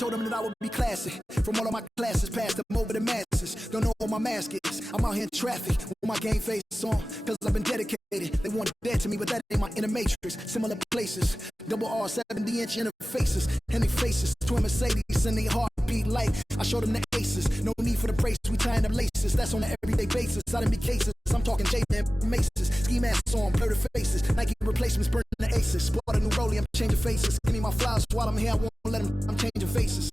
told them that I would be classy. From all of my classes, passed them over the masses. Don't know what my mask is. I'm out here in traffic with my game face on, cause I've been dedicated. They want dead to me, but that ain't my inner matrix. Similar places, double R, 70-inch interfaces, and they faces, twin Mercedes, and they heartbeat like I showed them the aces. No need for the brace, we tying up laces. That's on an everyday basis. I done be cases. I'm talking J-Man Maces, ski masks on, blur the faces. Nike replacements, burning the aces. Bought a new rollie, I'm changing faces. Give me my flowers while I'm here, I won't let them. I'm changing faces.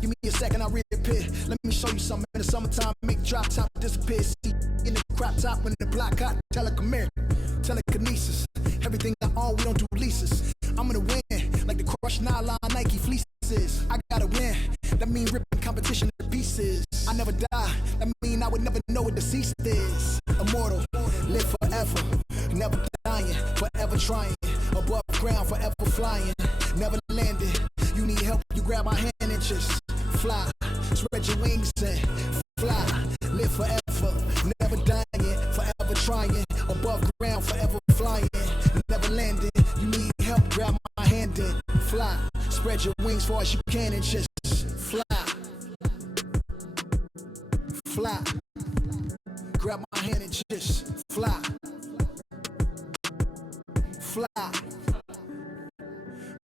Give me a second, I'll reappear. Let me show you something. In the summertime, make drop top disappear. See in the crop top when the block hot. Telekinesis. Everything I own, we don't do leases. I'm gonna win, like the crushed nylon Nike fleeces. I gotta win. That mean ripping competition to pieces. I never die. That mean I would never know what deceased is. Immortal, live forever, never dying, forever trying. Above ground, forever flying, never landed. You need help, you grab my hand and just fly. Spread your wings and fly. Live forever, never dying, forever trying. Above ground, forever flying, never landed. You need help, grab my hand and fly. Spread your wings far as you can and just fly. Fly. Grab my hand and just fly. Fly.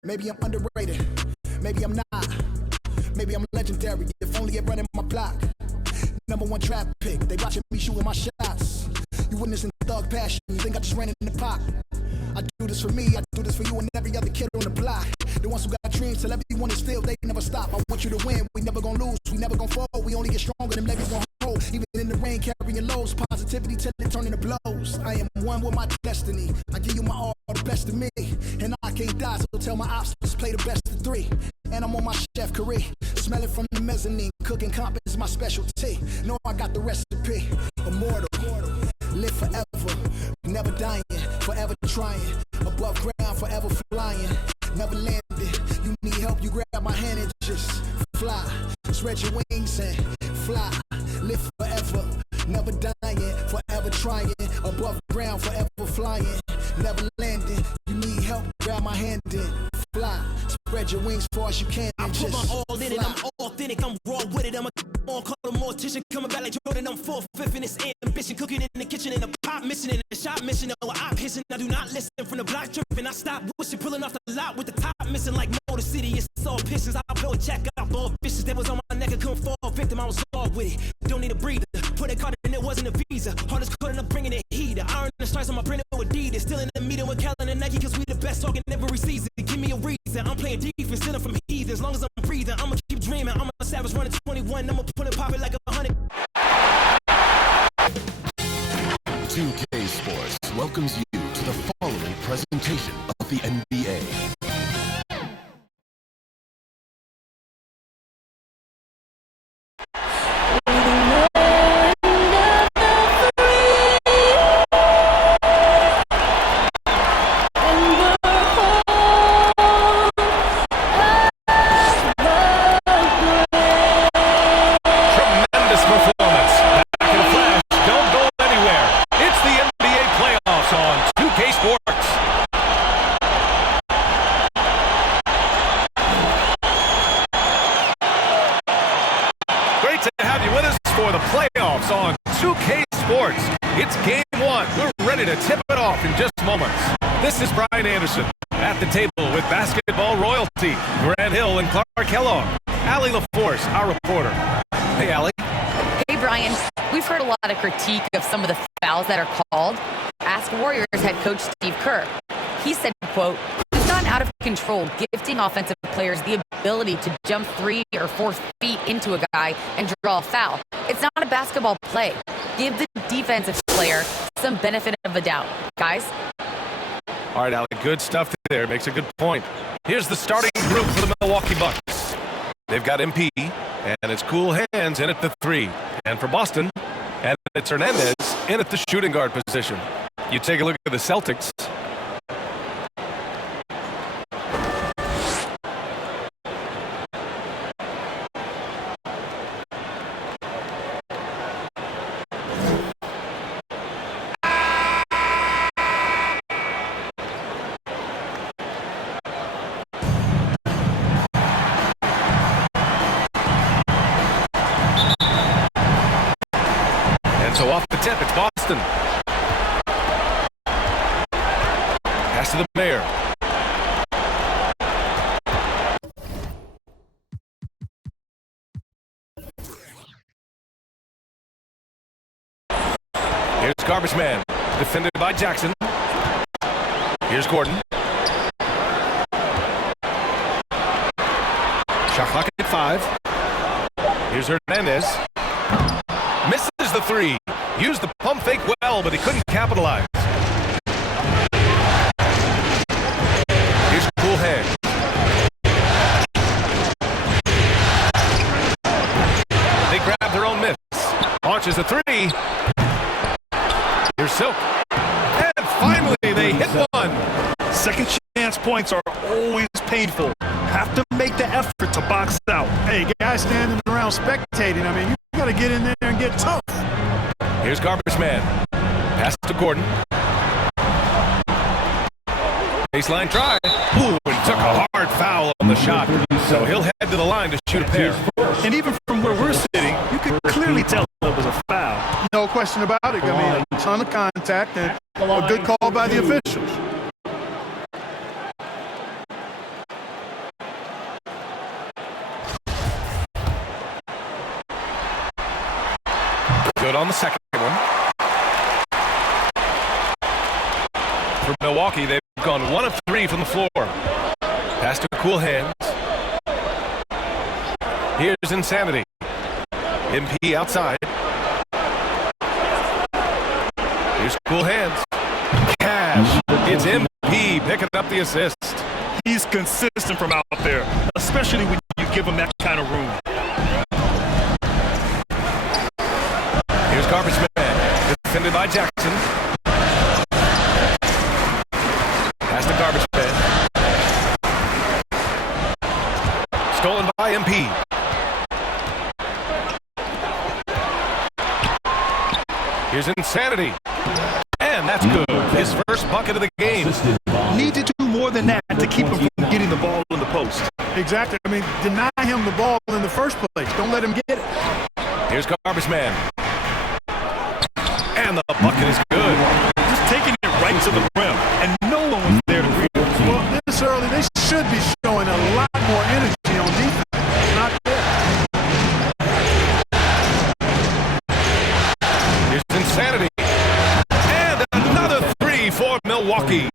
Maybe I'm underrated, maybe I'm not. Maybe I'm legendary, if only it running my block. #1 trap pick, they watching me shooting my shots. You witnessing thug passion, you think I just ran in the pot. I do this for me, I do this for you and every other kid on the block. The ones who got dreams, till everyone is still, they never stop. I want you to win, we never gonna lose, we never gonna fall. We only get stronger, them legs gonna hold. Even in the rain, carrying lows, positivity till it turn into blows. I am one with my destiny, I give you my all, the best of me. And I can't die, so tell my ops, let's play the best of 3. And I'm on my chef career, smelling from the mezzanine. Cooking comp is my specialty. Know I got the recipe. Immortal, live forever, never dying, forever trying. Above ground, forever flying, never landed. You need help, you grab my hand and just fly. Spread your wings and fly. Live forever, never dying, forever trying. Above ground, forever flying, never landing. You need help, grab my hand and fly. Spread your wings far as you can. I put my all in it, I'm authentic, I'm raw with it. I'm a on call a mortician, coming back like Jordan. I'm 4/5 in this ambition, cooking in the kitchen, in the pot mission, in the shop mission. Oh, I pissing, I do not listen from the block tripping. I stop wishing, pulling off the lot with the top missing like Motor City. It's all pissions. I blow a check out, all fishes that was on my neck. I couldn't fall victim, I was all with it. Don't need a breather. Put a card in, it wasn't a visa. Hardest cutting up, bringing it heater. Iron the stripes on my printer with Adidas. Still in the meeting with Kellen and Nike, cause we the best talking every season. Give me a reason, I'm playing defense, stealing from heathens. As long as I'm breathing, I'ma keep dreaming. I'm a savage running 21, I'ma put it, pop it like 100. 2K Sports welcomes you to the following presentation of the NBA. On 2K Sports. It's game 1. We're ready to tip it off in just moments. This is Brian Anderson at the table with basketball royalty, Grant Hill and Clark Kellogg. Allie LaForce, our reporter. Hey, Allie. Hey, Brian. We've heard a lot of critique of some of the fouls that are called. Ask Warriors head coach Steve Kerr. He said, quote, "It's gotten out of control, gifting offensive players the ability to jump 3 or 4 feet into a guy and draw a foul. It's not a basketball play. Give the defensive player some benefit of the doubt. Guys?" All right, Allie, good stuff there. Makes a good point. Here's the starting group for the Milwaukee Bucks. They've got MP, and it's Cool Hands in at the 3. And for Boston, and it's Hernandez in at the shooting guard position. You take a look at the Celtics. So off the tip, it's Boston. Pass to the Mayor. Here's Garbage Man, defended by Jackson. Here's Gordon. Shot clock at 5. Here's Hernandez. Misses the 3. Used the pump fake well, but he couldn't capitalize. Here's Cool Hand. They grab their own miss. Launches a 3. Here's Silk. And finally, they hit one. Second chance points are always painful. Have to make the effort to box out. Hey, guys standing around spectating, I mean, you got to get in there and get tough. Here's Garbage Man. Pass to Gordon. Baseline try. Ooh, and took a hard foul on the shot. So he'll head to the line to shoot a pair. And even from where we're sitting, you could clearly tell it was a foul. No question about it. I mean, a ton of contact and a good call by the officials. Good on the second one. For Milwaukee, they've gone 1 of 3 from the floor. Pass to Cool Hands. Here's Insanity. MP outside. Here's Cool Hands. Cash. It's MP picking up the assist. He's consistent from out there, especially when you give him that kind of room. Here's Garbage Man, defended by Jackson. Pass to Garbage Man. Stolen by MP. Here's Insanity. And that's good. His first bucket of the game. Need to do more than that to keep him from getting the ball in the post. Exactly. I mean, deny him the ball in the first place. Don't let him get it. Here's Garbage Man. And the bucket is good. Just taking it right to the rim, and no one was there to read it. Well, this early, they should be showing a lot more energy on defense. It's not there. Here's Insanity. And another 3 for Milwaukee.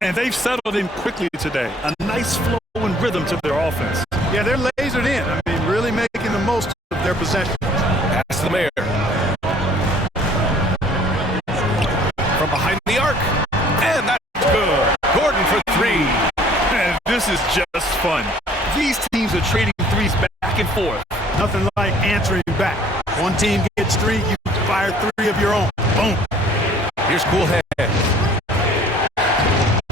And they've settled in quickly today. A nice flow and rhythm to their offense. Yeah, they're lasered in. I mean, really making the most of their possession. Pass to the Mayor. From behind the arc. And that's good. Gordon for 3. And this is just fun. These teams are trading threes back and forth. Nothing like answering back. One team gets 3, you fire 3 of your own. Boom. Here's Cool Hands.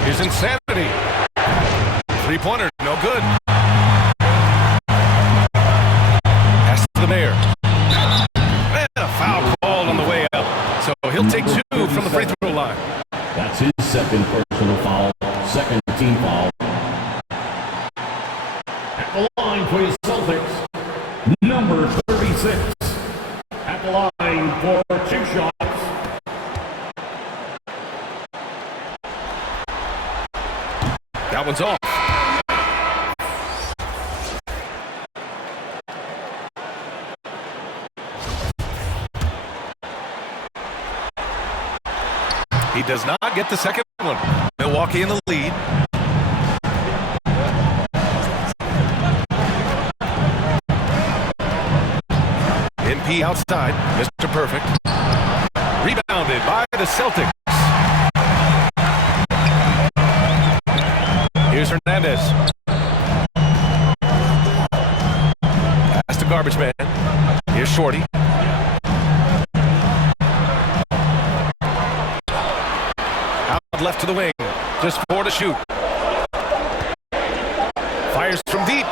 Here's Insanity. 3-pointer, no good. Pass to the Mayor. And a foul called on the way up. So he'll take 2 from the free throw line. That's his second personal foul, second team foul. At the line for his Celtics, number 36. At the line for 2 shots. That one's off. He does not get the second one. Milwaukee in the lead. MP outside. Mr. Perfect. Rebounded by the Celtics. Here's Hernandez. Pass to Garbage Man. Here's Shorty. Out left to the wing. Just 4 to shoot. Fires from deep.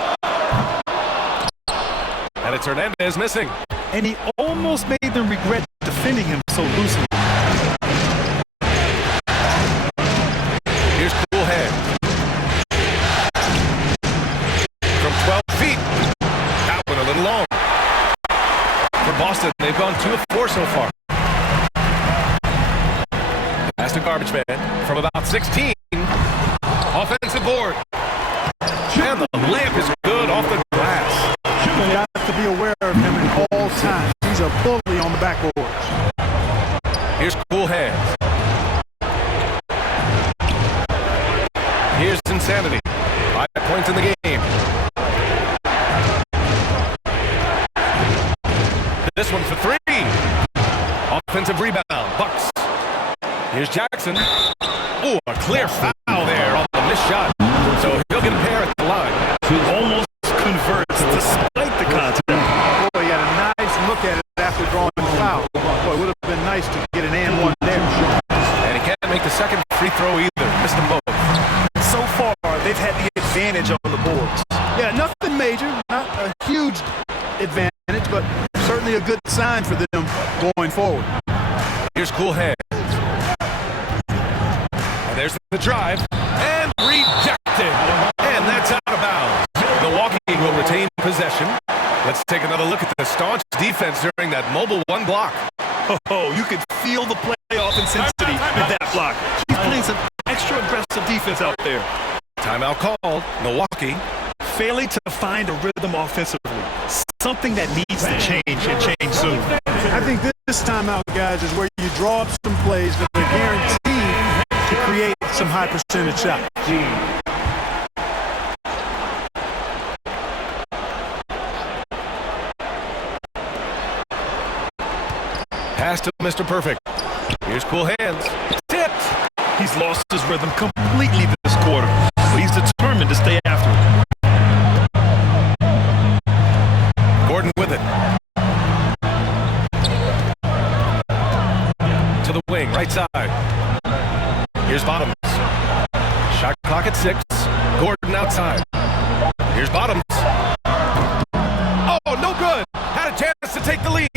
And it's Hernandez missing. And he almost made them regret defending him so loosely. Here's Cool Hand. From 12 feet. That one a little long. For Boston, they've gone 2 of 4 so far. garbage man from about 16. Offensive board. And the layup is good off the glass. You have to be aware of him at all times. He's a bully on the backboards. Here's Cool Hands. Here's Insanity. 5 points in the game. This one's for 3. Offensive rebound. Bucks. Here's Jackson. Oh, a clear foul there on the missed shot. So he'll get a pair at the line. Almost converts despite the contact. Boy, he had a nice look at it after drawing the foul. Boy, it would have been nice to get an and one there. And he can't make the second free throw either. Missed them both. So far, they've had the advantage on the boards. Yeah, nothing major, not a huge advantage, but certainly a good sign for them going forward. Here's Cool Hands. And there's the drive. And rejected. And that's out of bounds. Milwaukee will retain possession. Let's take another look at the staunch defense during that mobile 1 block. Oh, you could feel the playoff intensity in that block. He's playing some extra aggressive defense out there. Timeout called. Milwaukee. Failing to find a rhythm offensively. Something that needs to change and change soon. I think this timeout, guys, is where you draw up some plays that are guaranteed to create some high percentage shots. Pass to Mr. Perfect. Here's Cool Hands. Tipped. He's lost his rhythm completely this quarter, but he's determined to stay after it. Gordon with it. To the wing, right side. Here's Bottoms. Shot clock at 6. Gordon outside. Here's Bottoms. Oh, no good. Had a chance to take the lead.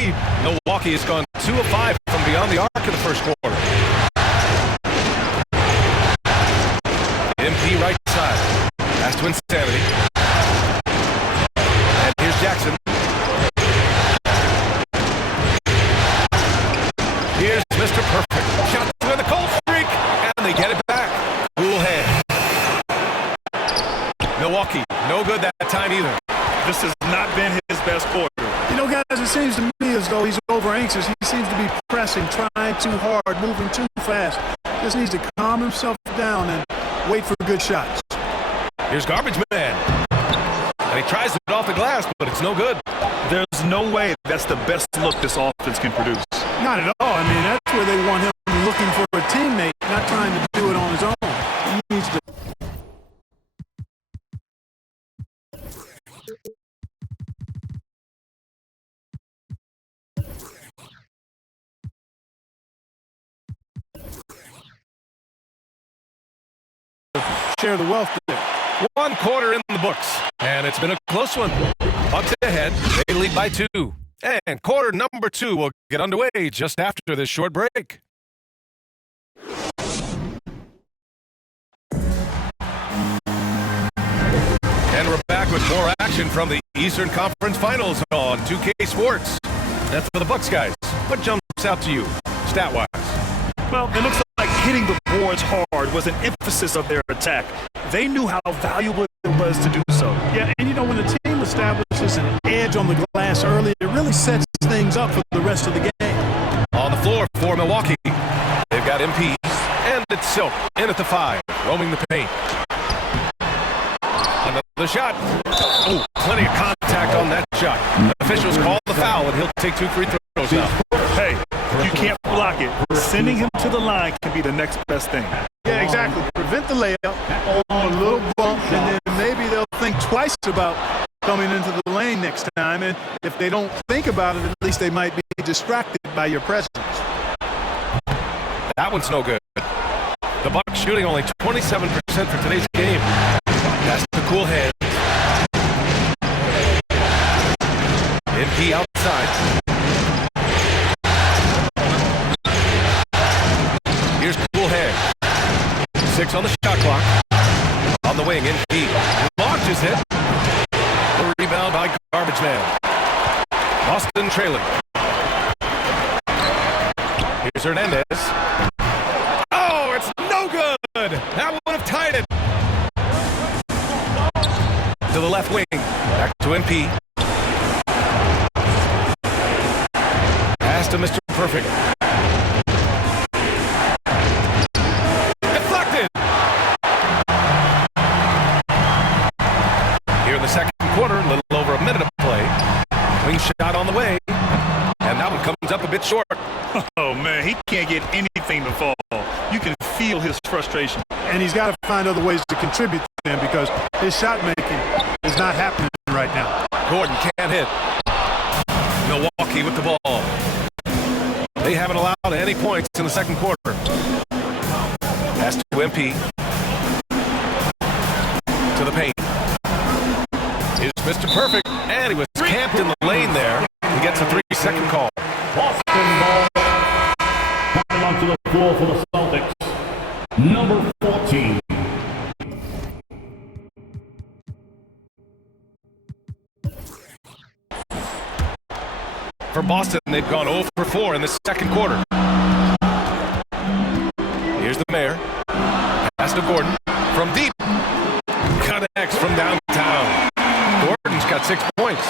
Milwaukee has gone 2 of 5 from beyond the arc in the first quarter. MP right side. Pass to Insanity. And here's Jackson. Here's Mr. Perfect. Shot to the cold streak. And they get it back. Cool Hands. Milwaukee, no good that time either. This has not been his best quarter. You know, guys, it seems to me as though he's over anxious. He seems to be pressing, trying too hard, moving too fast. Just needs to calm himself down and wait for good shots. Here's Garbage Man. And he tries it off the glass, but it's no good. There's no way that's the best look this offense can produce. Not at all. I mean, that's where they want him looking for a teammate, not trying to do it on his own. He needs to. Share the wealth there. 1 quarter in the books, and it's been a close one. Bucks ahead, they lead by 2. And quarter number 2 will get underway just after this short break. And we're back with more action from the Eastern Conference Finals on 2K Sports. That's for the Bucks guys. What jumps out to you, stat-wise? Well, it looks like hitting the boards hard was an emphasis of their attack. They knew how valuable it was to do so. Yeah, and you know, when the team establishes an edge on the glass early, it really sets things up for the rest of the game. On the floor for Milwaukee, they've got MP, and it's Silk in at the 5, roaming the paint. Another shot. Oh, plenty of contact on that shot. Officials call the foul, and he'll take 2 free throws now. Hey, you can't block it. Sending him to the line can be the next best thing. Yeah, exactly. Prevent the layup on a little bump, and then maybe they'll think twice about coming into the lane next time. And if they don't think about it, at least they might be distracted by your presence. That one's no good. The Bucks shooting only 27% for today's game. That's the Cool Hands. MP outside. Here's Cool Hands. 6 on the shot clock. On the wing, MP launches it. The rebound by Garbage Man. Boston trailing. Here's Hernandez. Oh, That would have tied it. To the left wing. Back to MP. Pass to Mr. Perfect. Deflected. Here in the second quarter, a little over a minute of play. Wing shot on the way. And that one comes up a bit short. Oh, man, he can't get anything to fall. You can feel his frustration. And he's got to find other ways to contribute to them because his shot making is not happening right now. Gordon can't hit. Milwaukee with the ball. They haven't allowed any points in the second quarter. Pass to MP. To the paint. Here's Mr. Perfect. And he was camped in the lane there. He gets a 3-second call. Boston ball. Coming onto the floor for the Celtics. Number 14. For Boston, they've gone 0 for 4 in the second quarter. Here's the mayor. Pass to Gordon. From deep. Connects from downtown. Gordon's got 6 points.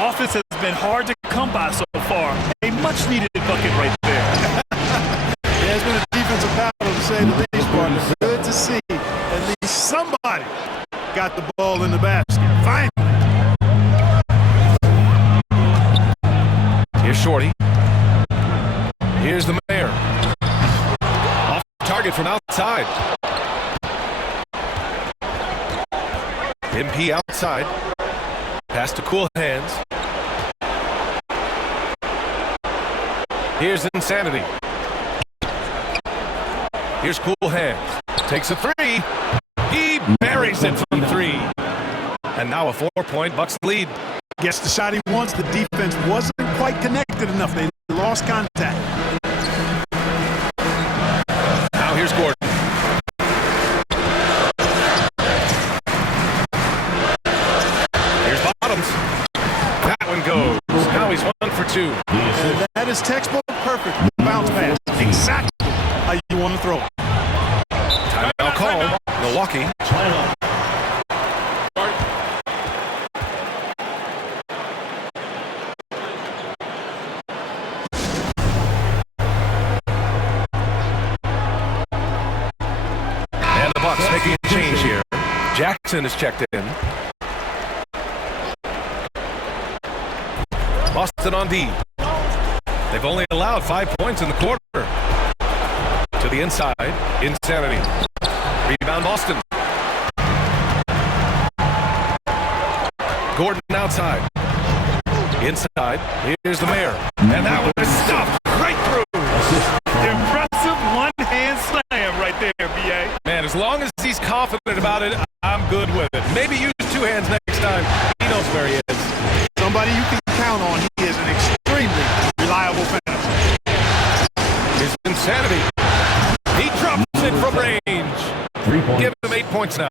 Offense has been hard to come by so far. A much-needed bucket right there. Yeah, it's been a defensive battle to say the least, partner. Good to see at least somebody got the ball in the basket. Finally. Here's Shorty. Here's the mayor. Off target from outside. MP outside. Pass to Cool Hands. Here's Insanity. Here's Cool Hands. Takes a 3. He buries it from 3. And now a 4-point Bucks lead. Gets the shot he wants. The defense wasn't quite connected enough. They lost contact. Now here's Gordon. Here's Bottoms. That one goes. Now he's 1 for 2. And that is textbook perfect. Bounce pass. Exactly how you want to throw it. Timeout call. Milwaukee. And the Bucks making a change here. Jackson is checked in. Boston on D. They've only allowed 5 points in the quarter. To the inside. Insanity. Rebound Boston. Gordon outside. Inside. Here's the mayor. And that one is stuffed right through. Impressive one-hand slam right there, B.A. Man, as long as he's confident about it, I'm good with it. Maybe use 2 hands next time. He knows where he is. Somebody you can count on. He is an extremely reliable finisher. Here's Insanity. He drops it from range. 3 points. Give him 8 points now.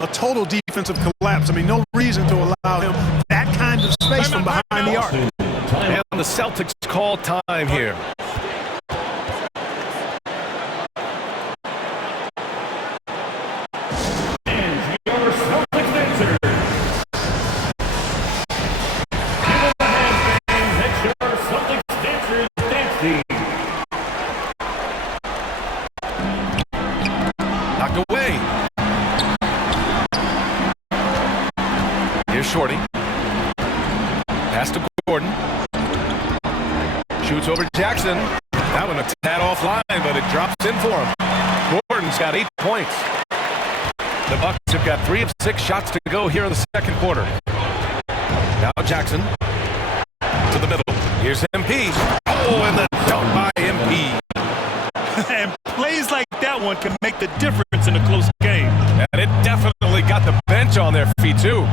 A total defensive collapse. I mean, no reason to allow him that kind of space from behind the arc. And the Celtics call time here. And your Celtics answer. Give it a hand, fans. It's your Celtics dancers dance team. Knocked away. Here's Shorty. Pass to Gordon. Shoots over Jackson. That one a tad offline, but it drops in for him. Gordon's got 8 points. The Bucks have got 3 of 6 shots to go here in the second quarter. Now Jackson to the middle. Here's MP. Oh, and the dunk by MP. And plays like that one can make the difference in a close game. And it definitely got the bench on their feet, too.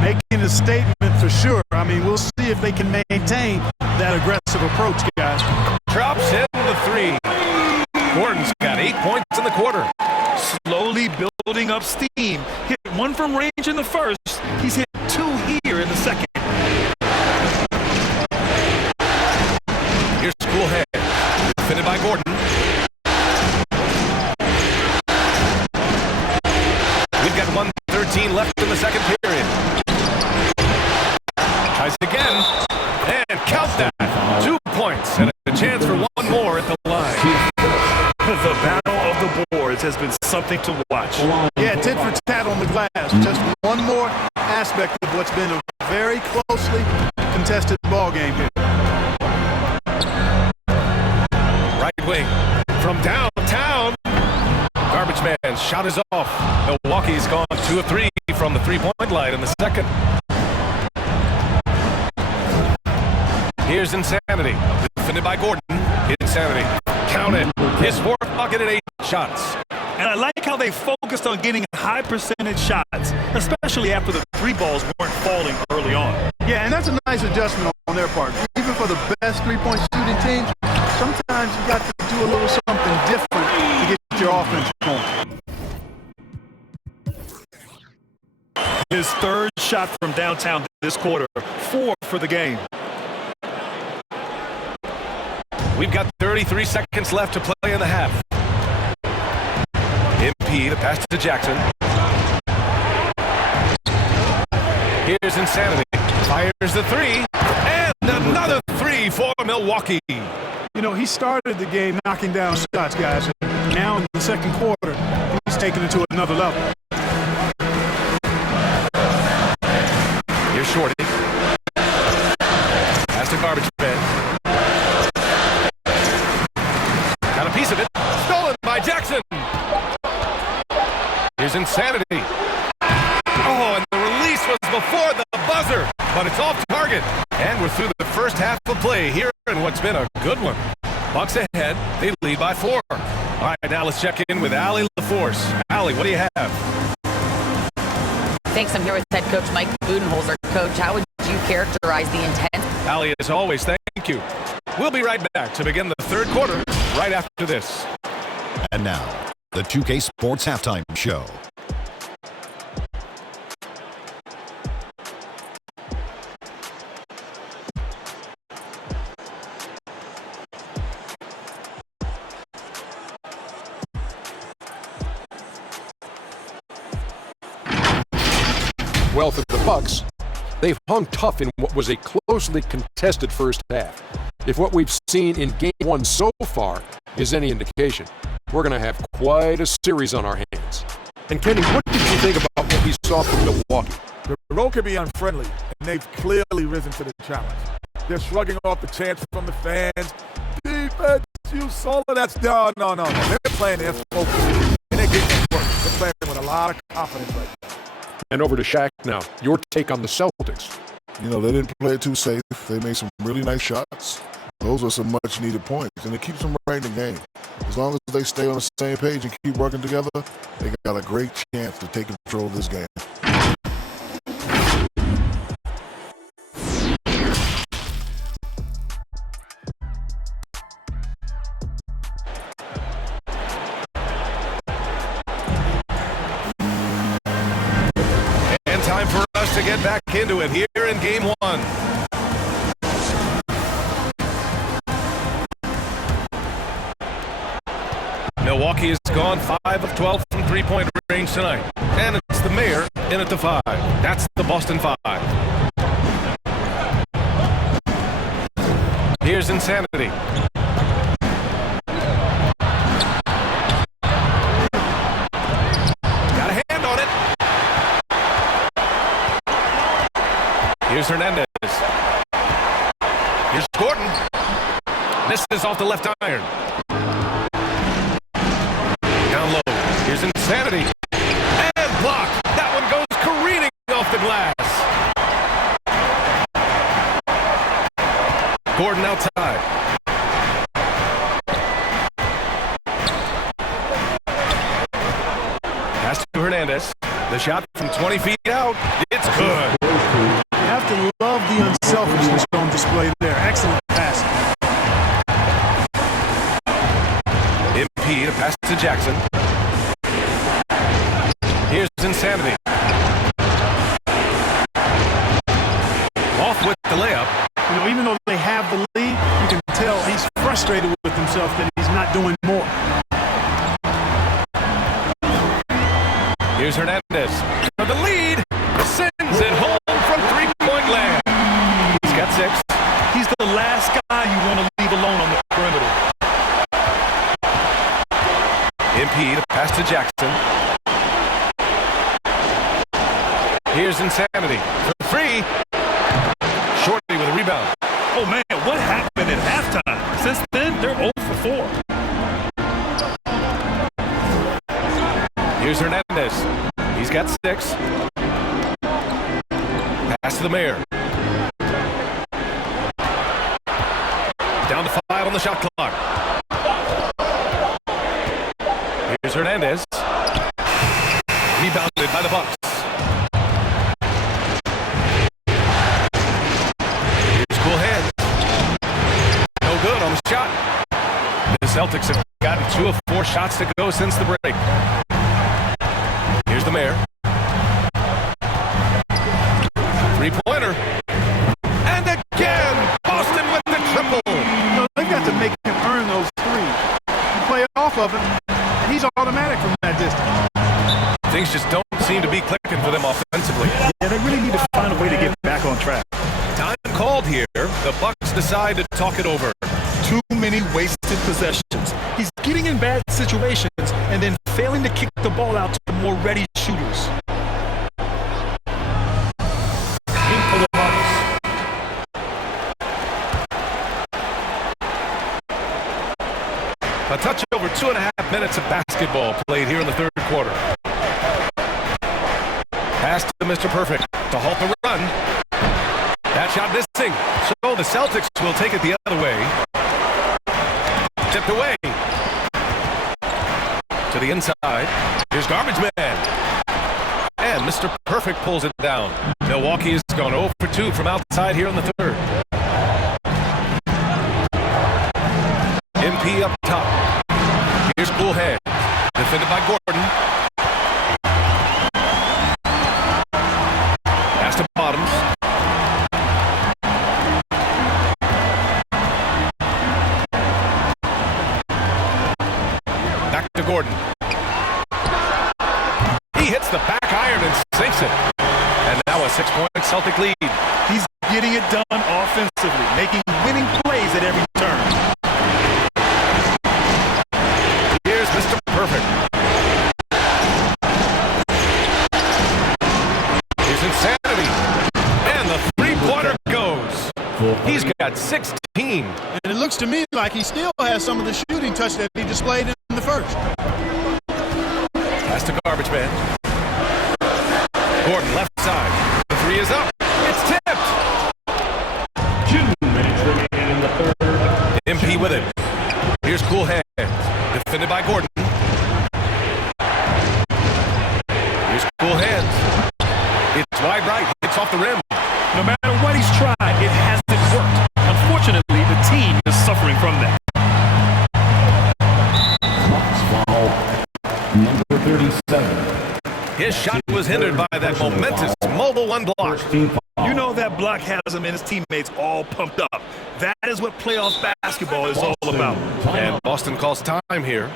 Making a statement for sure. I mean, we'll see if they can maintain that aggressive approach, guys. Drops in the 3. Gordon's got 8 points in the quarter. Slowly building up steam. Hit 1 from range in the first. He's hit 2 here in the second. Here's Cool Head. Defended by Gordon. 1:13 left in the second period. Tries again, and count that. 2 points, and a chance for one more at the line. The battle of the boards has been something to watch. Yeah, tit for tat on the glass. Just one more aspect of what's been a very closely contested ball game here. Right wing from downtown. Garbage man shot is off. Milwaukee's gone 2 of 3 from the three-point line in the second. Here's Insanity, defended by Gordon. Insanity, counted. His fourth bucket at 8 shots. And I like how they focused on getting high percentage shots, especially after the 3 balls weren't falling early on. Yeah, and that's a nice adjustment on their part. Even for the best three-point shooting teams, sometimes you got to do a little something different to get your offense going. His third shot from downtown this quarter, 4 for the game. We've got 33 seconds left to play in the half. MP, the pass to Jackson. Here's Insanity. Fires the 3. And another 3 for Milwaukee. You know, he started the game knocking down shots, guys. And now in the second quarter, he's taking it to another level. Here's Shorty. Pass to Garbage Man. Got a piece of it. Stolen by Jackson. Here's Insanity. Oh, and the release was before the buzzer, but it's off target. And we're through the first half of play here in what's been a good one. Bucks ahead. They lead by 4. All right, now let's check in with Allie LaForce. Allie, what do you have? Thanks. I'm here with head coach Mike Budenholzer. Coach, how would you characterize the intent? Allie, as always, thank you. We'll be right back to begin the third quarter right after this. And now, the 2K Sports Halftime Show. Well, for the Bucks, they've hung tough in what was a closely contested first half. If what we've seen in Game 1 so far is any indication, we're going to have quite a series on our hands. And Kenny, what did you think about what we saw from Milwaukee? The road can be unfriendly, and they've clearly risen to the challenge. They're shrugging off the chants from the fans. Defense, you solid. That's no. They're playing their focus, and they're getting it work. They're playing with a lot of confidence right now. And over to Shaq now. Your take on the Celtics. You know, they didn't play it too safe. They made some really nice shots. Those are some much-needed points, and it keeps them right in the game. As long as they stay on the same page and keep working together, they got a great chance to take control of this game. Time for us to get back into it here in Game 1. Milwaukee has gone 5 of 12 from three-point range tonight. And it's the mayor in at the 5. That's the Boston 5. Here's Insanity. Got a hand on it. Here's Hernandez. Here's Gordon. Misses off the left iron. Down low. Here's Insanity. And blocked. That one goes careening off the glass. Gordon outside. Pass to Hernandez. The shot from 20 feet out. It's good. You have to love the unselfishness on display there. Excellent pass. MP to pass to Jackson. Here's Insanity. Off with the layup. You know, even though they have the lead, you can tell he's frustrated with himself that he's not doing more. Here's Hernandez for the lead. Sends it home from three-point land. He's got 6. He's the last guy you want to leave alone on the perimeter. MP, the pass to Jackson. Here's Insanity for 3. Shorty with a rebound. Oh, man, what happened at halftime? Since then, they're 0 for 4. Here's Hernandez. He's got 6. Pass to the mayor. Down to 5 on the shot clock. Here's Hernandez. Rebounded by the Bucks. Here's Cool Hands. No good on the shot. The Celtics have gotten 2 of 4 shots to go since the break. Here's the mayor. Three-pointer. And again, Boston with the triple. They've got to make him earn those threes. You play off of him, and he's automatic from that distance. Things just don't seem to be clicking for them offensively. Yeah, they really need to find a way to get back on track. Time called here. The Bucks decide to talk it over. Too many wasted possessions. He's getting in bad situations and then failing to kick the ball out to more ready shooters. A touch over 2.5 minutes of basketball played here in the third quarter. Pass to Mr. Perfect to halt the run. That shot missing. So the Celtics will take it the other way. Tipped away. To the inside. Here's Garbage Man. And Mr. Perfect pulls it down. Milwaukee has gone 0 for 2 from outside here in the third. MP up top. Here's Cool Hand. Defended by Gordon. Pass to Bottoms. Back to Gordon. He hits the back iron and sinks it. And now a 6-point Celtic lead. He's getting it done offensively, making winning plays at every turn. Here's Mr. Perfect. Here's Insanity. And the three-pointer goes. He's got 16. And it looks to me like he still has some of the shooting touch that he displayed in the first. Pass to Garbage Man. Gordon left side. The 3 is up. It's tipped. 2 minutes remaining in the third. MP with it. Here's Cool Hand. Defended by Gordon. Here's Cool Hands. It's wide right. It's off the rim. No matter what he's tried, it hasn't worked. Unfortunately, the team is suffering from that. Foul. Number 37. His shot was hindered by that momentous mobile one block. You know that block has him and his teammates all pumped up. That is what playoff basketball is all about. And Boston calls time here.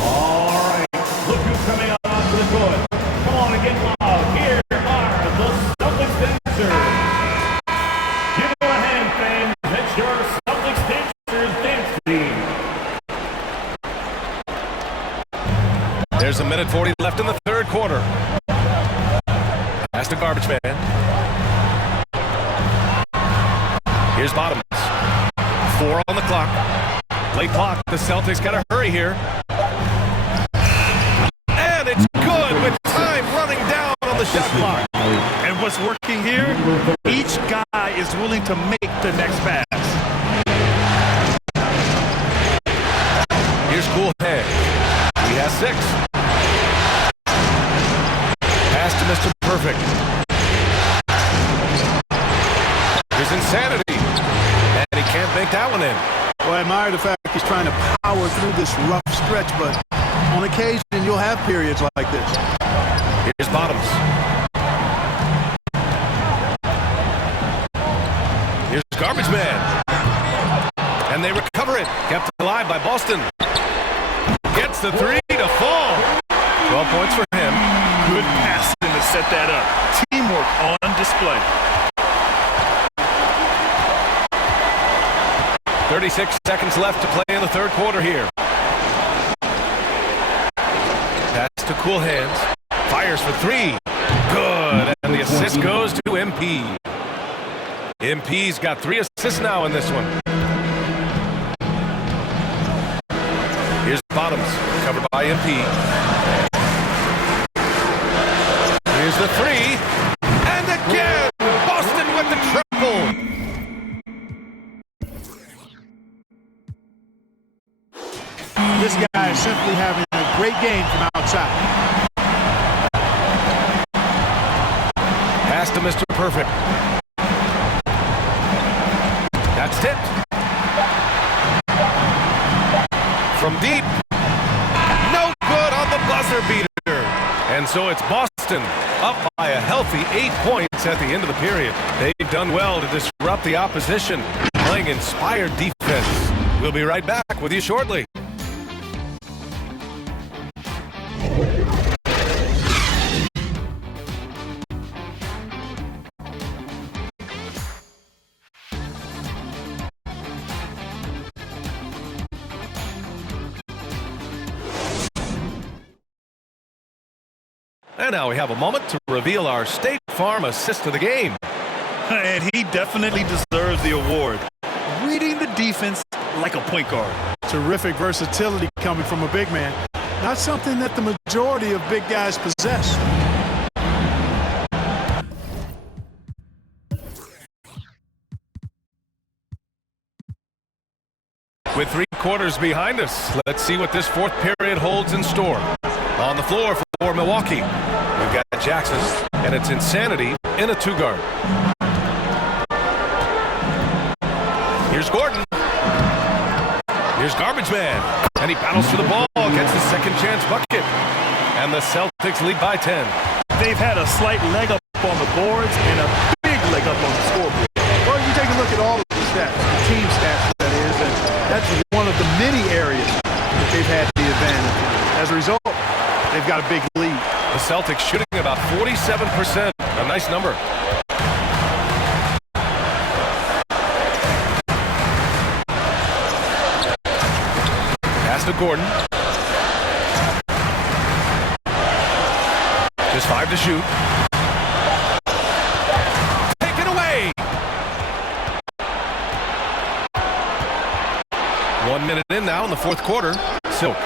All right, look who's coming out onto the court. Come on and get loud. Here are the Celtics dancers. Give them a hand, fans. It's your Celtics dancers dance team. There's a minute 40 left in the third quarter. Pass to Garbage Man. Here's Bottoms. 4 on the clock. Late clock. The Celtics got to hurry here. And it's good with time running down on the shot clock. And what's working here? Each guy is willing to make the next pass. Here's Cool Hand. He has 6. Pass to Mr. Perfect. Here's Insanity. And he can't make that one in. Well, I admire the fact he's trying to power through this rough stretch, but on occasion you'll have periods like this. Here's Bottoms. Here's Garbage Man. And they recover over it. Kept alive by Boston. Gets the three to fall. 12 points for him. Good passing to set that up. Teamwork on display. 36 seconds left to play in the third quarter here. Pass to Cool Hands. Fires for three. Good. And the assist goes to MP. MP's got 3 assists now in this one. Here's Bottoms, covered by MP. Here's the three. And again, Boston with the triple. This guy is simply having a great game from outside. Pass to Mr. Perfect. That's tipped. From deep. No good on the buzzer beater. And so it's Boston up by a healthy 8 points at the end of the period. They've done well to disrupt the opposition, playing inspired defense. We'll be right back with you shortly. And now we have a moment to reveal our State Farm assist of the game. And he definitely deserves the award. Reading the defense like a point guard. Terrific versatility coming from a big man. Not something that the majority of big guys possess. With 3 quarters behind us, let's see what this fourth period holds in store. On the floor for Milwaukee, we've got Jackson, and it's Insanity in a 2-guard. Here's Gordon. Here's Garbage Man, and he battles for the ball, gets the second chance bucket. And the Celtics lead by 10. They've had a slight leg up on the boards and a big leg up on the scoreboard. Well, you take a look at all of the stats, the team stats that is, and that's one of the many areas that they've had the advantage in. As a result, they've got a big lead. The Celtics shooting about 47%, a nice number. Pass to Gordon. Just 5 to shoot. Taken away! 1 minute in now in the fourth quarter. Silk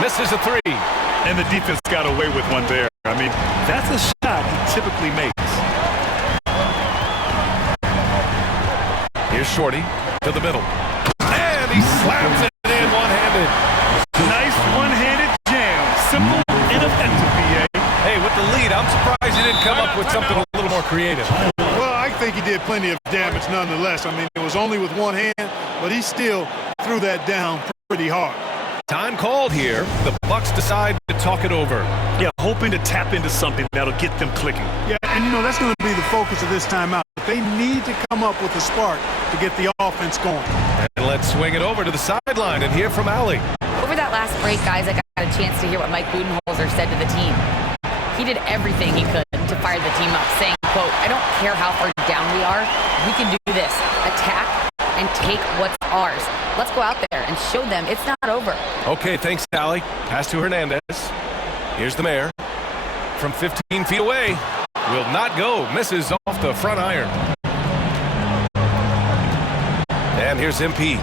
misses a 3. And the defense got away with one there. I mean, that's a shot he typically makes. Here's Shorty to the middle. And he slams it in one-handed. Nice one-handed jam. Simple and effective, PA. Hey, with the lead, I'm surprised he didn't come up with something a little more creative. Well, I think he did plenty of damage nonetheless. I mean, it was only with one hand, but he still threw that down pretty hard. Time called here. The Bucks decide to talk it over. Yeah, hoping to tap into something that'll get them clicking. Yeah, and that's going to be the focus of this timeout. They need to come up with a spark to get the offense going. And let's swing it over to the sideline and hear from Allie. Over that last break, guys, I got a chance to hear what Mike Budenholzer said to the team. He did everything he could to fire the team up, saying, quote, "I don't care how far down we are. We can do this. Attack and take what's ours. Let's go out there and show them it's not over." Okay, thanks, Allie. Pass to Hernandez. Here's the mayor. From 15 feet away. Will not go. Misses off the front iron. And here's MP.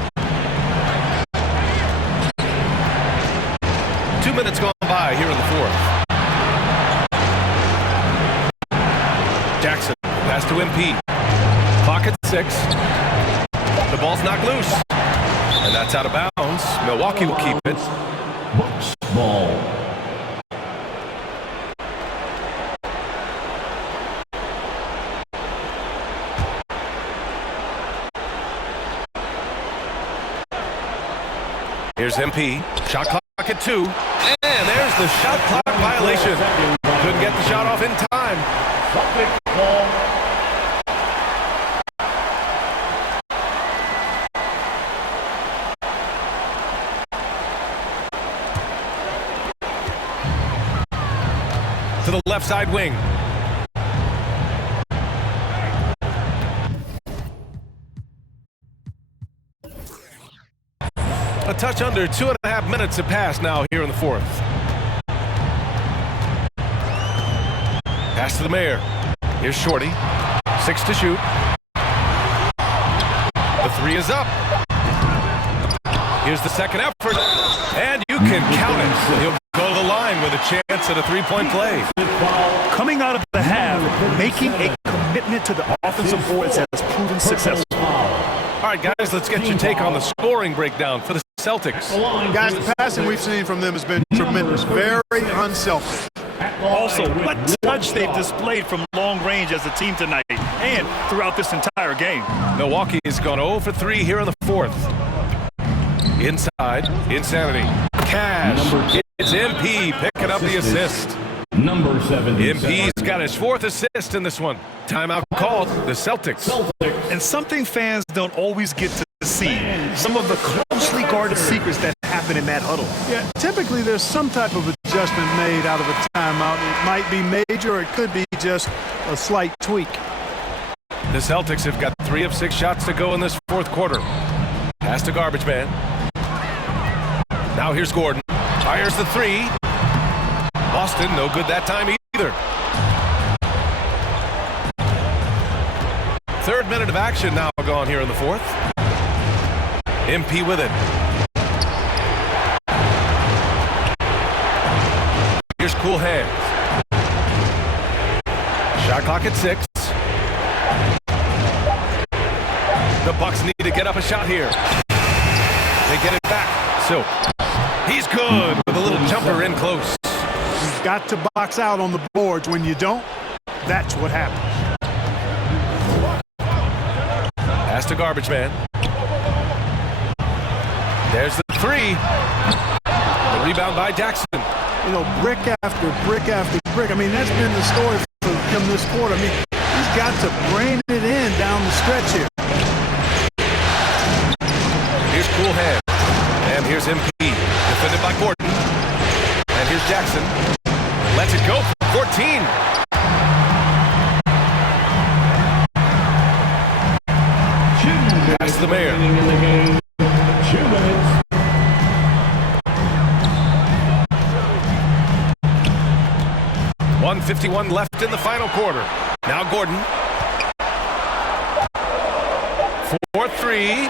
2 minutes gone by here in the fourth. Jackson. Pass to MP. Clock at 6. The ball's knocked loose. And that's out of bounds. Milwaukee will keep it. Bucks ball. Here's MP. Shot clock at 2. And there's the shot clock violation. Couldn't get the shot off in time. Celtics ball. to the left side wing. A touch under 2.5 minutes have passed now here in the fourth. Pass to the mayor. Here's Shorty. 6 to shoot. The 3 is up. Here's the second effort. And you can count it. He'll go to the line with a chance at a 3-point play. Coming out of the half, making a commitment to the offensive boards has proven successful. All right, guys, let's get your take on the scoring breakdown for the Celtics. Guys, the passing we've seen from them has been tremendous. Very unselfish. Also, what touch they've displayed from long range as a team tonight and throughout this entire game. Milwaukee has gone 0 for 3 here in the fourth. Inside, Insanity. Cash. It's MP picking up the assist. Number 7. MP's got his 4th assist in this one. Timeout called, the Celtics. And something fans don't always get to see, some of the closely guarded secrets that happen in that huddle. Yeah, typically there's some type of adjustment made out of a timeout. It might be major or it could be just a slight tweak. The Celtics have got 3 of 6 shots to go in this fourth quarter. Pass to Garbage Man. Now here's Gordon. Fires the 3. Boston, no good that time either. 3rd minute of action now gone here in the fourth. MP with it. Here's Cool Hands. Shot clock at 6. The Bucks need to get up a shot here. They get it back. So he's good with a little jumper in close. You've got to box out on the boards. When you don't, that's what happens. Pass to Garbage Man. There's the 3. The rebound by Jackson. You know, brick after brick after brick. I mean, that's been the story for him this quarter. I mean, he's got to brain it in down the stretch here. Here's Cool Hand. And here's MP. Defended by Gordon. And here's Jackson. Lets it go for 14. Pass to the mayor. 2 minutes. .151 left in the final quarter. Now Gordon. 4-3.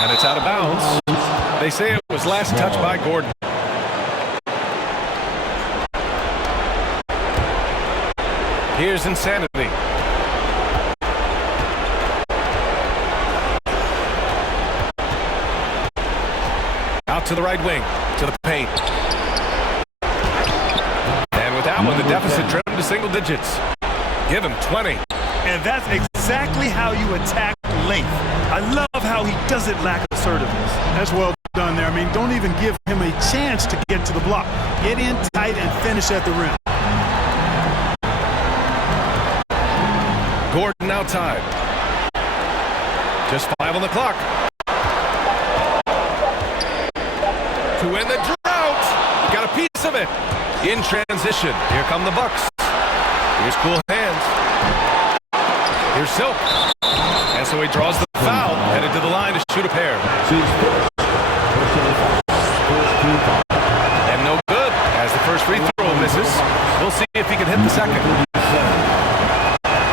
And it's out of bounds. They say it was last touched by Gordon. Here's Insanity. Out to the right wing, to the paint. And with that one, the deficit trimmed to single digits. Give him 20. And that's exactly how you attack length. I love how he doesn't lack assertiveness. That's well done there. I mean, don't even give him a chance to get to the block. Get in tight and finish at the rim. Gordon outside. Just 5 on the clock. To win the drought. Got a piece of it. In transition. Here come the Bucks. Here's Cool Hands. Here's Silk. And so he draws the foul. Headed to the line to shoot a pair. And no good as the first free throw misses. We'll see if he can hit the second.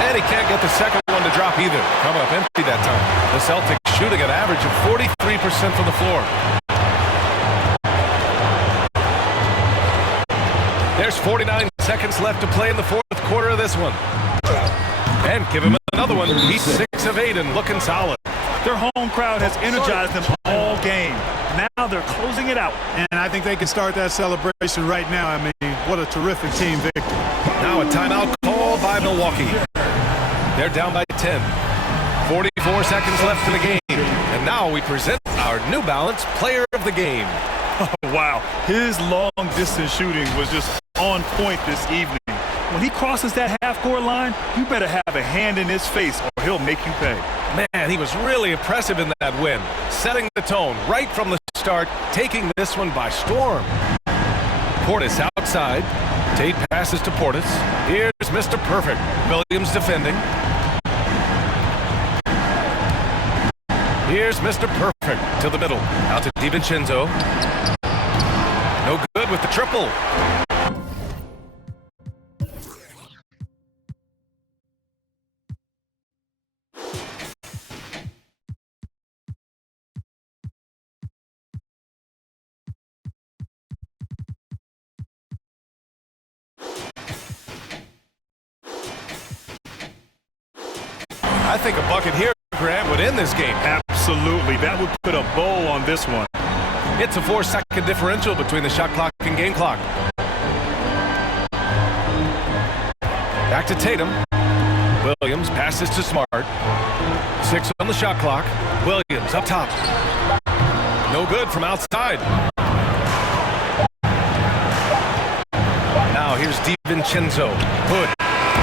And he can't get the second one to drop either. Coming up empty that time. The Celtics shooting an average of 43% from the floor. There's 49 seconds left to play in the fourth quarter of this one. And give him another one. He's 6 of 8 and looking solid. Their home crowd has energized them all game. Now they're closing it out. And I think they can start that celebration right now. I mean, what a terrific team victory. Now a timeout called by Milwaukee. They're down by 10. 44 seconds left in the game. And now we present our New Balance Player of the Game. Oh, wow. His long-distance shooting was just on point this evening. When he crosses that half-court line, you better have a hand in his face or he'll make you pay. Man, he was really impressive in that win. Setting the tone right from the start, taking this one by storm. Portis outside. Tate passes to Portis. Here's Mr. Perfect. Williams defending. Here's Mr. Perfect to the middle. Out to DiVincenzo. No good with the triple. I think a bucket here, Grant, would end this game. Absolutely. That would put a bow on this one. It's a 4-second differential between the shot clock and game clock. Back to Tatum. Williams passes to Smart. 6 on the shot clock. Williams up top. No good from outside. Now here's DiVincenzo. Hood.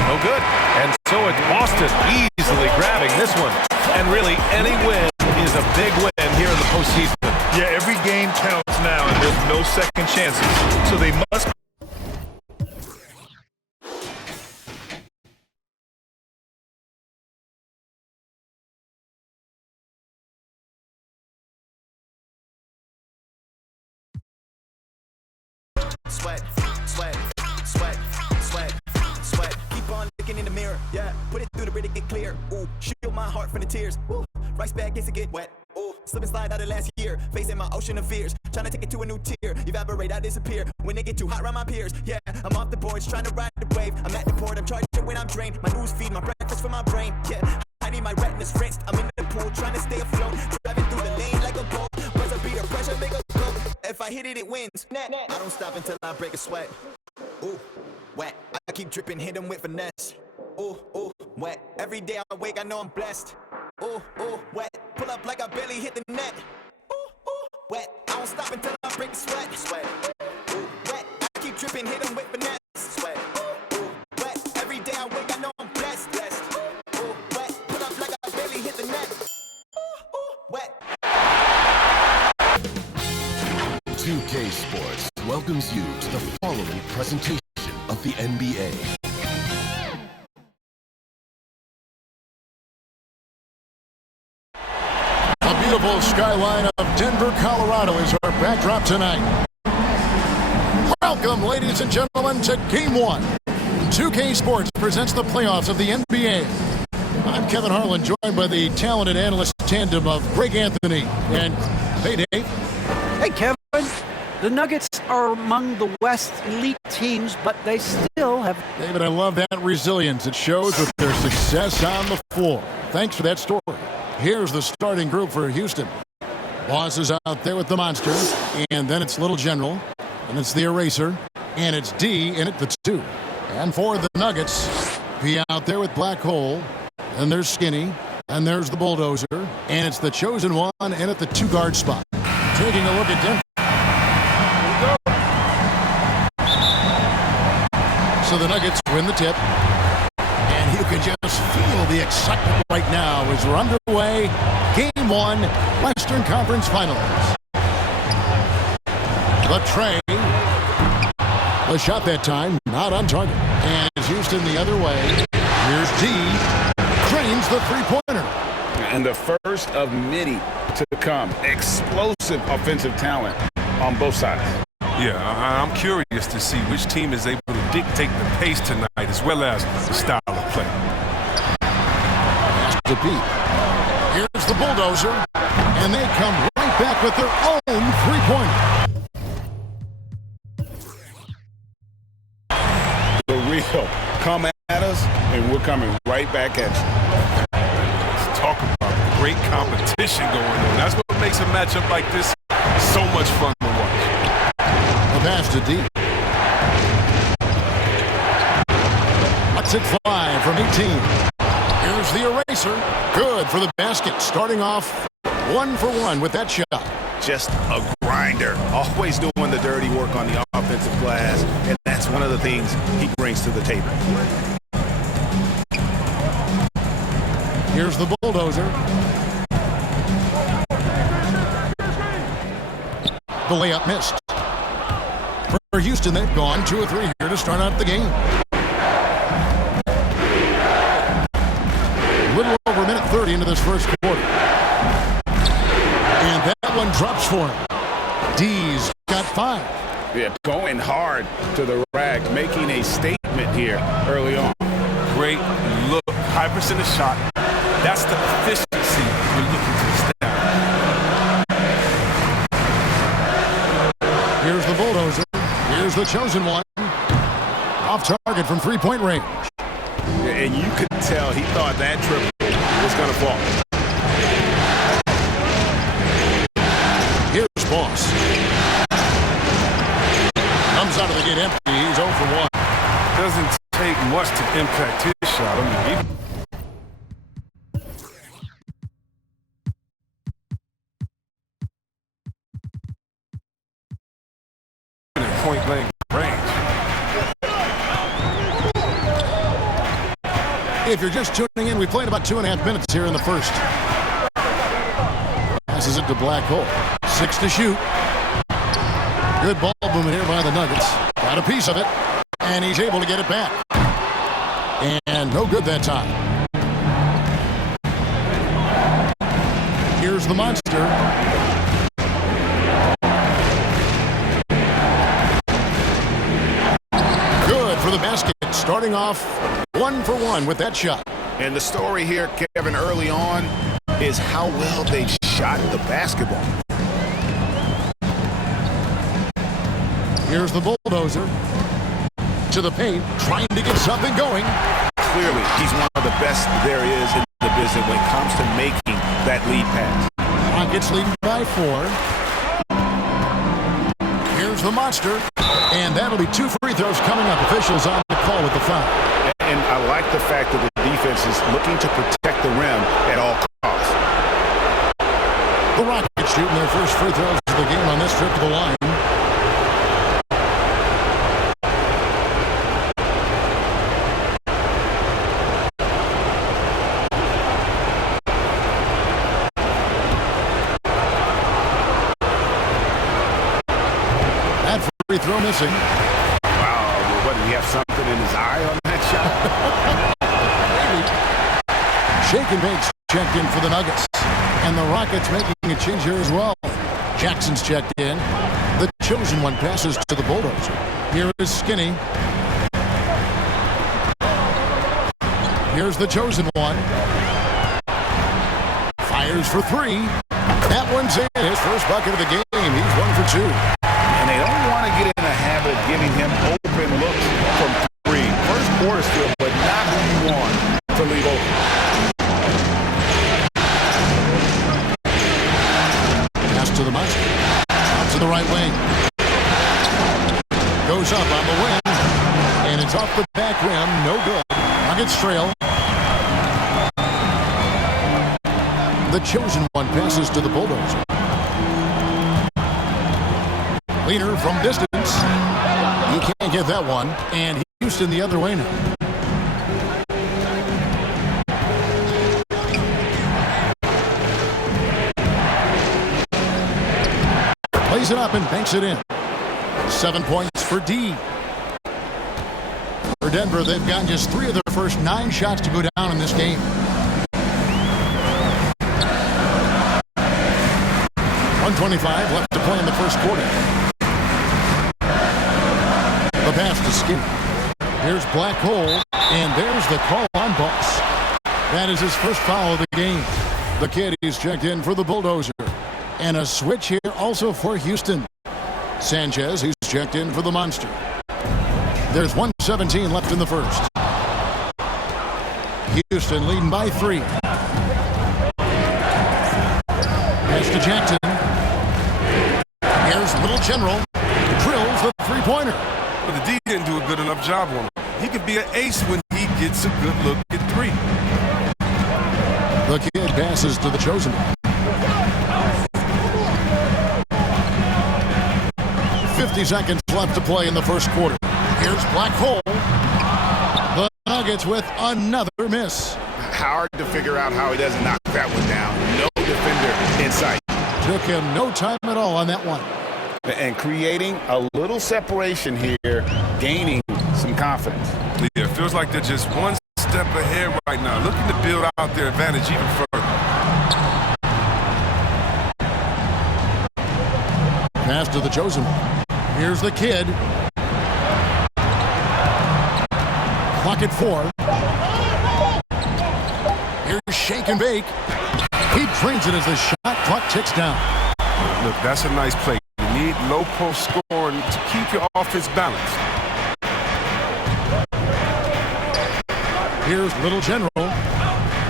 No good. And so it's Boston easily grabbing this one. And really, any win is a big win here in the postseason. Yeah, every game counts now, and there's no second chances. So they must. Sweat, sweat, sweat, sweat, sweat. Keep on looking in the mirror, yeah. Put it through the grid to get clear. Ooh, shield my heart from the tears. Ooh, rice bag gets to get wet. Ooh, slip and slide out of last year. Facing my ocean of fears. Trying to take it to a new tier. Evaporate, I disappear. When they get too hot around my peers. Yeah, I'm off the boards, trying to ride the wave. I'm at the port, I'm charging when I'm drained. My news feed, my breakfast for my brain. Yeah, I need my retinas rinsed. I'm in the pool, trying to stay afloat. Driving through the lane like a boat. Buzzer beater, pressure make a go. If I hit it, it wins. I don't stop until I break a sweat. Ooh, wet. I keep dripping, hit 'em with finesse. Ooh, ooh, wet. Every day I wake, I know I'm blessed. Ooh, ooh, wet. Pull up like I barely hit the net. Ooh, ooh, wet. I don't stop until I break the sweat. Sweat. Ooh, wet. I keep dripping, hit 'em with finesse. Sweat. Ooh, wet. Every day I wake, I know I'm blessed. Blessed. Ooh, wet. Pull up like I barely hit the net. Ooh, ooh, wet. 2K Sports welcomes you to the following presentation of the NBA. A beautiful skyline of Denver, Colorado is our backdrop tonight. Welcome, ladies and gentlemen, to Game 1. 2K Sports presents the playoffs of the NBA. I'm Kevin Harlan, joined by the talented analyst tandem of Greg Anthony and Hey Dave. Hey Kevin, the Nuggets are among the West elite teams, but they still have... David, I love that resilience. It shows with their success on the floor. Thanks for that story. Here's the starting group for Houston. Boss is out there with the Monster, and then it's Little General, and it's the Eraser, and it's D in at the 2. And for the Nuggets, P out there with Black Hole, and there's Skinny, and there's the Bulldozer, and it's the Chosen One in at the 2-guard spot. Taking a look at Denver. So the Nuggets win the tip. And you can just feel the excitement right now as we're underway. Game 1, Western Conference Finals. The Trey. A shot that time, not on target. And it's Houston the other way. Here's D. Cranes the three-pointer. And the first of many to come. Explosive offensive talent on both sides. Yeah, I'm curious to see which team is able to dictate the pace tonight as well as the style of play. Pass to Pete. Here's the Bulldozer, and they come right back with their own three-pointer. The real. Come at us, and we're coming right back at you. Let's talk about great competition going on. That's what makes a matchup like this so much fun to watch. A pass to D. Lets it fly from 18. Here's the Eraser. Good for the basket. Starting off 1 for 1 with that shot. Just a grinder. Always doing the dirty work on the offensive glass. And that's one of the things he brings to the table. Here's the Bulldozer. The layup missed. For For Houston, they've gone 2 of 3 here to start out the game. A little over a minute 30 into this first quarter. And that one drops for him. D's got 5. Yeah, going hard to the rack, making a statement here early on. Great look, high percentage shot. That's the efficiency we're looking to establish. Here's the bulldozer. Here's the chosen one. Off target from 3-point range. And you could tell he thought that triple was going to fall. Here's Boss. Comes out of the gate empty. He's 0 for 1. Doesn't take much to impact his shot. I mean, point blank range. If you're just tuning in, we played about 2.5 minutes here in the first. Passes it to Black Hole. 6 to shoot. Good ball movement here by the Nuggets. Got a piece of it, and he's able to get it back. And no good that time. Here's the monster. Good for the basket. Starting off 1 for 1 with that shot. And the story here, Kevin, early on is how well they shot the basketball. Here's the bulldozer. To the paint, trying to get something going. Clearly, he's one of the best there is in the business when it comes to making that lead pass. Rockets leading by 4. Here's the monster. And that'll be 2 free throws coming up. Officials on the call with the foul. And I like the fact that the defense is looking to protect the rim at all costs. The Rockets shooting their first free throws of the game on this trip to the line. That free throw missing. Wow, what, did he have something in his eye on that shot? Shake and Bates checked in for the Nuggets. And the Rockets making a change here as well. Jackson's checked in. The chosen one passes to the bulldozer. Here is Skinny. Here's the chosen one. Fires for 3. That one's in. His first bucket of the game. He's 1 for 2. And they don't want to get in the habit of giving him open looks from 3. First quarter still, but not who you want to leave open. Pass to the monster. Out to the right wing. Goes up on the wing. And it's off the back rim. No good. Nuggets trail. The chosen one passes to the bulldozer. Leaner from distance. He can't get that one. And Houston the other way now. Plays it up and banks it in. 7 points for D. For Denver, they've gotten just 3 of their first 9 shots to go down in this game. 1:25 left to play in the first quarter. The pass to Skinny. Here's Black Hole, and there's the call on Boss. That is his first foul of the game. The kid is checked in for the bulldozer. And a switch here also for Houston. Sanchez, who's checked in for the monster. There's 1:17 left in the first. Houston leading by 3. Pass to Jackson. Here's Little General. Drills the three-pointer. But the D didn't do a good enough job on him. He could be an ace when he gets a good look at 3. The kid passes to the chosen one. 50 seconds left to play in the first quarter. Here's Black Hole. The Nuggets with another miss. Hard to figure out how he doesn't knock that one down. No defender in sight. Took him no time at all on that one. and creating a little separation here, gaining some confidence. Yeah, it feels like they're just one step ahead right now, looking to build out their advantage even further. Pass to the chosen one. Here's the kid. Clock at 4. Here's shake and bake. He drains it as the shot clock ticks down. Look, that's a nice play. You need low post scoring to keep your offense balanced. Here's Little General.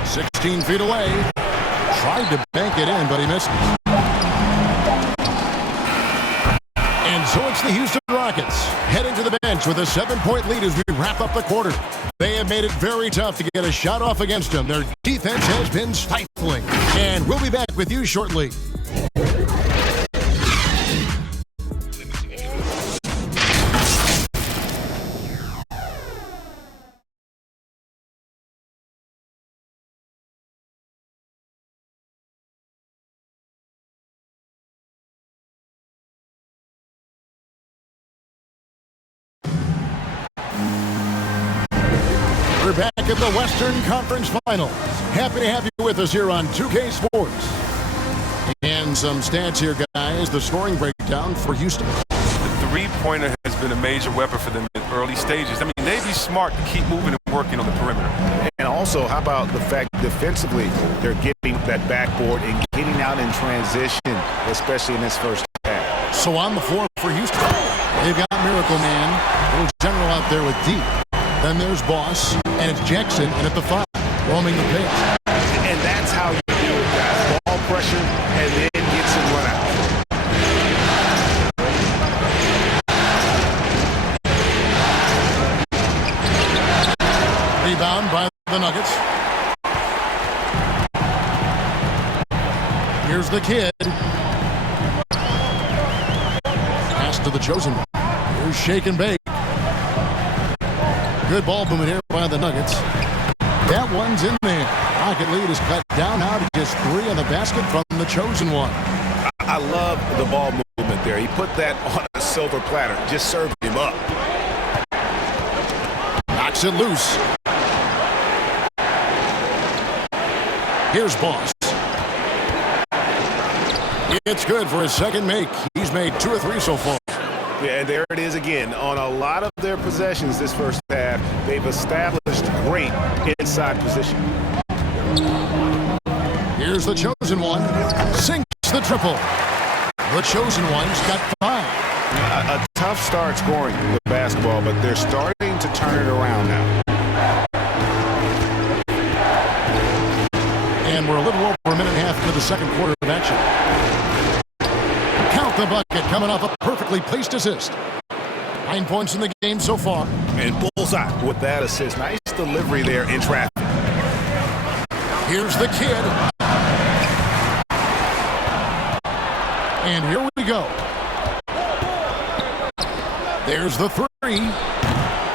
16 feet away. Tried to bank it in, but he misses. And so it's the Houston Rockets heading to the bench with a 7-point lead as we wrap up the quarter. They have made it very tough to get a shot off against them. Their defense has been stifling. And we'll be back with you shortly. We're back at the Western Conference Finals. Happy to have you with us here on 2K Sports. And some stats here, guys. The scoring breakdown for Houston. The three-pointer has been a major weapon for them in early stages. I mean, they'd be smart to keep moving and working on the perimeter. And also, how about the fact defensively, they're getting that backboard and getting out in transition, especially in this first half. So on the floor for Houston, they've got Miracle Man, Little General out there with D. Then there's Boss, and it's Jackson, and at the 5, roaming the pace. And that's how you do it, guys. Ball pressure, and then get some run out. Rebound by the Nuggets. Here's the kid. Pass to the chosen one. Here's shake and bake. Good ball movement here by the Nuggets. That one's in there. Rocket lead is cut down now to just 3 on the basket from the chosen one. I love the ball movement there. He put that on a silver platter. Just served him up. Knocks it loose. Here's Boss. It's good for his second make. He's made 2 or 3 so far. Yeah, and there it is again. On a lot of their possessions this first half, they've established great inside position. Here's the chosen one. Sinks the triple. The chosen one's got 5. A tough start scoring the basketball, but they're starting to turn it around now. And we're a little over a minute and a half into the second quarter of action. Count the bucket coming off a perfectly placed assist. 9 points in the game so far. And bullseye with that assist. Nice delivery there in traffic. Here's the kid. And here we go. There's the 3.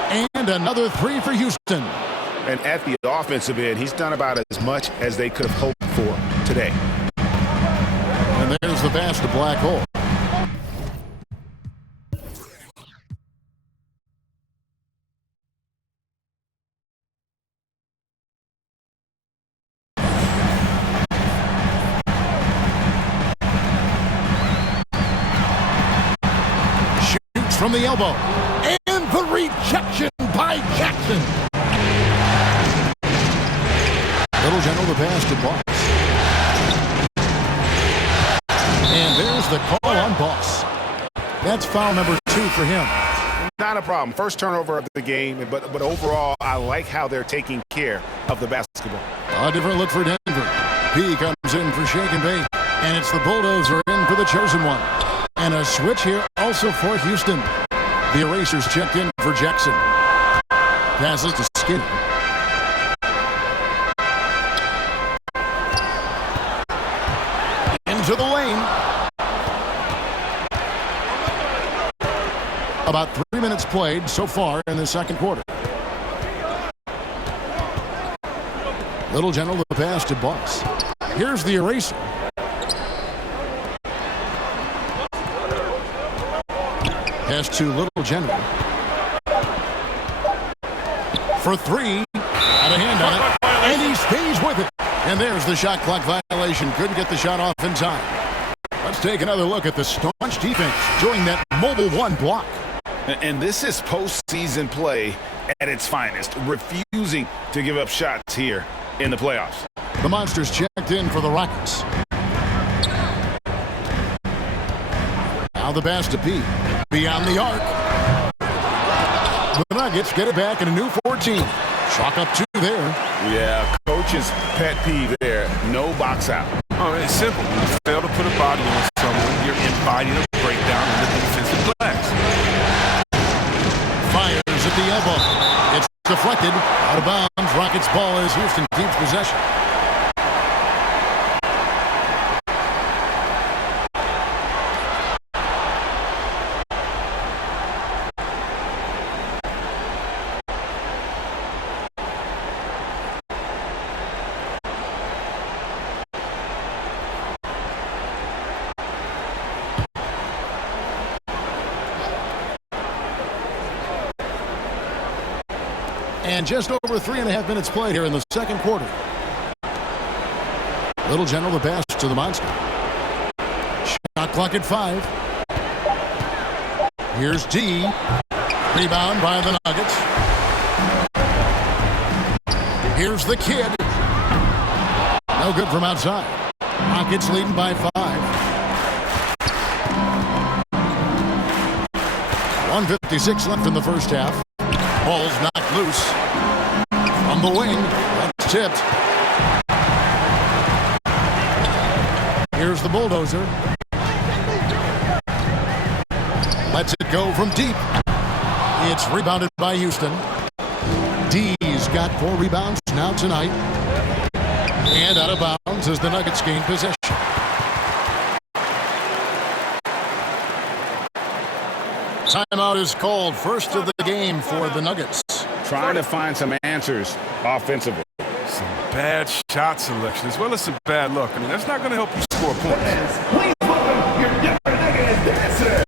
And another 3 for Houston. And at the offensive end, he's done about as much as they could have hoped for today. And there's the pass to Black Hole. Shoots from the elbow. And the rejection by Jackson. Little General the pass to Boss. And there's the call on Boss. That's foul number 2 for him. Not a problem. First turnover of the game, but overall, I like how they're taking care of the basketball. A different look for Denver. P comes in for shake and bake. And it's the Bulldozer in for the chosen one. And a switch here also for Houston. The Erasers checked in for Jackson. Passes to Skinny. Into the lane. About 3 minutes played so far in the second quarter. Little General the pass to Boss. Here's the Eraser. Pass to Little General. For three. Got a hand on it. And he stays with it. And there's the shot clock violation. Couldn't get the shot off in time. Let's take another look at the staunch defense during that Mobile One block. And this is postseason play at its finest, refusing to give up shots here in the playoffs. The Monsters checked in for the Rockets. Now the pass to P. Beyond the arc. The Nuggets get it back in a new 14. Chalk up 2 there. Yeah, coach's pet peeve there. No box out. Oh, it's simple. When you fail to put a body on someone, you're inviting a breakdown in the defensive glass. Fires at the elbow. It's deflected. Out of bounds. Rockets ball as Houston keeps possession. And just over 3.5 minutes played here in the second quarter. Little General the pass to the Monster. Shot clock at 5. Here's D. Rebound by the Nuggets. Here's the Kid. No good from outside. Rockets leading by 5. 1:56 left in the first half. Ball's knocked loose. From the wing. That's tipped. Here's the Bulldozer. Lets it go from deep. It's rebounded by Houston. D's got 4 rebounds now tonight. And out of bounds as the Nuggets gain possession. Timeout is called, first of the game for the Nuggets. Trying to find some answers offensively. Some bad shot selection as well as some bad luck. I mean, that's not going to help you score points. Please welcome your Denver Nuggets dancer.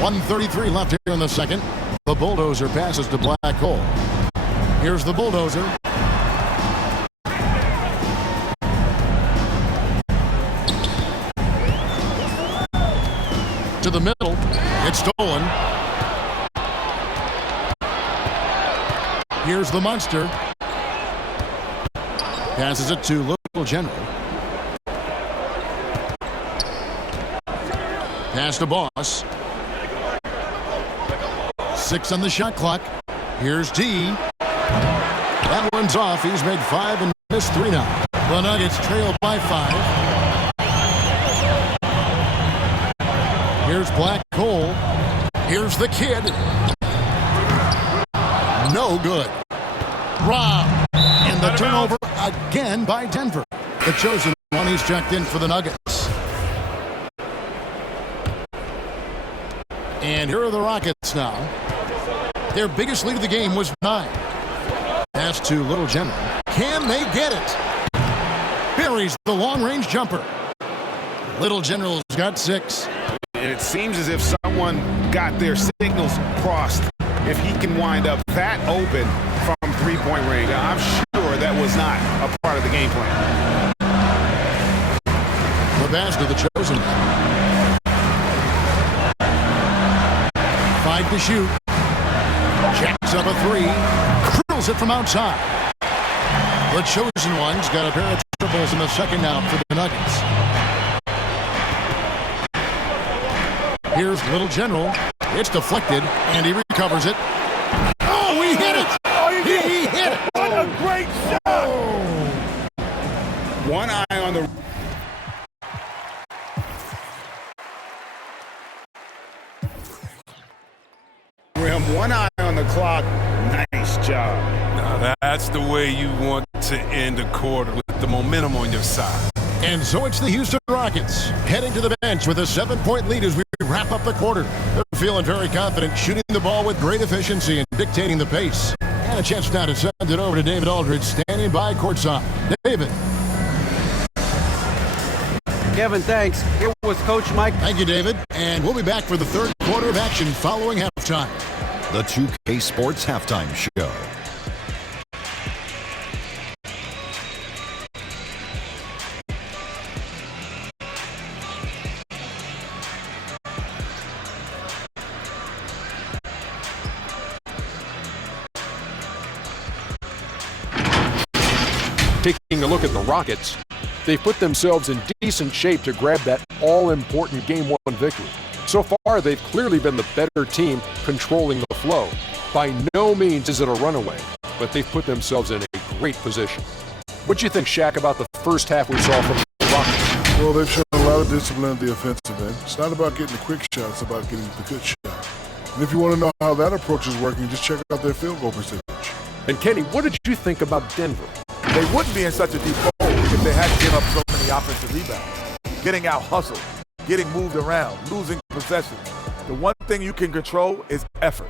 .133 left here in the second. The Bulldozer passes to Black Hole. Here's the Bulldozer. To the middle. It's stolen. Here's the Monster. Passes it to Little General. Pass to Boss. 6 on the shot clock. Here's D. That one's off. He's made 5 and missed 3 now. The Nuggets trail by 5. Here's Black Hole. Here's the Kid. No good. Rob. And the turnover again by Denver. The chosen one, he's checked in for the Nuggets. And here are the Rockets now. Their biggest lead of the game was 9. Pass to Little General. Can they get it? Buries the long-range jumper. Little General's got 6. And it seems as if someone got their signals crossed. If he can wind up that open from three-point range, I'm sure that was not a part of the game plan. The pass to the chosen. 5 to shoot. Jacks up a 3. Curls it from outside. The chosen one's got a pair of triples in the second now for the Nuggets. Here's Little General. It's deflected, and he recovers it. Oh, he hit it! He hit it! What a great shot! One eye on the... rim, one eye on the clock. Nice job. Now that's the way you want to end a quarter, with the momentum on your side. And so it's the Houston Rockets heading to the bench with a 7-point lead as we wrap up the quarter. They're feeling very confident, shooting the ball with great efficiency and dictating the pace. And a chance now to send it over to David Aldridge, standing by courtside. David. Kevin, thanks. Here with Coach Mike. Thank you, David. And we'll be back for the third quarter of action following halftime. The 2K Sports Halftime Show. Taking a look at the Rockets, they've put themselves in decent shape to grab that all-important Game 1 victory. So far, they've clearly been the better team controlling the flow. By no means is it a runaway, but they've put themselves in a great position. What do you think, Shaq, about the first half we saw from the Rockets? Well, they've shown a lot of discipline at the offensive end. It's not about getting the quick shot, it's about getting the good shot. And if you want to know how that approach is working, just check out their field goal percentage. And Kenny, what did you think about Denver? They wouldn't be in such a deep hole if they hadn't given up so many offensive rebounds. Getting out hustled, getting moved around, losing possessions. The one thing you can control is effort.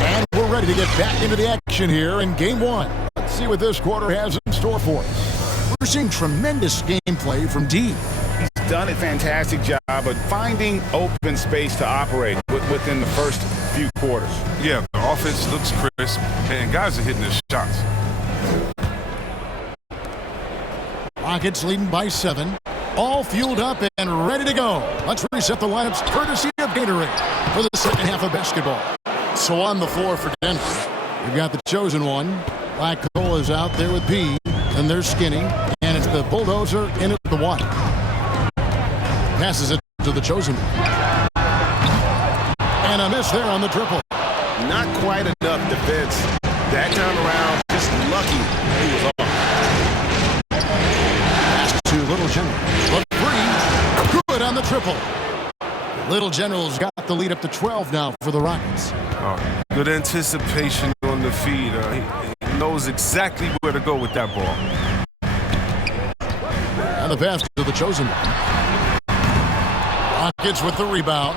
And we're ready to get back into the action here in Game 1. Let's see what this quarter has in store for us. We're seeing tremendous gameplay from D. He's done a fantastic job of finding open space to operate within the first few quarters. Yeah, the offense looks crisp, and guys are hitting their shots. Rockets leading by 7. All fueled up and ready to go. Let's reset the lineups courtesy of Gatorade for the second half of basketball. So on the floor for Denver, we've got the chosen one. Black Cole is out there with P, and they're Skinny, and it's the Bulldozer in at the 1. Passes it to the chosen one. And a miss there on the triple. Not quite enough defense. That time around, just lucky he was off. Pass to Little General. The 3. Good on the triple. Little General's got the lead up to 12 now for the Rockets. Oh, good anticipation on the feed. He knows exactly where to go with that ball. And the pass to the chosen one. Rockets with the rebound.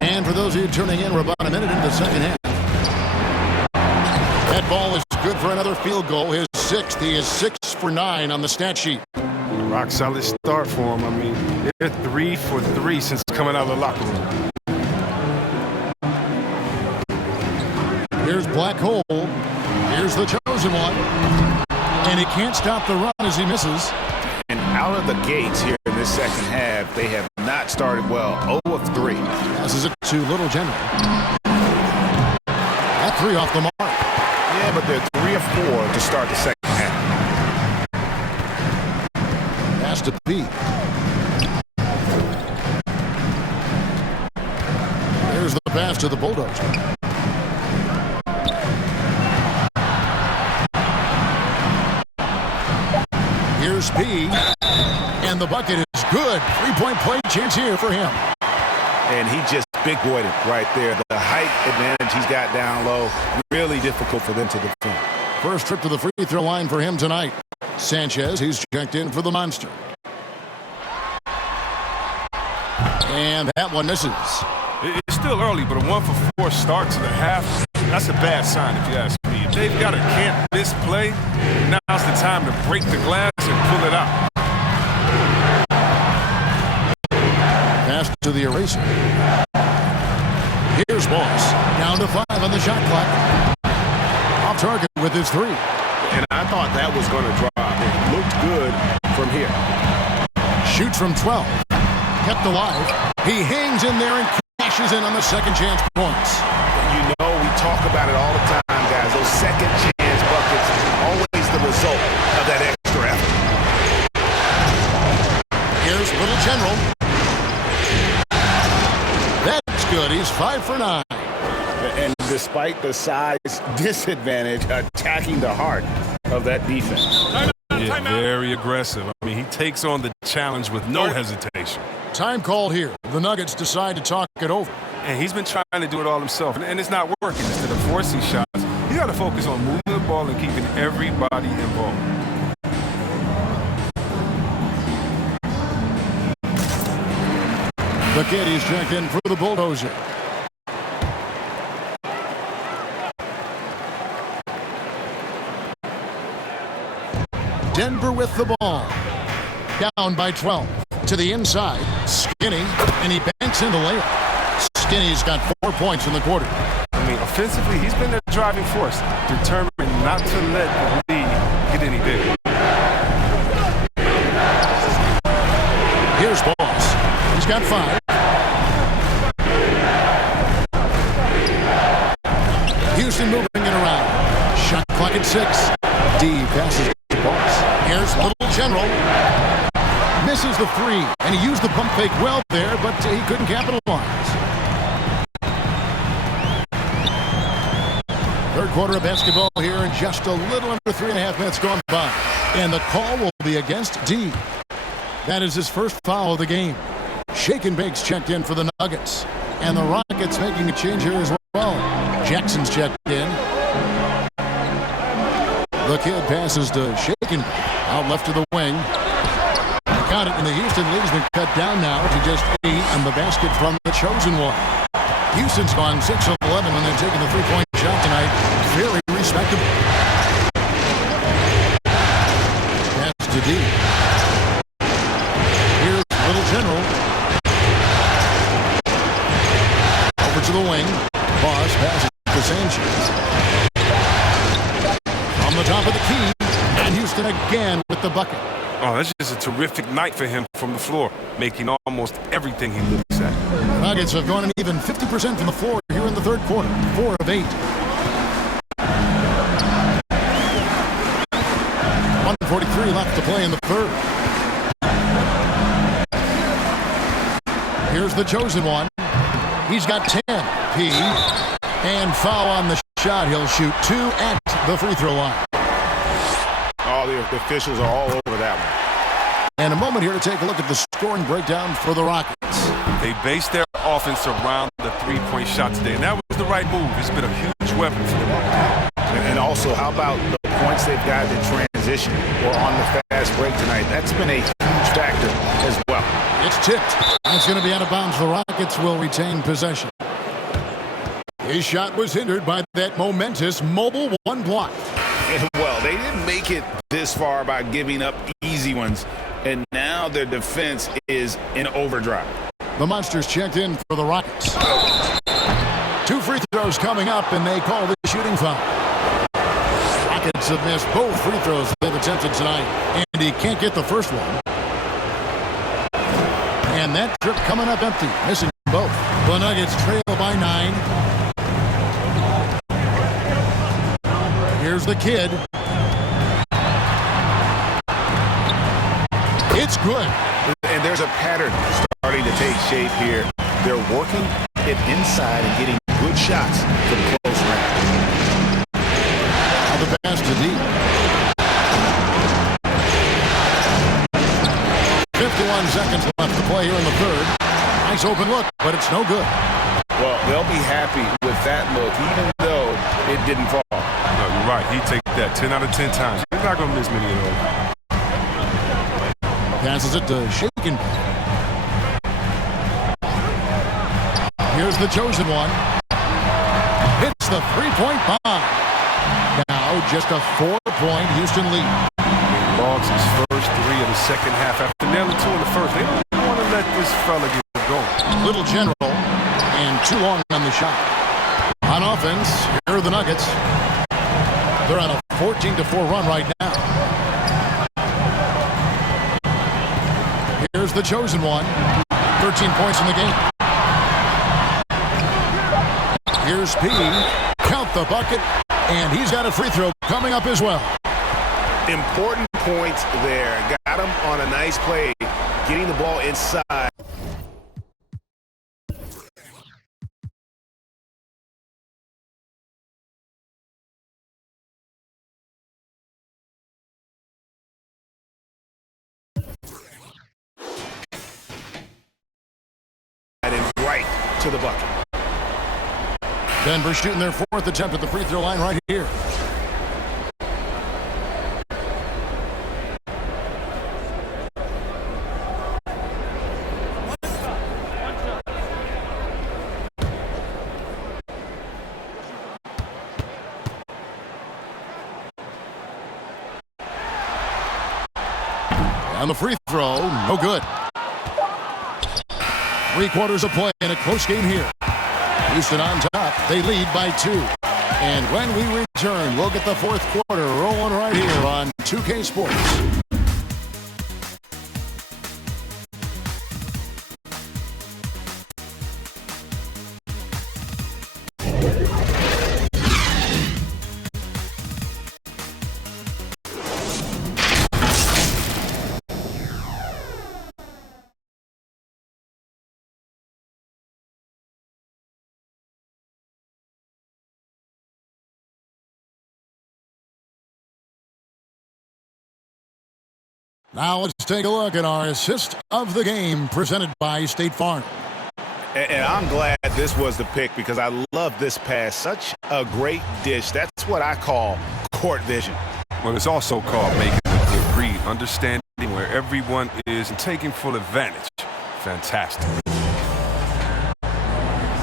And for those of you tuning in, we're about a minute into the second half. That ball is good for another field goal. His 6th. He is 6 for 9 on the stat sheet. Rock solid start for him. I mean, they're 3 for 3 since coming out of the locker room. Here's Black Hole. Here's the chosen one. And he can't stop the run as he misses. And out of the gates here in this second half, they have not started well. 0 of 3. Passes it to Little General. That 3 off the mark. Yeah, but they're 3 of 4 to start the second half. Pass to P. There's the pass to the Bulldozer. Here's P. And the bucket is good. 3-point play chance here for him. And he just big-boyed it right there. The height advantage he's got down low, really difficult for them to defend. First trip to the free throw line for him tonight. Sanchez, he's checked in for the Monster. And that one misses. It's still early, but a 1 for 4 start to the half, that's a bad sign if you ask me. If they've got a can't miss play, now's the time to break the glass and pull it out. Pass to the eraser. Here's Moss. Down to 5 on the shot clock. Off target with his 3. And I thought that was going to drop. It looked good from here. Shoots from 12. Kept alive. He hangs in there and crashes in on the second chance points. You know, we talk about it all the time, guys. Those second chance buckets, always the result of that extra effort. Here's Little General. That's good. He's 5 for 9. And despite the size disadvantage, attacking the heart of that defense. Yeah, very aggressive. I mean, he takes on the challenge with no hesitation. Time called here. The Nuggets decide to talk it over. And he's been trying to do it all himself, and it's not working. Instead of forcing shots, you got to focus on moving the ball and keeping everybody involved. The kid is checked in for the Bulldozer. Denver with the ball. Down by 12. To the inside. Skinny. And he banks in the layup. Skinny's got 4 points in the quarter. I mean, offensively, he's been their driving force, determined not to let the lead get any bigger. Here's Boss. He's got 5. Houston moving it around. Shot clock at 6. D passes to Boss. Here's Little General. Misses the 3, and he used the pump fake well there, but he couldn't capitalize. Third quarter of basketball here, and just a little under 3.5 minutes gone by. And the call will be against D. That is his first foul of the game. Shake and Bake's checked in for the Nuggets. And the Rockets making a change here as well. Jackson's checked in. The kid passes to Shake and Bake. Out left to the wing. Got it, and the Houston lead has been cut down now to just 8 on the basket from the chosen one. Houston's gone 6 of 11 when they're taking the three-point shot tonight. Very respectable. Pass to D. Here's Little General. Over to the wing. Boss passes to Sanchez. On the top of the key, and Houston again with the bucket. Oh, that's just a terrific night for him from the floor, making almost everything he looks at. Nuggets have gone an even 50% from the floor here in the third quarter. 4 of 8. 1:43 left to play in the third. Here's the chosen one. He's got 10. P. And foul on the shot. He'll shoot 2 at the free throw line. Oh, the officials are all over that one. And a moment here to take a look at the scoring breakdown for the Rockets. They based their offense around the three-point shot today, and that was the right move. It's been a huge weapon for them. And also, how about the points they've got in transition or on the fast break tonight? That's been a huge factor as well. It's tipped. It's going to be out of bounds. The Rockets will retain possession. His shot was hindered by that momentous mobile one block. Well, they didn't make it this far by giving up easy ones, and now their defense is in overdrive. The Monsters checked in for the Rockets. 2 free throws coming up, and they call the shooting foul. Rockets have missed both free throws they've attempted tonight, and he can't get the first one. And that trip coming up empty, missing both. The Nuggets trail by 9. Here's the kid. It's good. And there's a pattern starting to take shape here. They're working it inside and getting good shots from close range. Now the pass to D. 51 seconds left to play here in the third. Nice open look, but it's no good. Well, they'll be happy with that look, even though it didn't fall. No, you're right. He'd take that 10 out of 10 times. He's not going to miss many of those. Passes it to Shake and Bake. Here's the chosen one. Hits the three-point bomb. Now just a 4-point Houston lead. Logs his first 3 of the second half after nearly 2 in the first. They don't want to let this fella get going. Little General and too long on the shot. On offense, here are the Nuggets. They're on a 14-4 run right now. Here's the chosen one. 13 points in the game. Here's P. Count the bucket. And he's got a free throw coming up as well. Important points there. Got him on a nice play. Getting the ball inside. And right to the bucket. Denver shooting their 4th attempt at the free throw line right here. On the free throw, no good. 3 quarters of play in a close game here. Houston on top. They lead by 2. And when we return, we'll get the 4th quarter rolling right here on 2K Sports. Now let's take a look at our assist of the game presented by State Farm. And I'm glad this was the pick because I love this pass. Such a great dish. That's what I call court vision. Well, it's also called making a good read, understanding where everyone is and taking full advantage. Fantastic.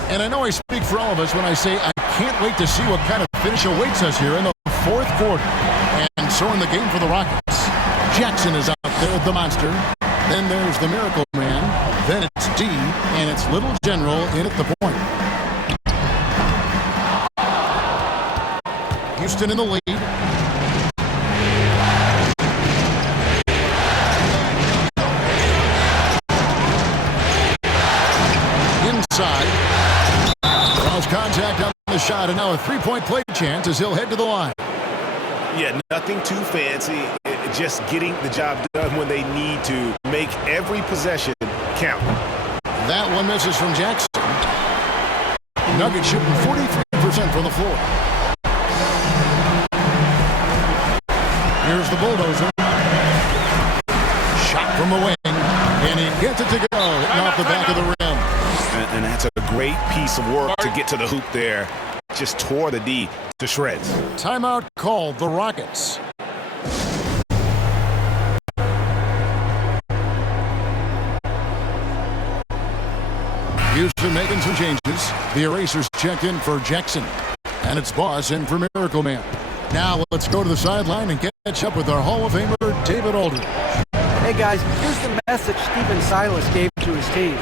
And I know I speak for all of us when I say I can't wait to see what kind of finish awaits us here in the 4th quarter. And so in the game for the Rockets. Jackson is out there with the monster. Then there's the Miracle Man. Then it's D, and it's Little General in at the point. Houston in the lead. Inside. Draws contact on the shot, and now a 3-point play chance as he'll head to the line. Yeah, nothing too fancy. Just getting the job done when they need to. Make every possession count. That one misses from Jackson. Nuggets shooting 43% from the floor. Here's the bulldozer. Shot from the wing. And he gets it to go. Hitting off the back of the rim. And that's a great piece of work to get to the hoop there. Just tore the D to shreds. Timeout called the Rockets. Houston making some changes. The erasers checked in for Jackson. And it's Boss in for Miracle Man. Now let's go to the sideline and catch up with our Hall of Famer, David Aldridge. Hey guys, here's the message Stephen Silas gave to his team.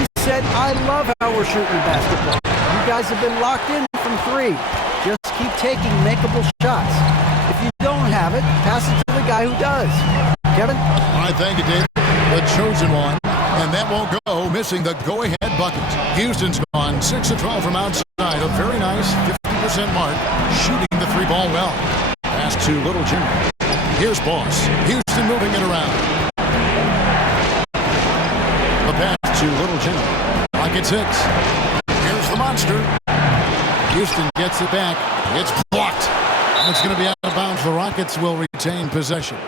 He said, I love how we're shooting basketball. You guys have been locked in from 3. Just keep taking makeable shots. If you don't have it, pass it to the guy who does. Kevin? All right, thank you, David. The chosen one. And that won't go, missing the go-ahead bucket. Houston's gone 6 of 12 from outside. A very nice 50% mark, shooting the 3-ball well. Pass to Little Jimmy. Here's Boss. Houston moving it around. The pass to Little Jimmy. Rocket 6. Here's the monster. Houston gets it back. It's blocked. And it's going to be out of bounds. The Rockets will retain possession.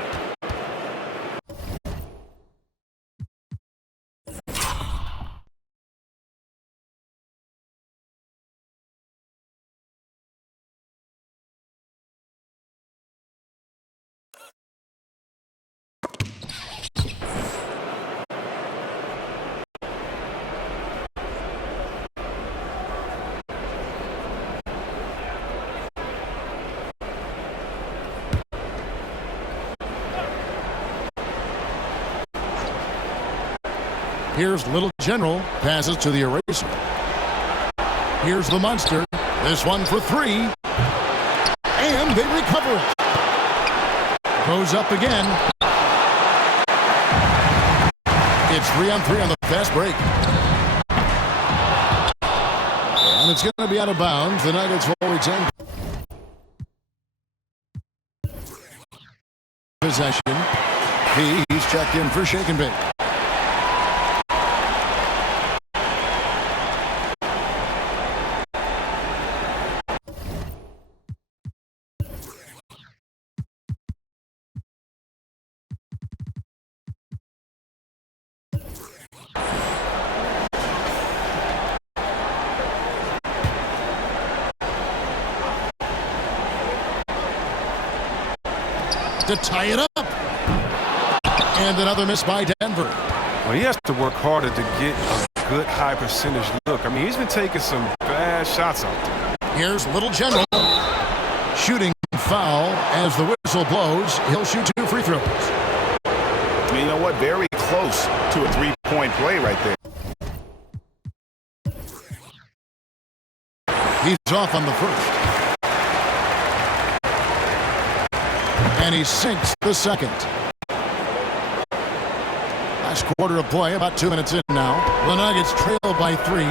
Here's Little General, passes to the eraser. Here's the monster. This one for 3. And they recover it. Goes up again. It's 3-on-3 on the fast break. And it's going to be out of bounds. The Nuggets will retain possession. He's checked in for shake and bake. to tie it up. And another miss by Denver. Well, he has to work harder to get a good high percentage look. I mean, he's been taking some bad shots out there. Here's Little General. Shooting foul as the whistle blows. He'll shoot 2 free throws. You know what? Very close to a three-point play right there. He's off on the first. And he sinks the second. Last quarter of play, about 2 minutes in now. The Nuggets trail by 3.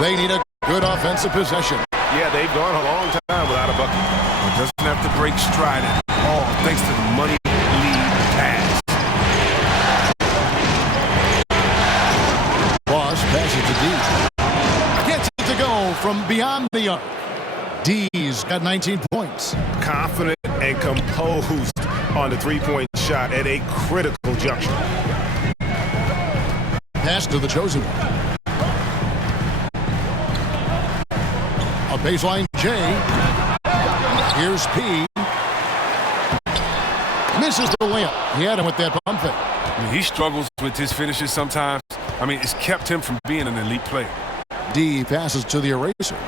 They need a good offensive possession. Yeah, they've gone a long time without a bucket. But doesn't have to break stride at all thanks to the money lead pass. Boss passes to D. Gets it to go from beyond the arc. D's got 19 points. Confident and composed on the three-point shot at a critical juncture. Pass to the chosen one. A baseline J. Here's P. Misses the layup. He had him with that pump fake. I mean, he struggles with his finishes sometimes. I mean, it's kept him from being an elite player. D passes to the eraser.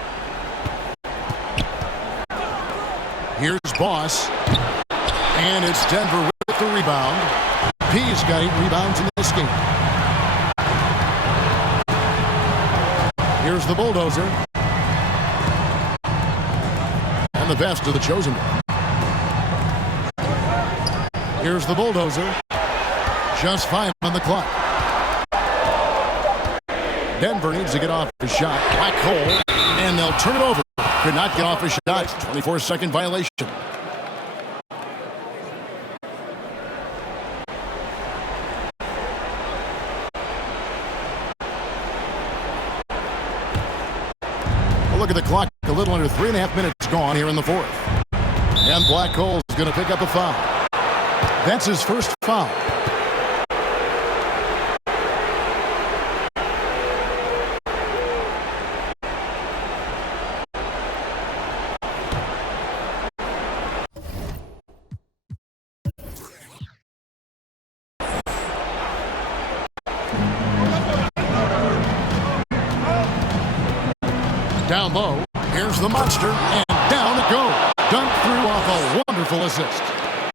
Here's Boss. And it's Denver with the rebound. P's got 8 rebounds in this game. Here's the bulldozer. And the pass to the chosen one. Here's the bulldozer. Just 5 on the clock. Denver needs to get off his shot. Black hole. And they'll turn it over. Could not get off his shot. 24-second violation. Look at the clock. A little under 3.5 minutes gone here in the fourth. And Black Hole is going to pick up a foul. That's his first foul. Down low, here's the monster, and down it goes. Dunked through off a wonderful assist.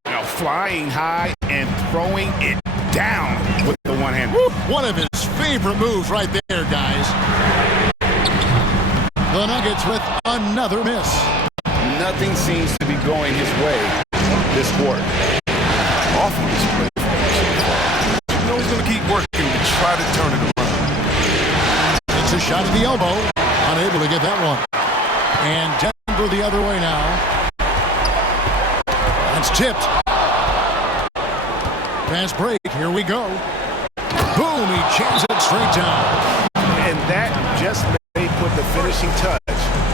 Now flying high and throwing it down with the one hand. One of his favorite moves right there, guys. The Nuggets with another miss. Nothing seems to be going his way this quarter. Awful display. You know he's going to keep working to try to turn it around. It's a shot at the elbow. Unable to get that one. And Denver the other way now. That's tipped. Fast break. Here we go. Boom. He jams it straight down. And that just may put the finishing touch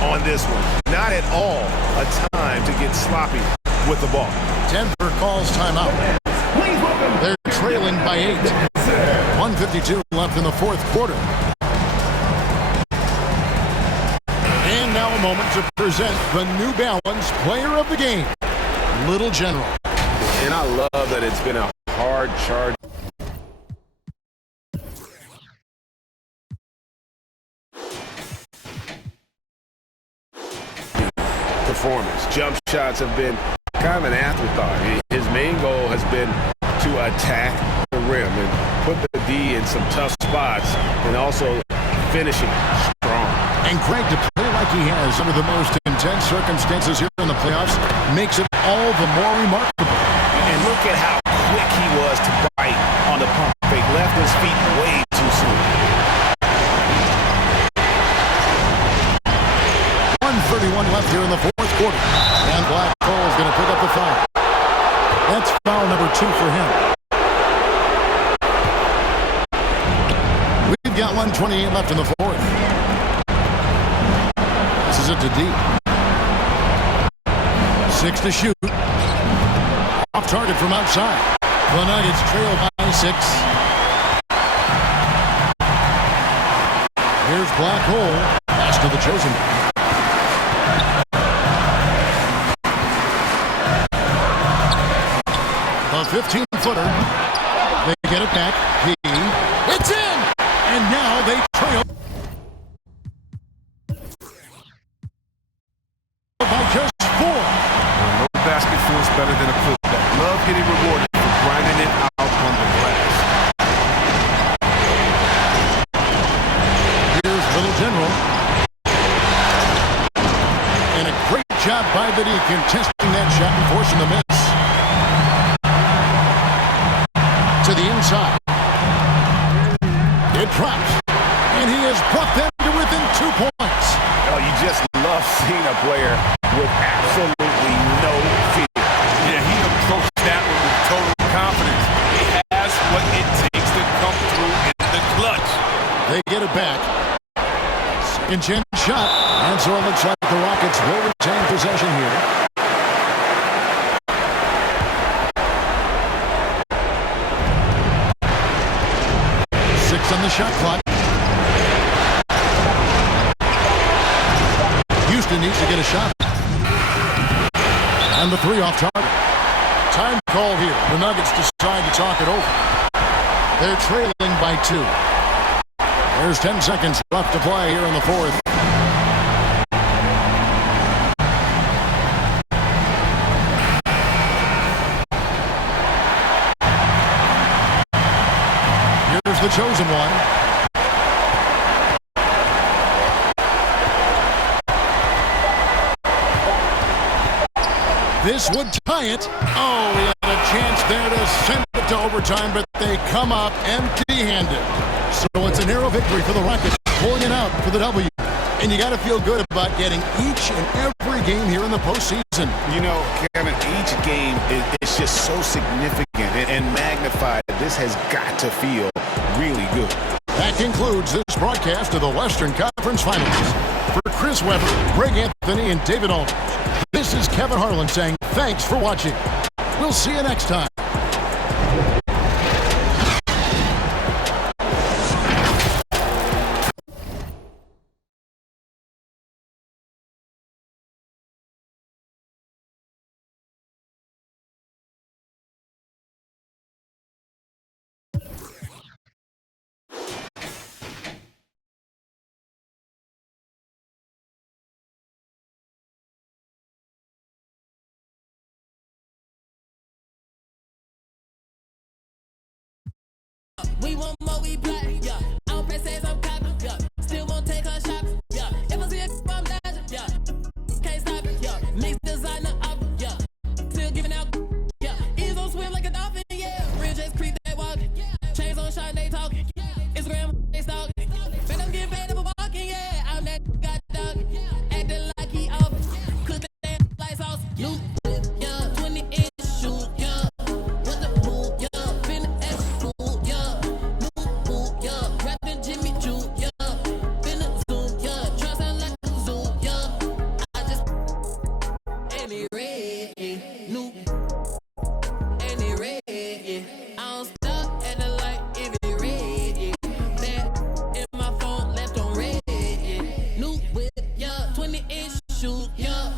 on this one. Not at all a time to get sloppy with the ball. Denver calls timeout. They're trailing by 8. 1:52 left in the fourth quarter. And now a moment to present the New Balance Player of the Game, Little General. And I love that it's been a hard charge. Performance. Jump shots have been kind of an afterthought. His main goal has been to attack the rim and put the D in some tough spots and also finishing strong. And Greg, to play like he has under the most intense circumstances here in the playoffs makes it all the more remarkable. And look at how quick he was to bite on the pump fake. Left his feet way too soon. 1:31 left here in the fourth quarter. And Black Hole is going to pick up the foul. That's foul number 2 for him. We've got 1:28 left in the fourth. This is it to deep. 6 to shoot. Off target from outside. The Nuggets trail by 6. Here's Black Hole. Pass to the chosen one. 15-footer. They get it back. It's in! And now they trail by just 4. No basket feels better than a putback. Love getting rewarded for grinding it out on the glass. Here's Little General. And a great job by the D contesting that shot and forcing the miss. To the inside. It drops. And he has brought them to within 2 points. Oh, you just love seeing a player with absolutely no fear. Yeah, he approached that one with total confidence. He has what it takes to come through in the clutch. They get it back. Second chance shot. And so it looks like the Rockets will retain possession here. On the shot clock. Houston needs to get a shot. And the 3 off target. Time call here. The Nuggets decide to talk it over. They're trailing by 2. There's 10 seconds left to play here in the 4th. Here's the chosen one. This would tie it. Oh, he had a chance there to send it to overtime, but they come up empty-handed. So it's a narrow victory for the Rockets, pulling it out for the W. And you got to feel good about getting each and every game here in the postseason. You know, Kevin, each game is just so significant and magnified. This has got to feel really good. That concludes this broadcast of the Western Conference Finals. For Chris Webber, Greg Anthony, and David Aldridge, this is Kevin Harlan saying thanks for watching. We'll see you next time. 20-inch shoot, yeah.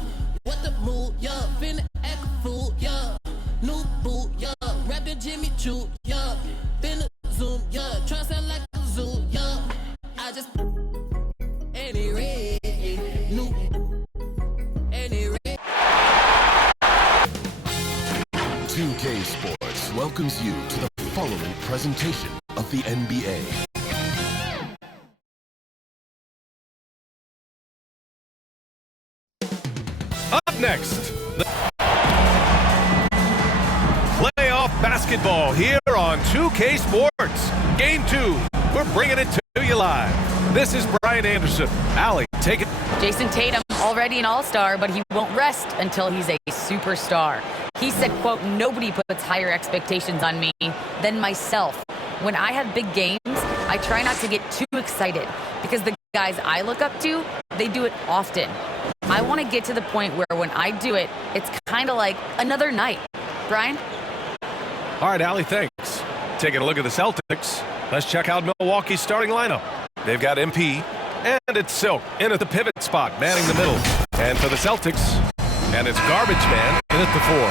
What the move, yeah. Finna act a fool, yeah. New boot, yeah. Rapping Jimmy Choo, yeah. Finna zoom, yeah. Try sound like a zoo, yeah. I just any red, new, any red. 2K Sports welcomes you to the following presentation of the NBA. Up next, the playoff basketball here on 2K Sports. Game 2, we're bringing it to you live. This is Brian Anderson. Allie, take it. Jason Tatum, already an all-star, but he won't rest until he's a superstar. He said, quote, "Nobody puts higher expectations on me than myself. When I have big games, I try not to get too excited because the guys I look up to, they do it often. I want to get to the point where when I do it, it's kind of like another night." Brian? All right, Allie, thanks. Taking a look at the Celtics, let's check out Milwaukee's starting lineup. They've got MP, and it's Silk in at the pivot spot, manning the middle. And for the Celtics, and it's Garbage Man in at the 4.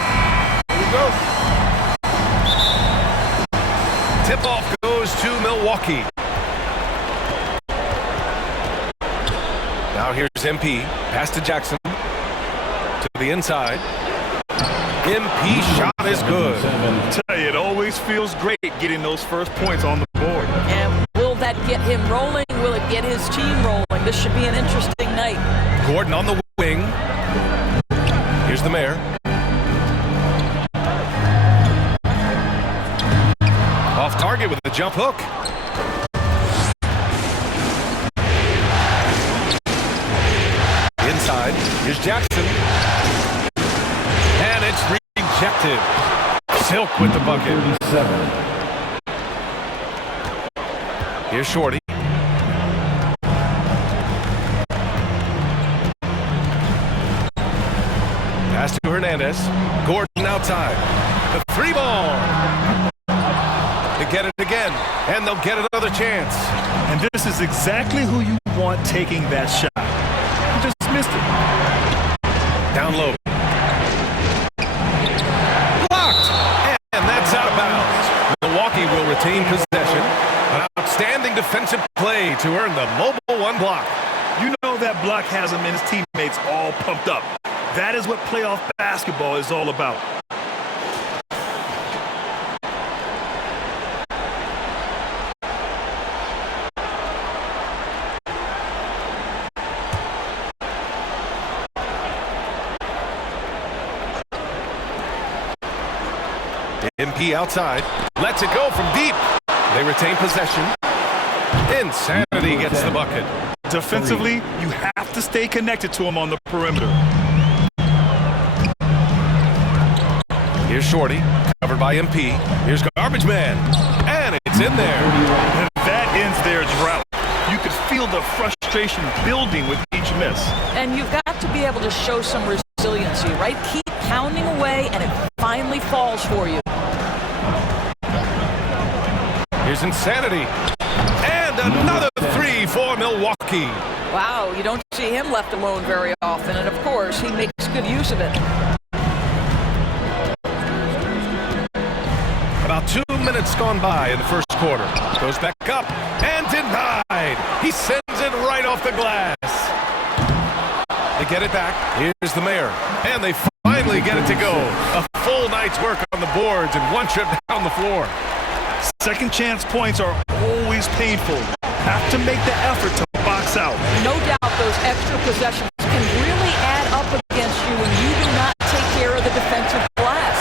Here we go. Tip-off goes to Milwaukee. Now here's MP. Pass to Jackson. To the inside. MP shot is good. I tell you, it always feels great getting those first points on the board. And will that get him rolling? Will it get his team rolling? This should be an interesting night. Gordon on the wing. Here's the mayor. Off target with the jump hook. Inside. Here's Jackson. And it's rejected. Silk with the bucket. Here's Shorty. Pass to Hernandez. Gordon outside. The three ball. They get it again, and they'll get another chance. And this is exactly who you want taking that shot. You just missed it. Down low. Blocked! And that's out of bounds. Milwaukee will retain possession. An outstanding defensive play to earn the mobile one block. You know that block has him and his teammates all pumped up. That is what playoff basketball is all about. MP outside. Lets it go from deep. They retain possession. Insanity gets the bucket. Defensively, you have to stay connected to him on the perimeter. Here's Shorty, covered by MP. Here's Garbage Man, and it's in there. And that ends their drought. You could feel the frustration building with each miss. And you've got to be able to show some resiliency, right? Keep pounding away, and it finally falls for you. Here's Insanity, and another three for Milwaukee. Wow, you don't see him left alone very often, and of course, he makes good use of it. About 2 minutes gone by in the first quarter. Goes back up and denied. He sends it right off the glass. They get it back. Here's the mayor. And they finally get it to go. A full night's work on the boards and one trip down the floor. Second chance points are always painful. Have to make the effort to box out. No doubt those extra possessions can really add up against you when you do not take care of the defensive glass.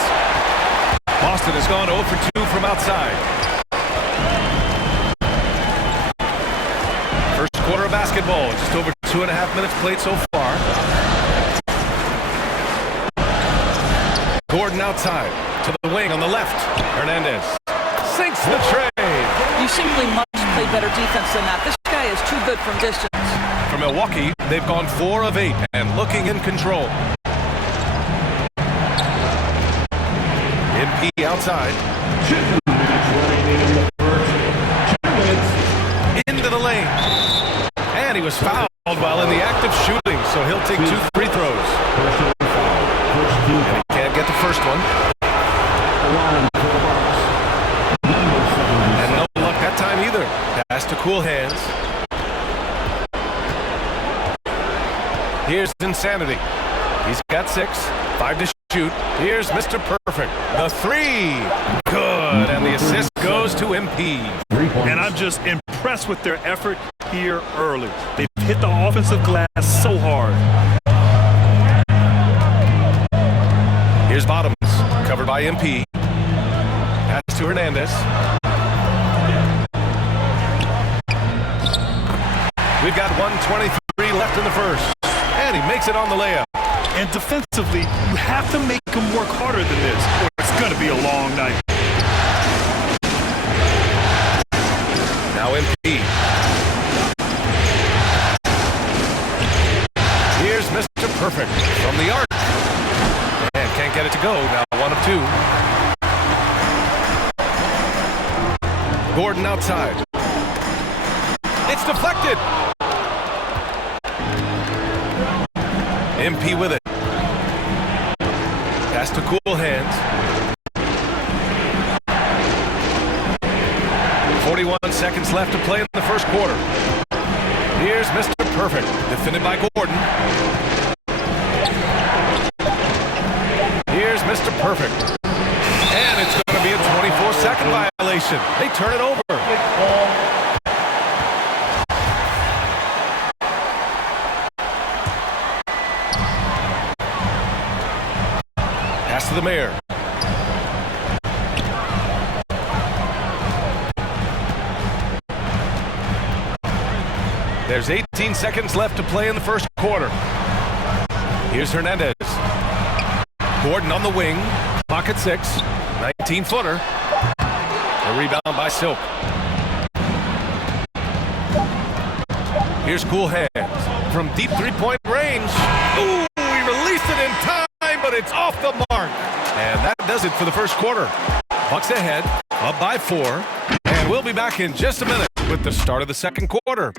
Boston has gone 0 for 2 from outside. First quarter of basketball, just over 2.5 minutes played so far. Gordon outside, to the wing on the left. Hernandez sinks the tray. You simply must play better defense than that. This guy is too good from distance. For Milwaukee, they've gone 4 of 8 and looking in control. MP outside. 2 minutes remaining in the first. 2 minutes. Into the lane. And he was fouled while in the act of shooting, so he'll take 2 free throws. And he can't get the first one. And no luck that time either. Pass to cool hands. Here's Insanity. He's got 6. 5 to shoot. Here's Mr. Perfect. The 3. Good. And the assist goes to MP. And I'm just impressed with their effort here early. They've hit the offensive glass so hard. Here's Bottoms. Covered by MP. Pass to Hernandez. We've got 1:23 left in the first. And he makes it on the layup. And defensively, you have to make them work harder than this, or it's going to be a long night. Now MP. Here's Mr. Perfect from the arc. And can't get it to go. Now 1 of 2. Gordon outside. It's deflected. MP with it. Pass to cool hands. 21 seconds left to play in the first quarter. Here's Mr. Perfect, defended by Gordon. Here's Mr. Perfect. And it's going to be a 24-second violation. They turn it over. Pass to the mayor. There's 18 seconds left to play in the first quarter. Here's Hernandez. Gordon on the wing. Clock at 6. 19-footer. A rebound by Silk. Here's Cool Hands from deep three-point range. Ooh, he released it in time, but it's off the mark. And that does it for the first quarter. Bucks ahead, up by 4. And we'll be back in just a minute with the start of the second quarter.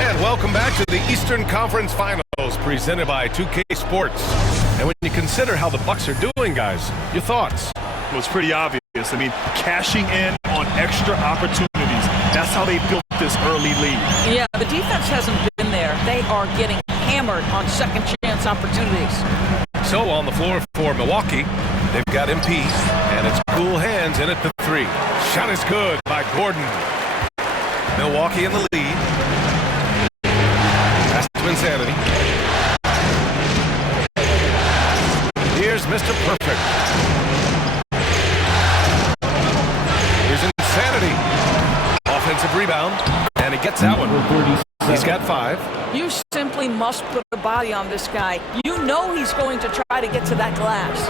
And welcome back to the Eastern Conference Finals presented by 2K Sports. And when you consider how the Bucks are doing, guys, your thoughts? Well, it's pretty obvious. I mean, cashing in on extra opportunities. That's how they built this early lead. Yeah, the defense hasn't been there. They are getting hammered on second chance opportunities. So on the floor for Milwaukee, they've got MP, and it's Cool Hands in at the 3. Shot is good by Gordon. Milwaukee in the lead. Pass to Insanity. Here's Mr. Perfect. Here's Insanity. Offensive rebound, and he gets that one. He's got 5. You simply must put a body on this guy. You know he's going to try to get to that glass.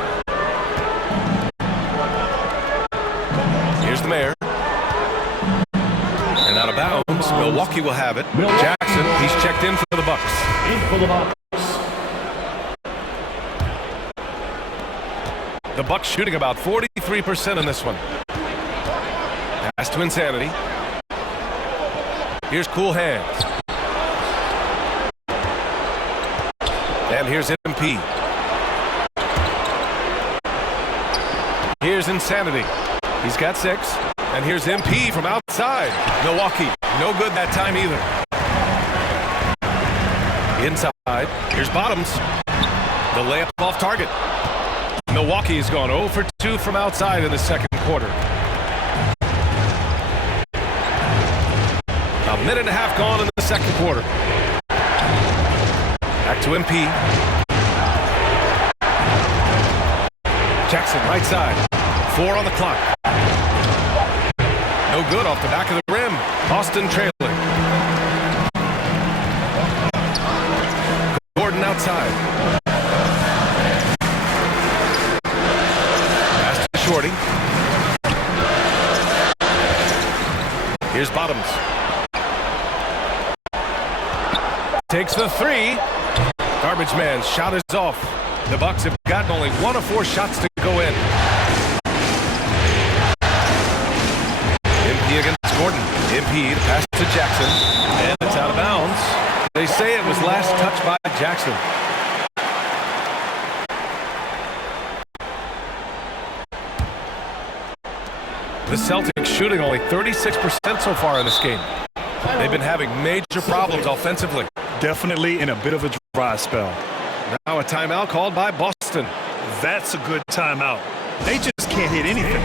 Here's the mayor. And out of bounds, Milwaukee will have it. Jackson, he's checked in for the Bucks. The Bucks shooting about 43% in this one. Pass to Insanity. Here's Cool Hands. And here's MP. Here's Insanity. He's got 6. And here's MP from outside. Milwaukee, no good that time either. Inside, here's Bottoms. The layup off target. Milwaukee has gone 0 for 2 from outside in the second quarter. A minute and a half gone in the second quarter. Back to MP. Jackson, right side. 4 on the clock. No good off the back of the rim. Boston trailing. Gordon outside. Pass to Shorty. Here's Bottoms. Takes the 3. Garbage man's shot is off. The Bucks have gotten only 1 of 4 shots to go in. MP against Gordon. MP to pass to Jackson. And it's out of bounds. They say it was last touched by Jackson. The Celtics shooting only 36% so far in this game. They've been having major problems offensively. Definitely in a bit of a dry spell. Now a timeout called by Boston. That's a good timeout. They just can't hit anything.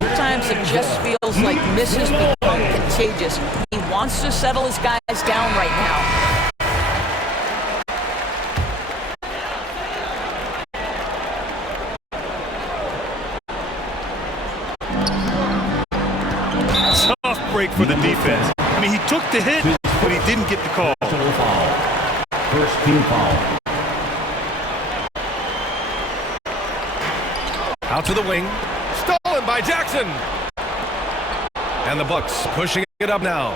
Sometimes it just feels like misses become contagious. He wants to settle his guys down right now. Tough break for the defense. I mean, he took the hit, but he didn't get the call. First team foul. Out to the wing. Stolen by Jackson. And the Bucks pushing it up now.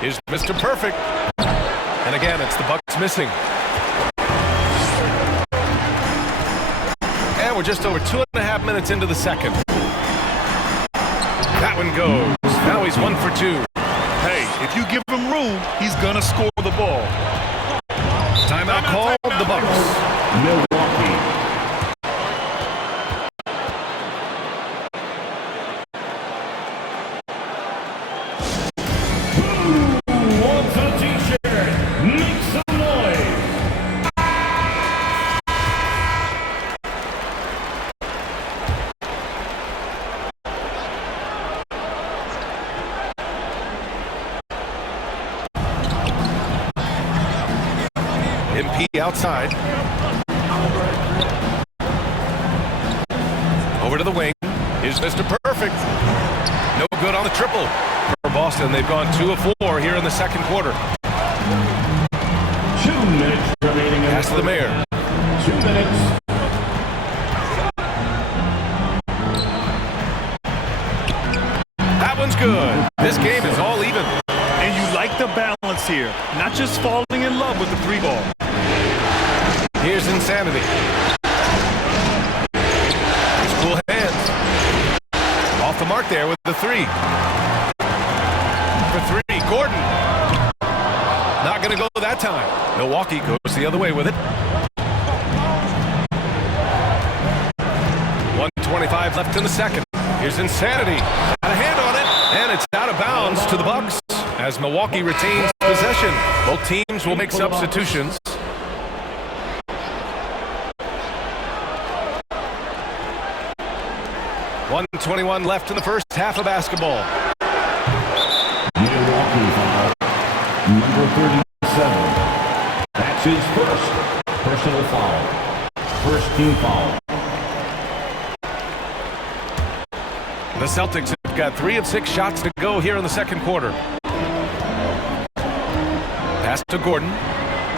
Here's Mr. Perfect. And again, it's the Bucks missing. And we're just over 2.5 minutes into the second. That one goes. Now he's 1 for 2. Hey, if you give him room, he's gonna score the ball. Timeout called the Bucks. Milwaukee. MP outside. Over to the wing. Here's Mr. Perfect. No good on the triple for Boston. They've gone 2 of 4 here in the second quarter. 2 minutes remaining. Pass to the mayor. 2 minutes. That one's good. This game is all even. And you like the balance here. Not just falling in love with the 3 ball. Here's Insanity. Here's Cool Hands. Off the mark there with the 3. For 3, Gordon. Not going to go that time. Milwaukee goes the other way with it. 1:25 left in the second. Here's Insanity. Got a hand on it, and it's out of bounds to the Bucks as Milwaukee retains possession. Both teams will make substitutions. .121 left in the first half of basketball. Milwaukee foul. Number 37. That's his first personal foul. First team foul. The Celtics have got 3 of 6 shots to go here in the second quarter. Pass to Gordon.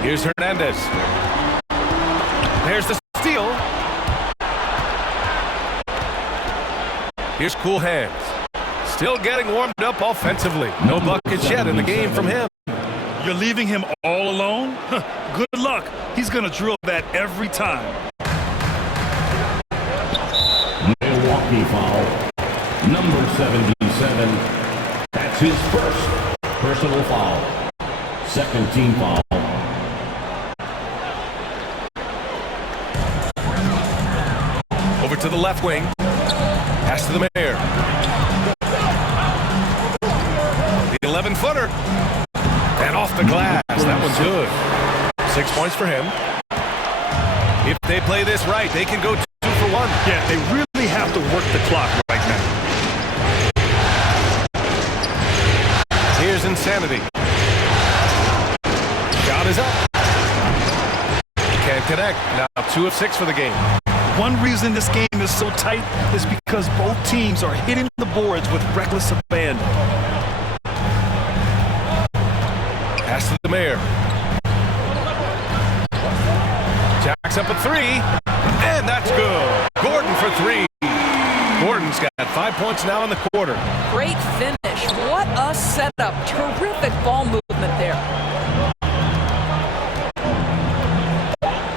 Here's Hernandez. There's the steal. Here's Cool Hands. Still getting warmed up offensively. No buckets yet in the game from him. You're leaving him all alone? Good luck. He's going to drill that every time. Milwaukee foul. Number 77. That's his first personal foul. Second team foul. Over to the left wing. Pass to the mayor. The 11-footer. And off the glass. That one's good. 6 points for him. If they play this right, they can go 2 for 1. Yeah, they really have to work the clock right now. Here's Insanity. Shot is up. Can't connect. Now 2 of 6 for the game. One reason this game is so tight is because both teams are hitting the boards with reckless abandon. Pass to the mayor. Jacks up a 3. And that's good. Gordon for 3. Gordon's got 5 points now in the quarter. Great finish. What a setup. Terrific ball movement there.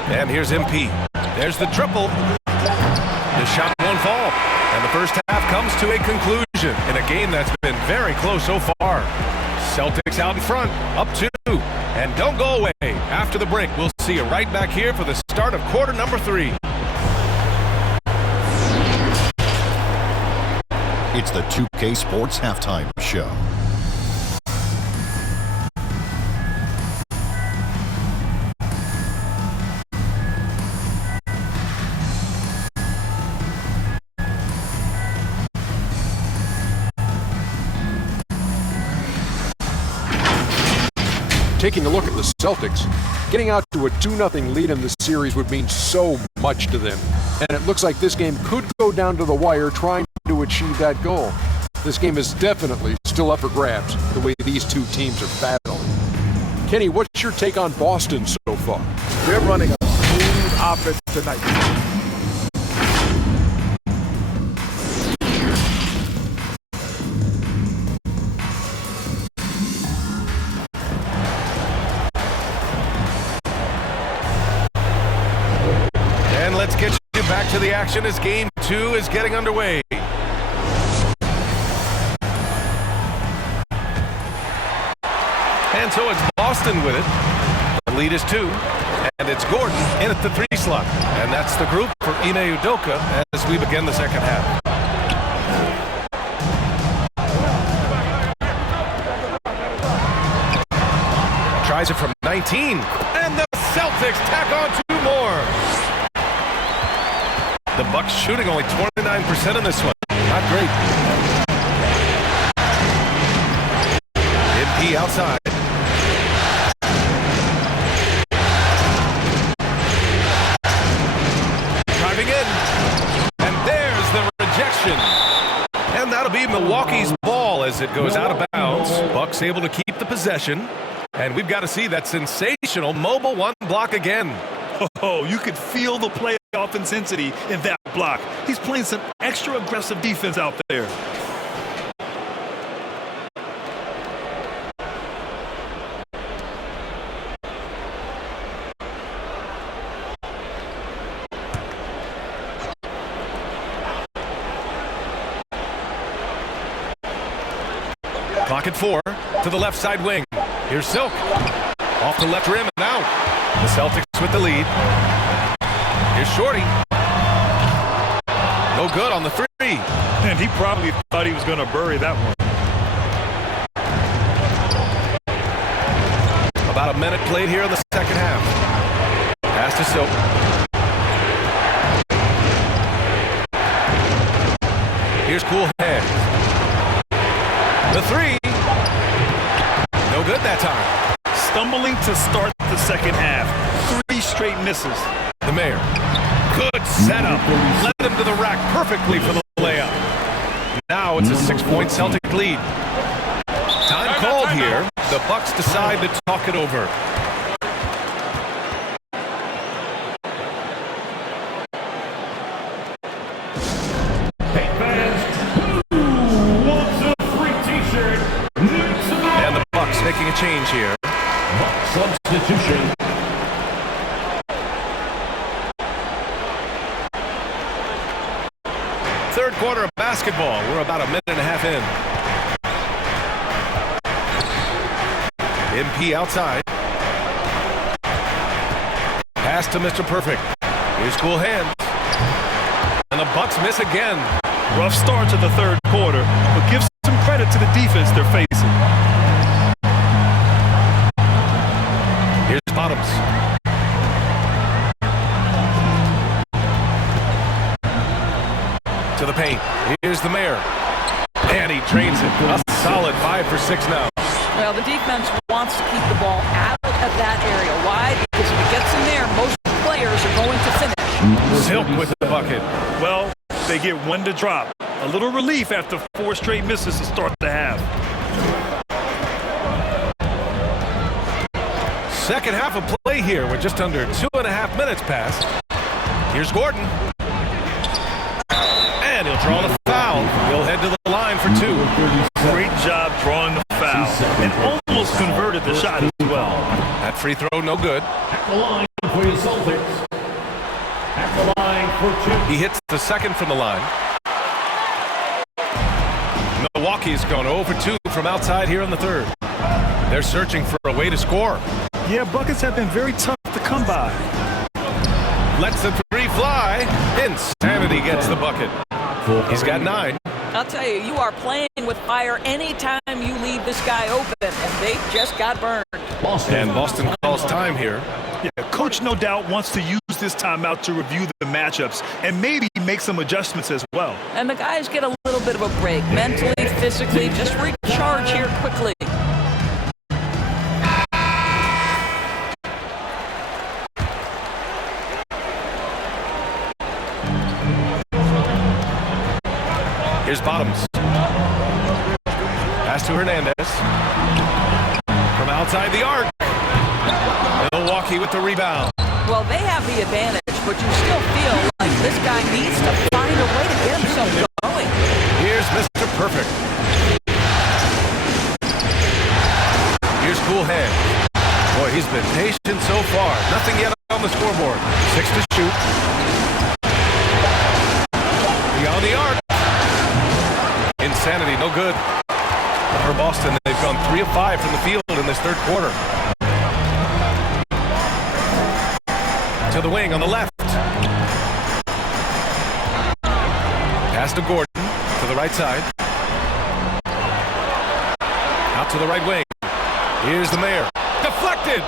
And here's MP. There's the triple. The shot won't fall. And the first half comes to a conclusion in a game that's been very close so far. Celtics out in front, up 2. And don't go away. After the break, we'll see you right back here for the start of quarter number 3. It's the 2K Sports Halftime Show. Taking a look at the Celtics, getting out to a 2-0 lead in the series would mean so much to them. And it looks like this game could go down to the wire trying to achieve that goal. This game is definitely still up for grabs, the way these two teams are battling. Kenny, what's your take on Boston so far? They're running a smooth offense tonight. And let's get you back to the action as game 2 is getting underway. And so it's Boston with it. The lead is 2. And it's Gordon in at the 3 slot. And that's the group for Ime Udoka as we begin the second half. Tries it from 19. And the Celtics tack on 2 more. The Bucks shooting only 29% in this one. Not great. MP outside. That'll be Milwaukee's ball as it goes out of bounds. Bucks able to keep the possession. And we've got to see that sensational mobile one block again. Oh, you could feel the playoff intensity in that block. He's playing some extra aggressive defense out there. Clock at 4 to the left side wing. Here's Silk. Off the left rim and out. The Celtics with the lead. Here's Shorty. No good on the three. And he probably thought he was going to bury that one. About a minute played here in the second half. Pass to Silk. Here's Cool Hands. The three. No good that time. Stumbling to start the second half. 3 straight misses. The Mayor. Good setup. Led him to the rack perfectly for the layup. Now it's a 6-point Celtic lead. Time called here. The Bucks decide to talk it over. Hey fans, who wants a free t-shirt? And the Bucks making a change here. Substitution. Third quarter of basketball. We're about a minute and a half in. MP outside. Pass to Mr. Perfect. Here's Cool Hands. And the Bucks miss again. Rough start to the third quarter, but give some credit to the defense they're facing. Here's Bottoms. To the paint. Here's the Mayor. And he drains it. A solid 5 for 6 now. Well, the defense wants to keep the ball out of that area. Why? Because if it gets in there, most players are going to finish. Silk with the bucket. Well, they get one to drop. A little relief after 4 straight misses to start the half. Second half of play here with just under 2.5 minutes passed. Here's Gordon. And he'll draw the foul. He'll head to the line for 2. Great job drawing the foul. And almost converted the shot as well. That free throw, no good. At the line for the Celtics. At the line for 2. He hits the second from the line. Milwaukee's gone 0 for 2 from outside here in the third. They're searching for a way to score. Yeah, buckets have been very tough to come by. Lets the three fly. Insanity gets the bucket. He's got 9. I'll tell you, you are playing with fire anytime you leave this guy open, and they just got burned. And Boston calls time here. Yeah, coach no doubt wants to use this timeout to review the matchups and maybe make some adjustments as well. And the guys get a little bit of a break, mentally, physically, just recharge here quickly. Here's Bottoms. Pass to Hernandez. From outside the arc. Milwaukee with the rebound. Well, they have the advantage, but you still feel like this guy needs to find a way to get himself going. Here's Mr. Perfect. Here's Cool Hand. Boy, he's been patient so far. Nothing yet on the scoreboard. 6 to shoot. Beyond the arc. Insanity, no good. For Boston, they've gone 3 of 5 from the field in this third quarter. To the wing on the left. Pass to Gordon to the right side. Out to the right wing. Here's the Mayor. Deflected.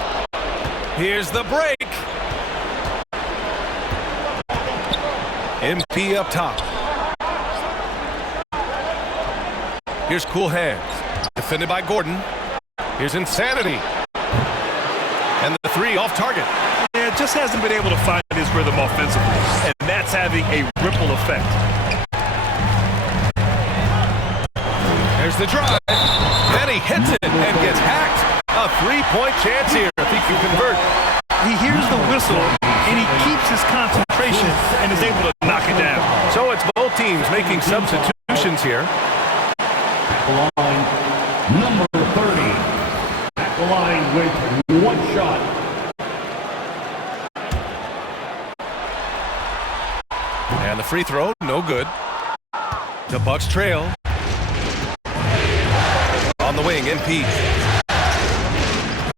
Here's the break. MP up top. Here's Cool Hands. Defended by Gordon. Here's Insanity. And the 3 off target. Yeah, just hasn't been able to find his rhythm offensively. And that's having a ripple effect. Here's the drive, and he hits it and gets hacked. A three-point chance here if he can convert. He hears the whistle, and he keeps his concentration and is able to knock it down. So it's both teams making substitutions here. At the line, number 30. At the line with one shot. And the free throw, no good. The Bucks trail. On the wing, MP.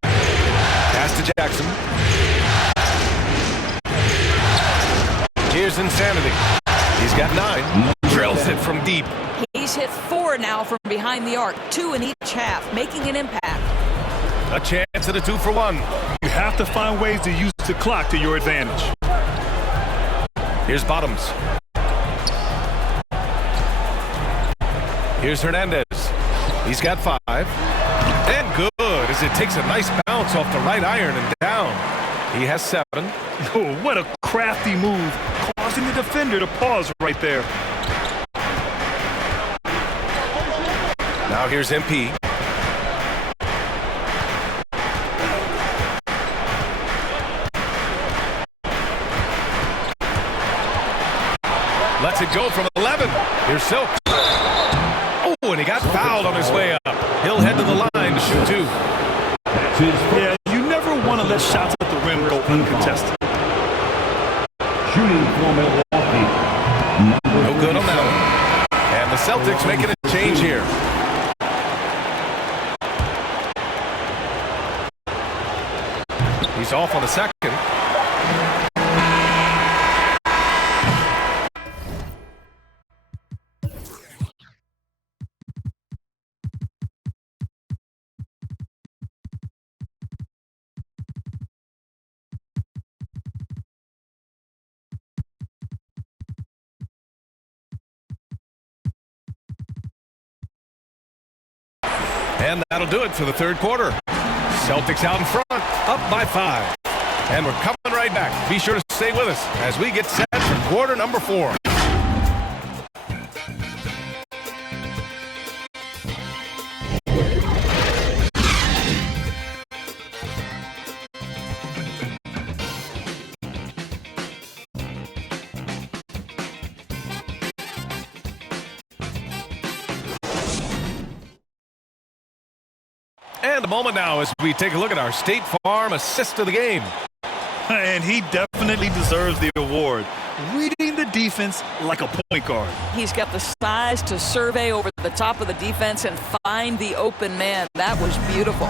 Pass to Jackson. Here's Insanity. He's got 9. Drills it from deep. He's hit 4 now from behind the arc, 2 in each half, making an impact. A chance at a 2-for-1. You have to find ways to use the clock to your advantage. Here's Bottoms. Here's Hernandez. He's got 5. And good, as it takes a nice bounce off the right iron and down. He has 7. Oh, what a crafty move, causing the defender to pause right there. Now here's MP. Lets it go from 11. Here's Silk. Oh, and he got fouled on his way up. He'll head to the line to shoot 2. Yeah, you never want to let shots at the rim go uncontested. Shooting for Milwaukee. No good on that one. And the Celtics making a change here. He's off on the second. And that'll do it for the third quarter. Celtics out in front, up by 5. And we're coming right back. Be sure to stay with us as we get set for quarter number 4. And a moment now as we take a look at our State Farm assist of the game. And he definitely deserves the award. Reading the defense like a point guard. He's got the size to survey over the top of the defense and find the open man. That was beautiful.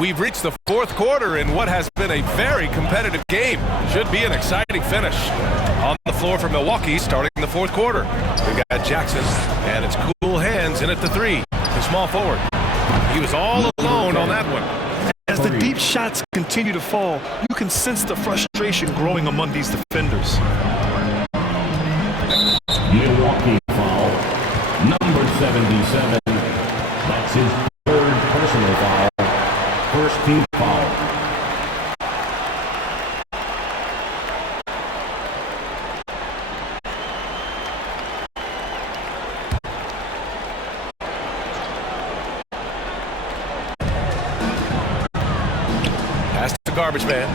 We've reached the fourth quarter in what has been a very competitive game. Should be an exciting finish. On the floor for Milwaukee starting the fourth quarter. We've got Jackson, and it's cool hands in at the 3. The small forward. He was all alone on that one. As the deep shots continue to fall, you can sense the frustration growing among these defenders. Milwaukee foul. Number 77. That's his 3rd personal foul. First team foul. Garbage man.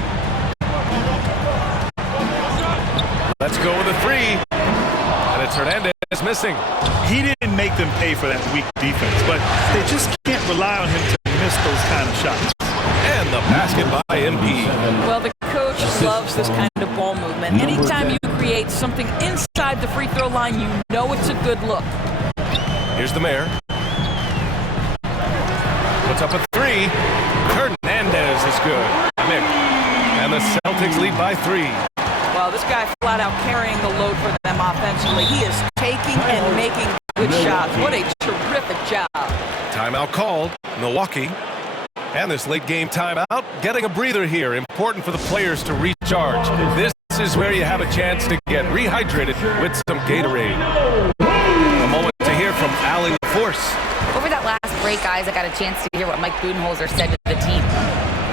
Let's go with a 3. And it's Hernandez missing. He didn't make them pay for that weak defense, but they just can't rely on him to miss those kind of shots. And the basket by MP. Well, the coach loves this kind of ball movement. Anytime you create something inside the free throw line, you know it's a good look. Here's the mayor. Puts up a 3. Hernandez is good. And the Celtics lead by 3. Well, this guy flat out carrying the load for them offensively. He is taking and making good shots. What a terrific job. Timeout called. Milwaukee. And this late game timeout, getting a breather here. Important for the players to recharge. This is where you have a chance to get rehydrated with some Gatorade. A moment to hear from Allie LaForce. Over that last break, guys, I got a chance to hear what Mike Budenholzer said to the team.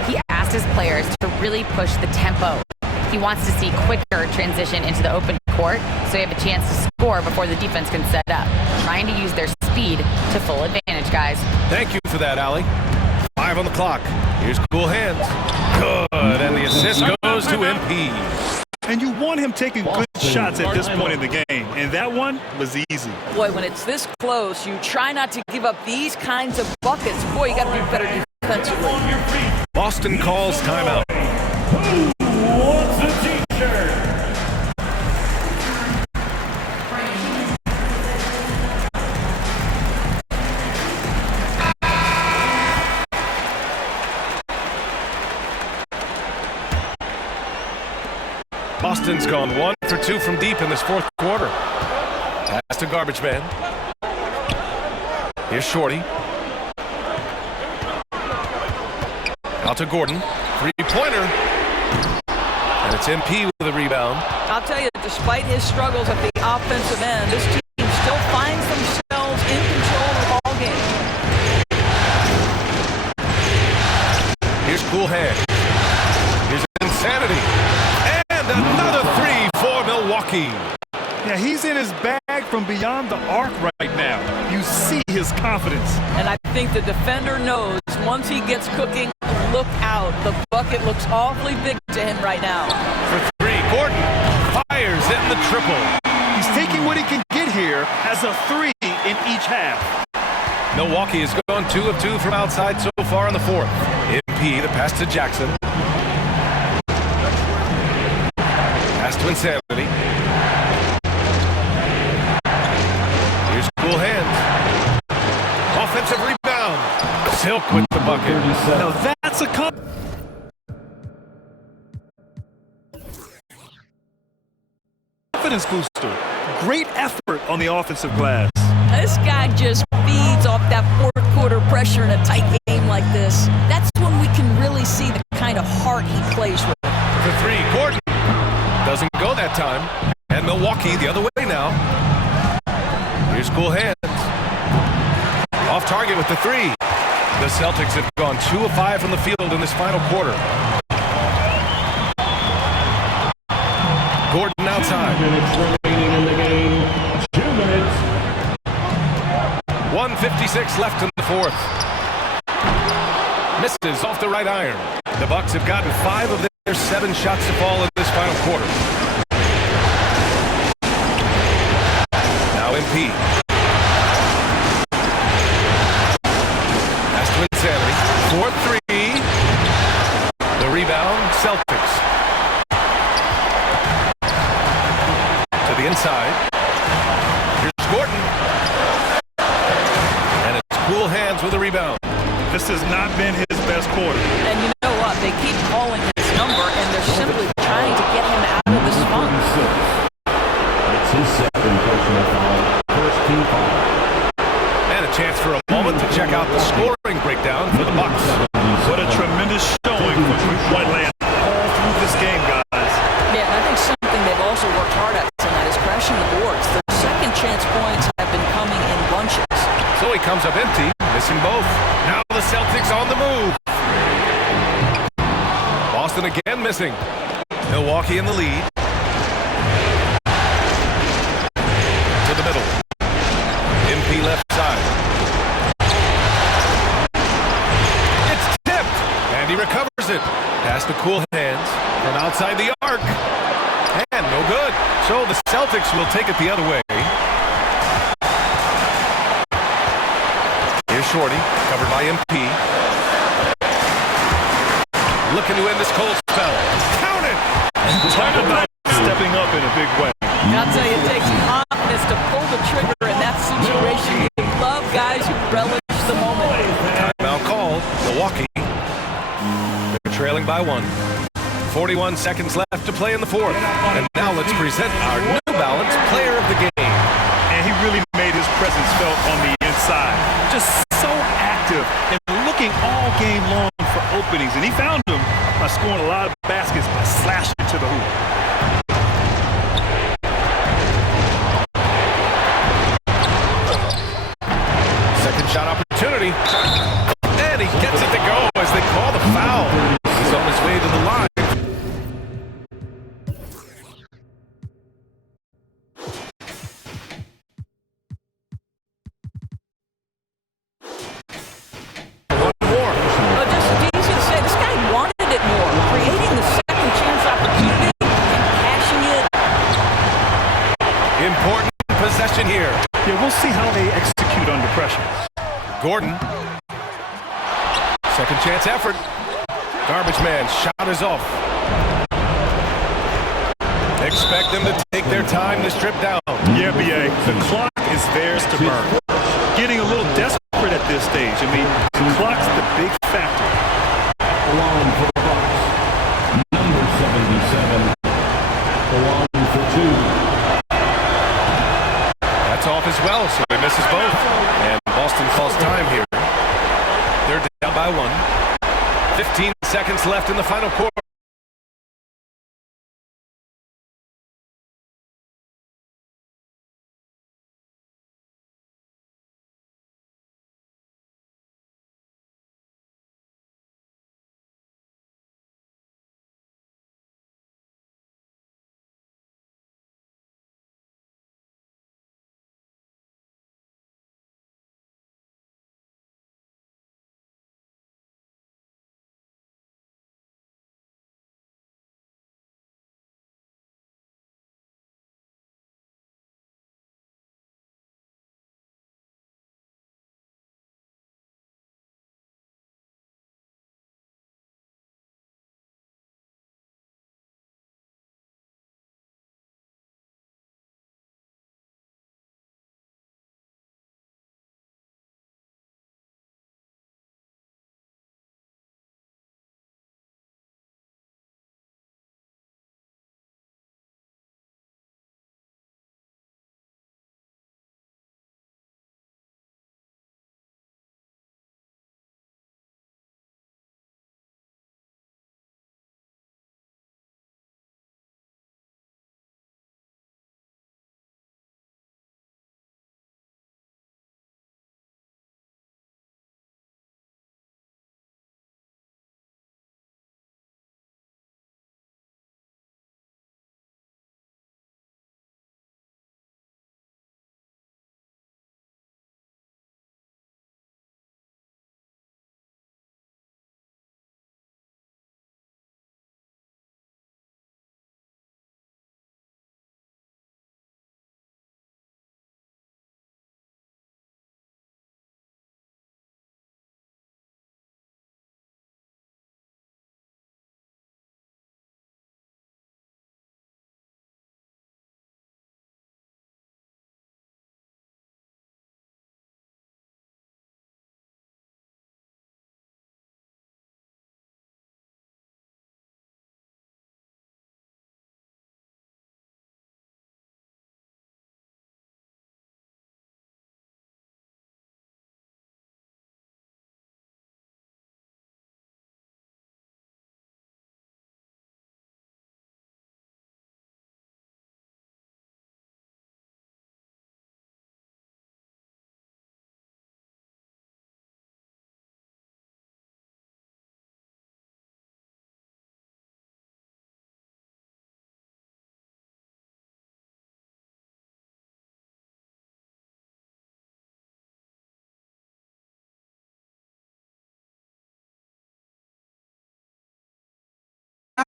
He asked his players to really push the tempo. He wants to see quicker transition into the open court so they have a chance to score before the defense can set up. Trying to use their speed to full advantage, guys. Thank you for that, Allie. 5 on the clock. Here's Cool Hands. Good, and the assist goes to MP. And you want him taking good shots at this point in the game, and that one was easy. Boy, when it's this close, you try not to give up these kinds of buckets. Boy, you got to do better defensively. Boston calls timeout. Who wants a t-shirt? Boston's gone 1 for 2 from deep in this fourth quarter. Pass to Garbage Man. Here's Shorty. Out to Gordon. Three-pointer. And it's MP with the rebound. I'll tell you, despite his struggles at the offensive end, this team still finds themselves in control of the ball game. Here's Cool Hand. Here's Insanity. And another 3 for Milwaukee. Yeah, he's in his bag from beyond the arc right now. You see his confidence. And I think the defender knows once he gets cooking, look out. The bucket looks awfully big to him right now. For 3, Gordon fires in the triple. He's taking what he can get here as a 3 in each half. Milwaukee has gone 2 of 2 from outside so far in the fourth. MP, the pass to Jackson. Pass to Insanity. Here's Cool Hands. Offensive rebound. Silk with the bucket. Now that's a confidence booster. Great effort on the offensive glass. This guy just feeds off that fourth quarter pressure in a tight game like this. That's when we can really see the kind of heart he plays with. For 3, Gordon. Doesn't go that time. And Milwaukee the other way now. Here's Cool Hands. Off target with the 3. The Celtics have gone 2 of 5 from the field in this final quarter. Gordon outside. 2 minutes remaining in the game. 2 minutes. 1:56 left in the fourth. Misses off the right iron. The Bucks have gotten 5 of their 7 shots to fall in this final quarter. Now MP. Pass to Insanity. 4-3. The rebound, Celtics. To the inside. Here's Gordon. And it's Cool Hands with the rebound. This has not been his best quarter. And you know what? They keep calling his number, and they're simply trying to get him out of this funk. It's his second personal foul. First team foul. And a chance for a moment to check out the scoring breakdown for the Bucks. What a tremendous showing from three-point land all through this game, guys. Yeah, and I think something they've also worked hard at tonight is crashing the boards. Their second chance points have been coming in bunches. So he comes up empty, missing both. Now the Celtics on the move. Boston again missing. Milwaukee in the lead. To the middle. MP left side. It's tipped, and he recovers it. Pass to Cool Hands from outside the arc. And no good. So the Celtics will take it the other way. Here's Shorty, covered by MP. Looking to end this cold spell. Count it! Talk about stepping up in a big way. And I'll tell you, it takes confidence to pull the trigger in that situation. You love guys who relish the moment. Timeout called. Milwaukee. They're trailing by 1. 41 seconds left to play in the fourth. And now let's present our New Balance Player of the Game. And he really made his presence felt on the inside. Just so active and looking all game long for openings. And he found them by scoring a lot of baskets by slashing to the hoop. Second shot opportunity. And he gets it to go as they call the foul. He's on his way to the line. we'll see how they execute under pressure. Gordon. Second chance effort. Garbage man, shot is off. Expect them to take their time to strip down. Yeah, B.A., the clock is theirs to burn. Getting a little desperate at this stage. I mean, the clock's the big factor. Along for the Bucks, number 77. Along for 2. That's off as well, so he misses both. And Boston calls time here. They're down by 1. 15 seconds left in the final quarter.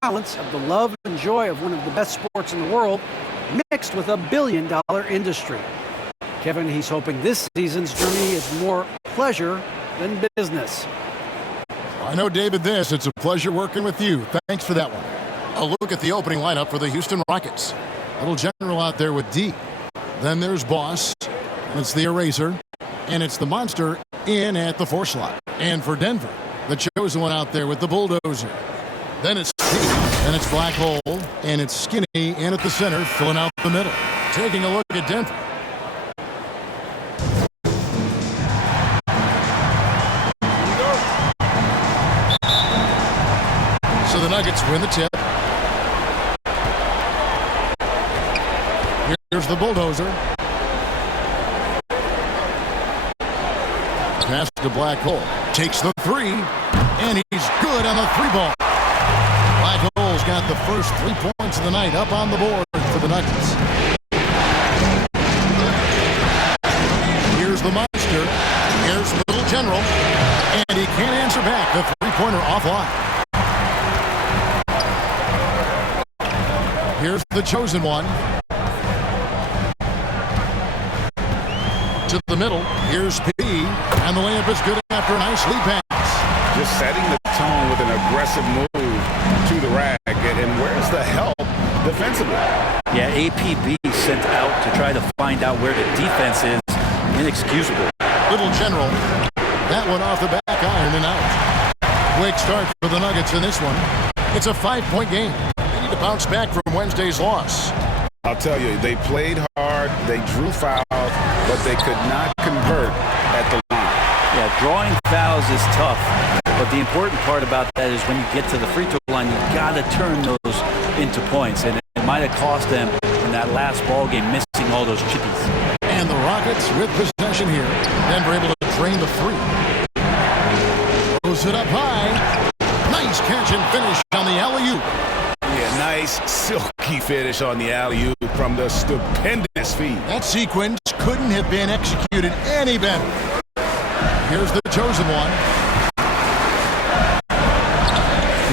Balance of the love and joy of one of the best sports in the world, mixed with a billion-dollar industry. Kevin, he's hoping this season's journey is more pleasure than business. I know, David, it's a pleasure working with you. Thanks for that one. A look at the opening lineup for the Houston Rockets. Little general out there with D. Then there's Boss, and it's the Eraser, and it's the Monster in at the 4 slot. And for Denver, the chosen one out there with the Bulldozer. Then it's Steve, and it's Black Hole, and it's Skinny in at the center, filling out the middle. Taking a look at Denver. So the Nuggets win the tip. Here's the Bulldozer. Pass to Black Hole. Takes the 3, and he's good on the 3-ball. Black Hole's got the first 3 points of the night up on the board for the Nuggets. Here's the Monster. Here's Little General. And he can't answer back. The 3-pointer offline. Here's the chosen one. to the middle. Here's P. And the layup is good after a nice lead pass. Just setting the tone with an aggressive move to the rack. And where's the help defensively? Yeah, APB sent out to try to find out where the defense is. Inexcusable. Little general. That one off the back iron and out. Quick start for the Nuggets in this one. It's a 5-point game. They need to bounce back from Wednesday's loss. I'll tell you, they played hard, they drew fouls, but they could not convert at the line. Yeah, drawing fouls is tough, but the important part about that is when you get to the free throw line, you got to turn those into points, and it might have cost them in that last ball game, missing all those chippies. And the Rockets with possession here. Denver able to drain the three. Throws it up high. Nice catch and finish on the alley-oop. Yeah, nice silky finish on the alley-oop from the stupendous feed. That sequence couldn't have been executed any better. Here's the chosen one.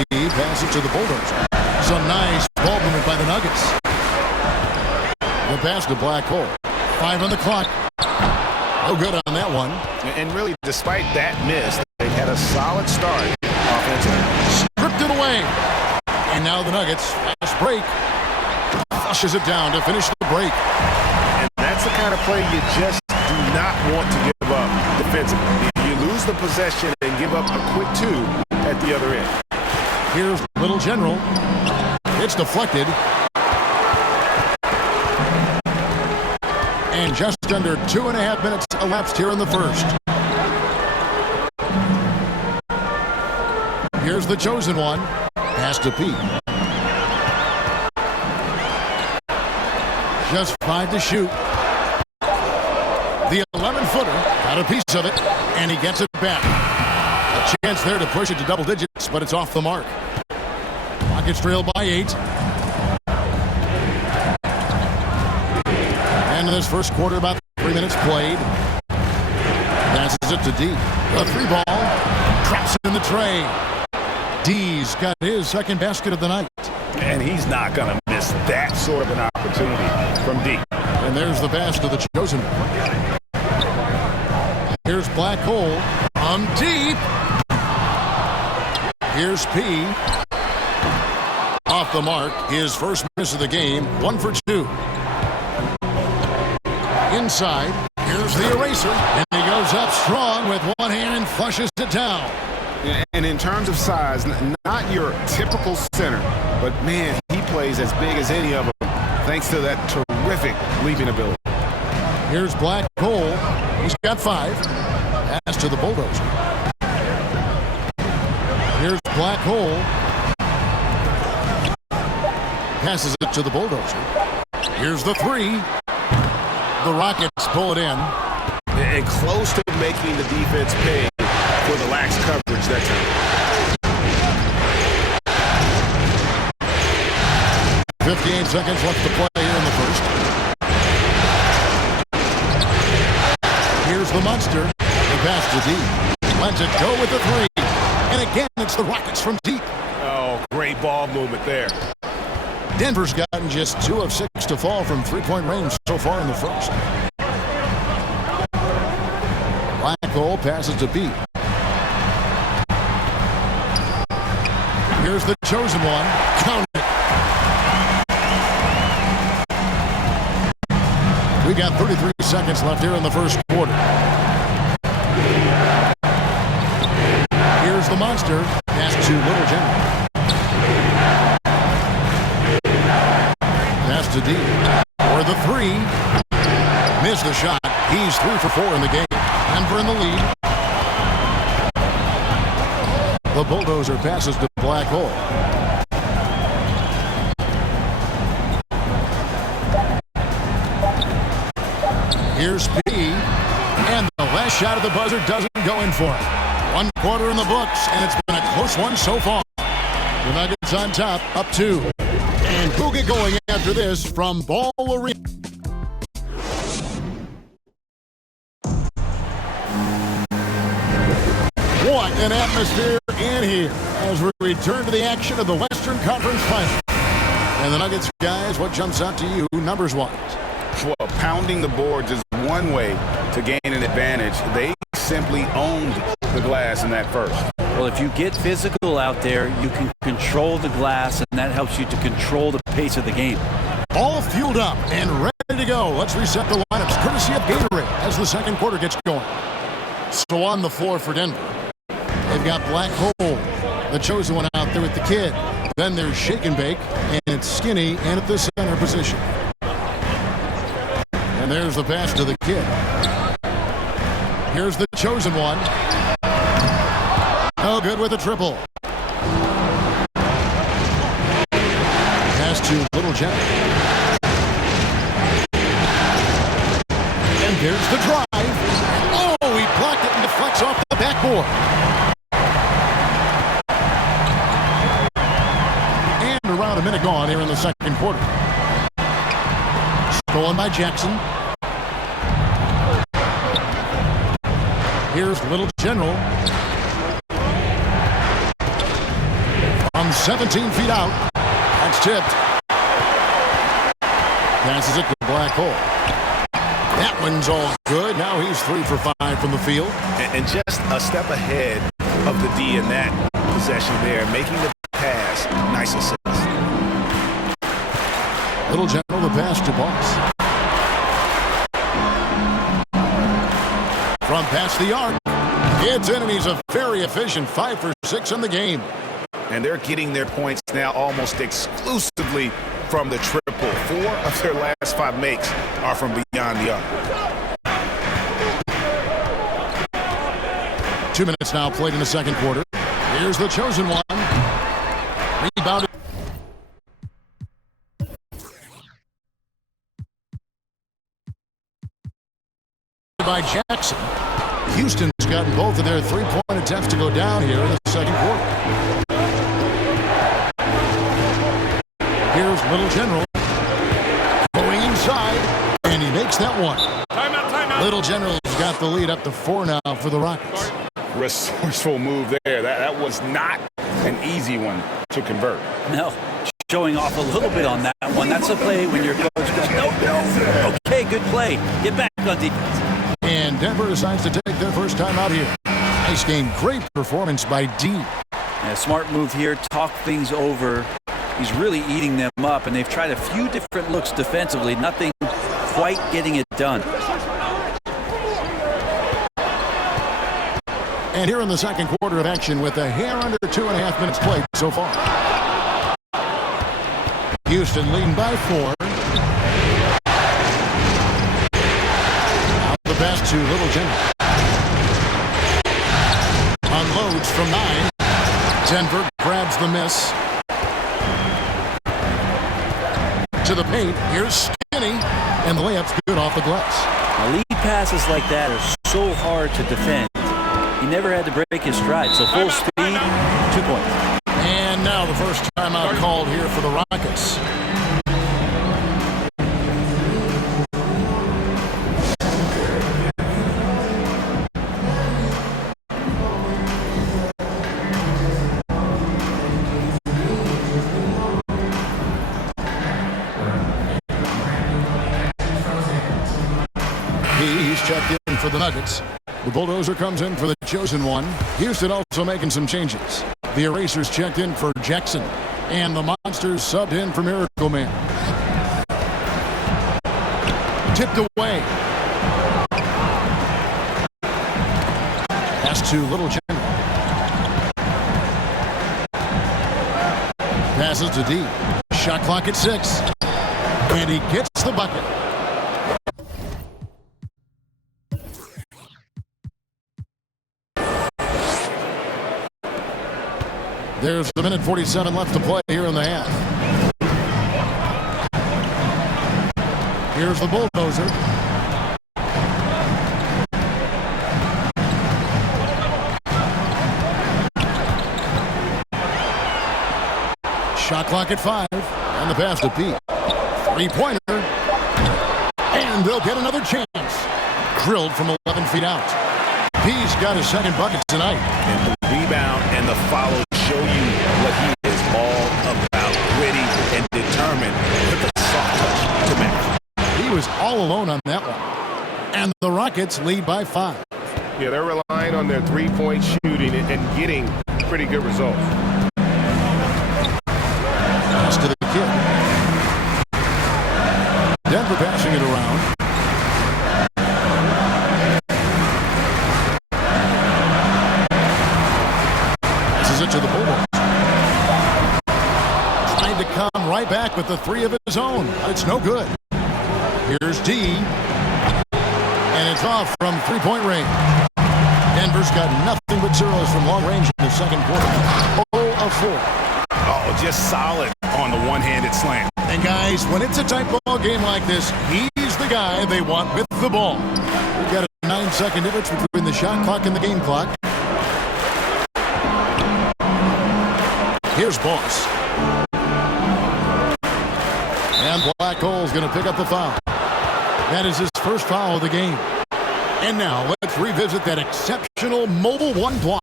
He passes to the Bulldozer. Some nice ball movement by the Nuggets. The pass to Black Hole. 5 on the clock. No good on that one. And really, despite that miss, they had a solid start offensively. Stripped it away. And now the Nuggets, fast break, flushes it down to finish the break. And that's the kind of play you just do not want to give up defensively. You lose the possession and give up a quick 2 at the other end. Here's Little General. It's deflected. And just under 2.5 minutes elapsed here in the first. Here's the chosen one. Pass to Pete. Just 5 to shoot. The 11-footer got a piece of it, and he gets it back. A chance there to push it to double digits, but it's off the mark. Rockets trail by 8. End of this first quarter, about 3 minutes played. Passes it to D. A 3-ball. Traps it in the tray. D's got his second basket of the night. And he's not going to miss that sort of an opportunity from D. And there's the pass to the chosen one. Here's Black Hole from deep. Here's P. Off the mark. His first miss of the game. 1 for 2. Inside. Here's the eraser. And he goes up strong with one hand and flushes it down. And in terms of size, not your typical center, but man, he plays as big as any of them thanks to that terrific leaping ability. Here's Black Hole. He's got 5. Pass to the Bulldozer. Here's Black Hole. Passes it to the Bulldozer. Here's the 3. The Rockets pull it in. And close to making the defense pay for the lax coverage that time. 58 seconds left to play here in the first. Here's the Monster. The pass to D. Lets it go with the 3. And again, it's the Rockets from deep. Oh, great ball movement there. Denver's gotten just 2 of 6 to fall from 3-point range so far in the first. Black Hole passes to B. Here's the chosen one. Count it. We got 33 seconds left here in the first quarter. Here's the Monster. Pass to Little General. Pass to D. For the 3. Missed the shot. He's 3 for 4 in the game. Denver in the lead. The Bulldozer passes to Black Hole. Here's P. And the last shot of the buzzer doesn't go in for it. 1 quarter in the books, and it's been a close one so far. The Nuggets on top, up 2. And who'll get going after this from Ball Arena? What an atmosphere in here as we return to the action of the Western Conference Finals. And the Nuggets, guys, what jumps out to you numbers-wise? Well, pounding the boards is one way to gain an advantage. They simply owned the glass in that first. Well, if you get physical out there, you can control the glass, and that helps you to control the pace of the game. All fueled up and ready to go. Let's reset the lineups courtesy of Gatorade as the second quarter gets going. So on the floor for Denver, they've got Black Hole, the chosen one out there with the kid. Then there's Shake and Bake, and it's Skinny and at the center position. And there's the pass to the kid. Here's the chosen one. No good with a triple. Pass to Little Jet. And there's the drive. Oh, he blocked it and deflects off the backboard. And around a minute gone here in the second quarter. Stolen by Jackson. Here's Little General. From 17 feet out. That's tipped. Passes it to Black Hole. That one's all good. Now he's 3 for 5 from the field. And just a step ahead of the D in that possession there, making the pass. Nice assist. Little General, the pass to Boss. From past the arc. It's in, and he's a very efficient 5 for 6 in the game. And they're getting their points now almost exclusively from the triple. 4 of their last 5 makes are from beyond the arc. 2 minutes now played in the second quarter. Here's the chosen one. Rebounded by Jackson. Houston's gotten both of their three-point attempts to go down here in the second quarter. Here's Little General going inside, and he makes that one. Timeout. Little General's got the lead up to 4 now for the Rockets. Resourceful move there. That was not an easy one to convert. No, showing off a little bit on that one. That's a play when your coach goes, no. Okay, good play. Get back on defense. And Denver decides to take their first time out here. Nice game. Great performance by D. Yeah, smart move here. Talk things over. He's really eating them up, and they've tried a few different looks defensively. Nothing quite getting it done. And here in the second quarter of action with a hair under 2.5 minutes played so far. Houston leading by 4. Out the pass to Little General. Unloads from 9. Denver grabs the miss. To the paint. Here's Skinny. And the layup's good off the glass. Now, lead passes like that are so hard to defend. He never had to break his stride, so full speed, 2 points. And now the first timeout called here for the Rockets. He's checked in for the Nuggets. The Bulldozer comes in for the chosen one. Houston also making some changes. The Erasers checked in for Jackson. And the Monsters subbed in for Miracle Man. Tipped away. Pass to Little General. Passes to D. Shot clock at 6. And he gets the bucket. There's a minute 47 left to play here in the half. Here's the Bulldozer. Shot clock at 5. And the pass to Pete. Three-pointer. And they'll get another chance. Drilled from 11 feet out. Pete's got his second bucket tonight. And the rebound and the follow show you what he is all about. Gritty and determined with a soft touch to match. He was all all alone on that one. And the Rockets lead by 5. Yeah, they're relying on their three-point shooting and getting pretty good results. Pass to the kid. Denver passing it around. Passes it to the Bulldogs. Trying to come right back with the 3 of his own. It's no good. Here's D. And it's off from three-point range. Denver's got nothing but zeros from long range in the second quarter. 0 of 4. Oh, just solid on the one-handed slam. And guys, when it's a tight ball game like this, he's the guy they want with the ball. We've got a 9-second difference between the shot clock and the game clock. Here's Boss. And Black Hole's going to pick up the foul. That is his first foul of the game. And now let's revisit that exceptional mobile one block.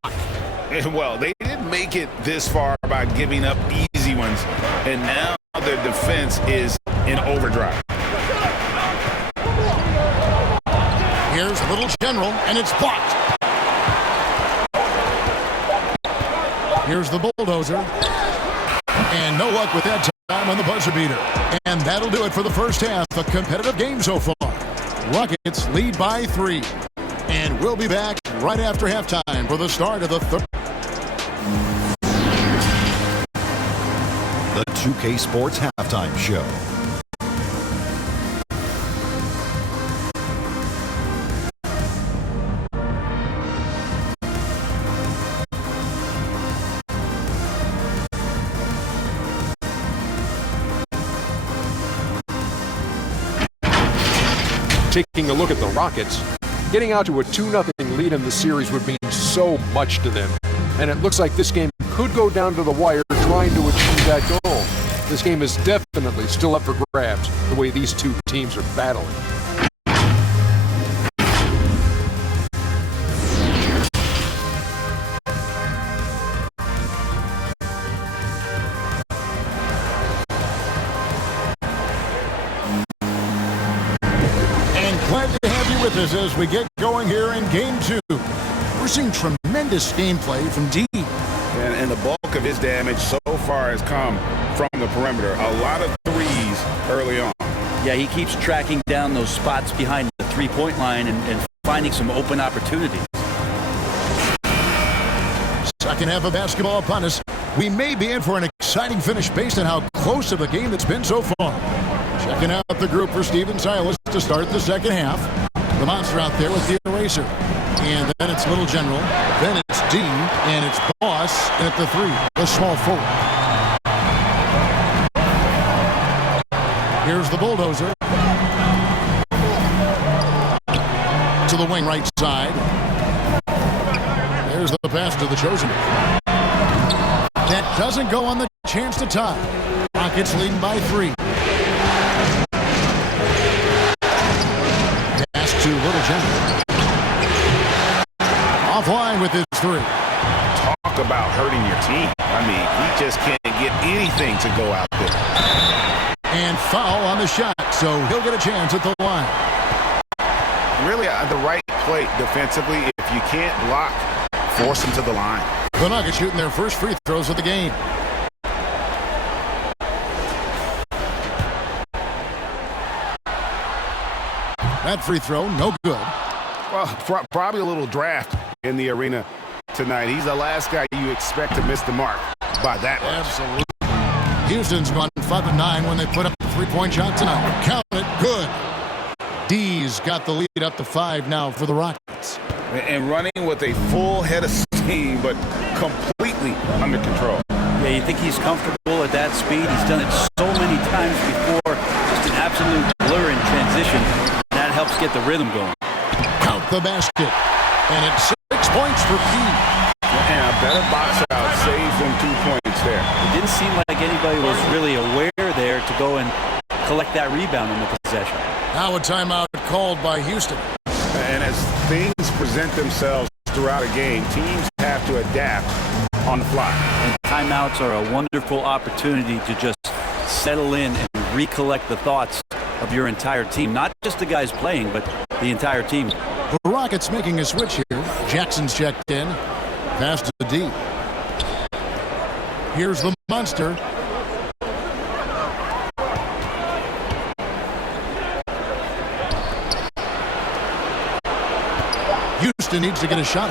Well, they didn't make it this far by giving up easy ones, and now their defense is in overdrive. Here's Little General, and it's blocked. Here's the Bulldozer. And no luck with that time on the buzzer beater. And that'll do it for the first half. A competitive game so far. Rockets lead by 3. And we'll be back right after halftime for the start of the third. The 2K Sports Halftime Show. Taking a look at the Rockets, getting out to a 2-0 lead in the series would mean so much to them. And it looks like this game could go down to the wire trying to achieve that goal. This game is definitely still up for grabs, the way these two teams are battling. Glad to have you with us as we get going here in Game 2. We're seeing tremendous gameplay from D. And the bulk of his damage so far has come from the perimeter. A lot of threes early on. Yeah, he keeps tracking down those spots behind the three-point line and finding some open opportunities. Second half of basketball upon us. We may be in for an exciting finish based on how close of the game it's been so far. Checking out the group for Steven Silas to start the second half. The Monster out there with the eraser. And then it's Little General. Then it's D. And it's Boss at the 3. The small forward. Here's the Bulldozer. To the wing right side. There's the pass to the Chosen. That doesn't go on the chance to tie. Rockets leading by 3. Pass to Little General. Offline with his 3. Talk about hurting your team. I mean, he just can't get anything to go out there. And foul on the shot, so he'll get a chance at the line. Really, the right play defensively. If you can't block, force him to the line. The Nuggets shooting their first free throws of the game. That free throw, no good. Well, probably a little draft in the arena tonight. He's the last guy you expect to miss the mark by that much. Absolutely. Houston's gone 5-9 when they put up a three-point shot tonight. Count it, good. D's got the lead up to 5 now for the Rockets. And running with a full head of steam, but completely under control. Yeah, you think he's comfortable at that speed? He's done it so many times before. Just an absolute blur in transition. That helps get the rhythm going. Count the basket. And it's 6 points for P. And a better box out saves them 2 points there. It didn't seem like anybody was really aware there to go and collect that rebound in the possession. Now a timeout called by Houston. And as things present themselves throughout a game, teams have to adapt on the fly. And timeouts are a wonderful opportunity to just settle in and recollect the thoughts of your entire team. Not just the guys playing, but the entire team. The Rockets making a switch here. Jackson's checked in. Pass to the D. Here's the monster. Houston needs to get a shot.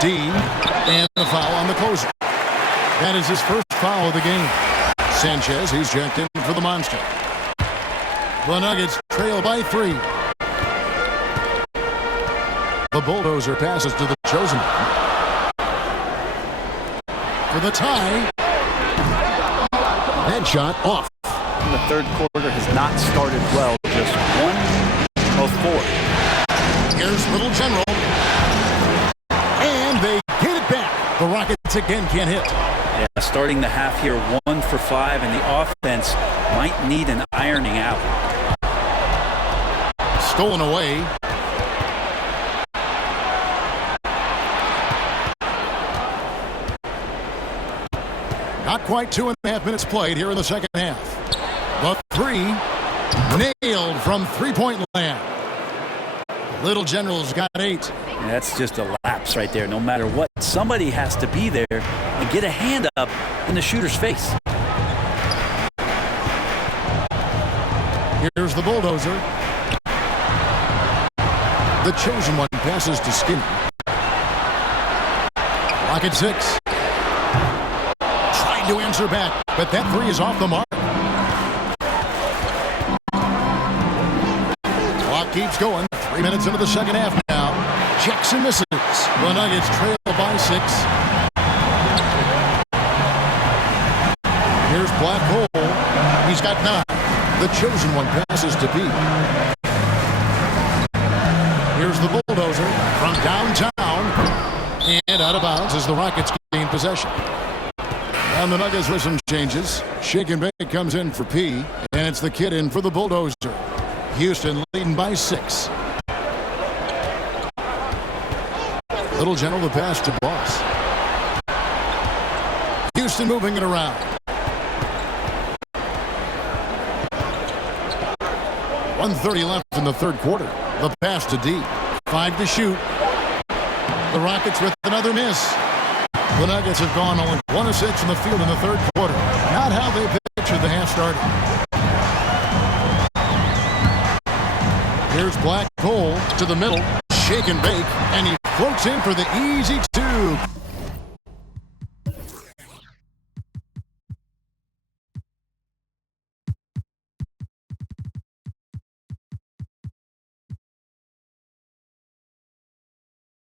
D, and the foul on the closer. That is his first foul of the game. Sanchez, he's checked in for the monster. The Nuggets trail by 3. The bulldozer passes to the chosen one. For the tie. That shot off. The third quarter has not started well. Just 1 of 4. Here's Little General. And they get it back. The Rockets again can't hit. Yeah, starting the half here 1 for 5, and the offense might need an ironing out. Stolen away. Not quite 2.5 minutes played here in the second half. The 3 nailed from three-point land. Little General's got 8. Yeah, that's just a lapse right there. No matter what, somebody has to be there and get a hand up in the shooter's face. Here's the bulldozer. The chosen one passes to Skinny. Rocket 6. Trying to answer back, but that 3 is off the mark. Clock keeps going. 3 minutes into the second half now. Jackson misses. The Nuggets trail by 6. Here's Black Hole. He's got 9. The chosen one passes to B. Here's the bulldozer from downtown. And out of bounds as the Rockets gain possession. And the Nuggets with some changes. Shake and Bake comes in for P. And it's the kid in for the bulldozer. Houston leading by 6. Little General the pass to Boss. Houston moving it around. 1:30 left in the third quarter. The pass to D. 5 to shoot. The Rockets with another miss. The Nuggets have gone only 1 of 6 in the field in the third quarter. Not how they pictured the half started. Here's Black Cole to the middle. Shake and bake. And he floats in for the easy 2.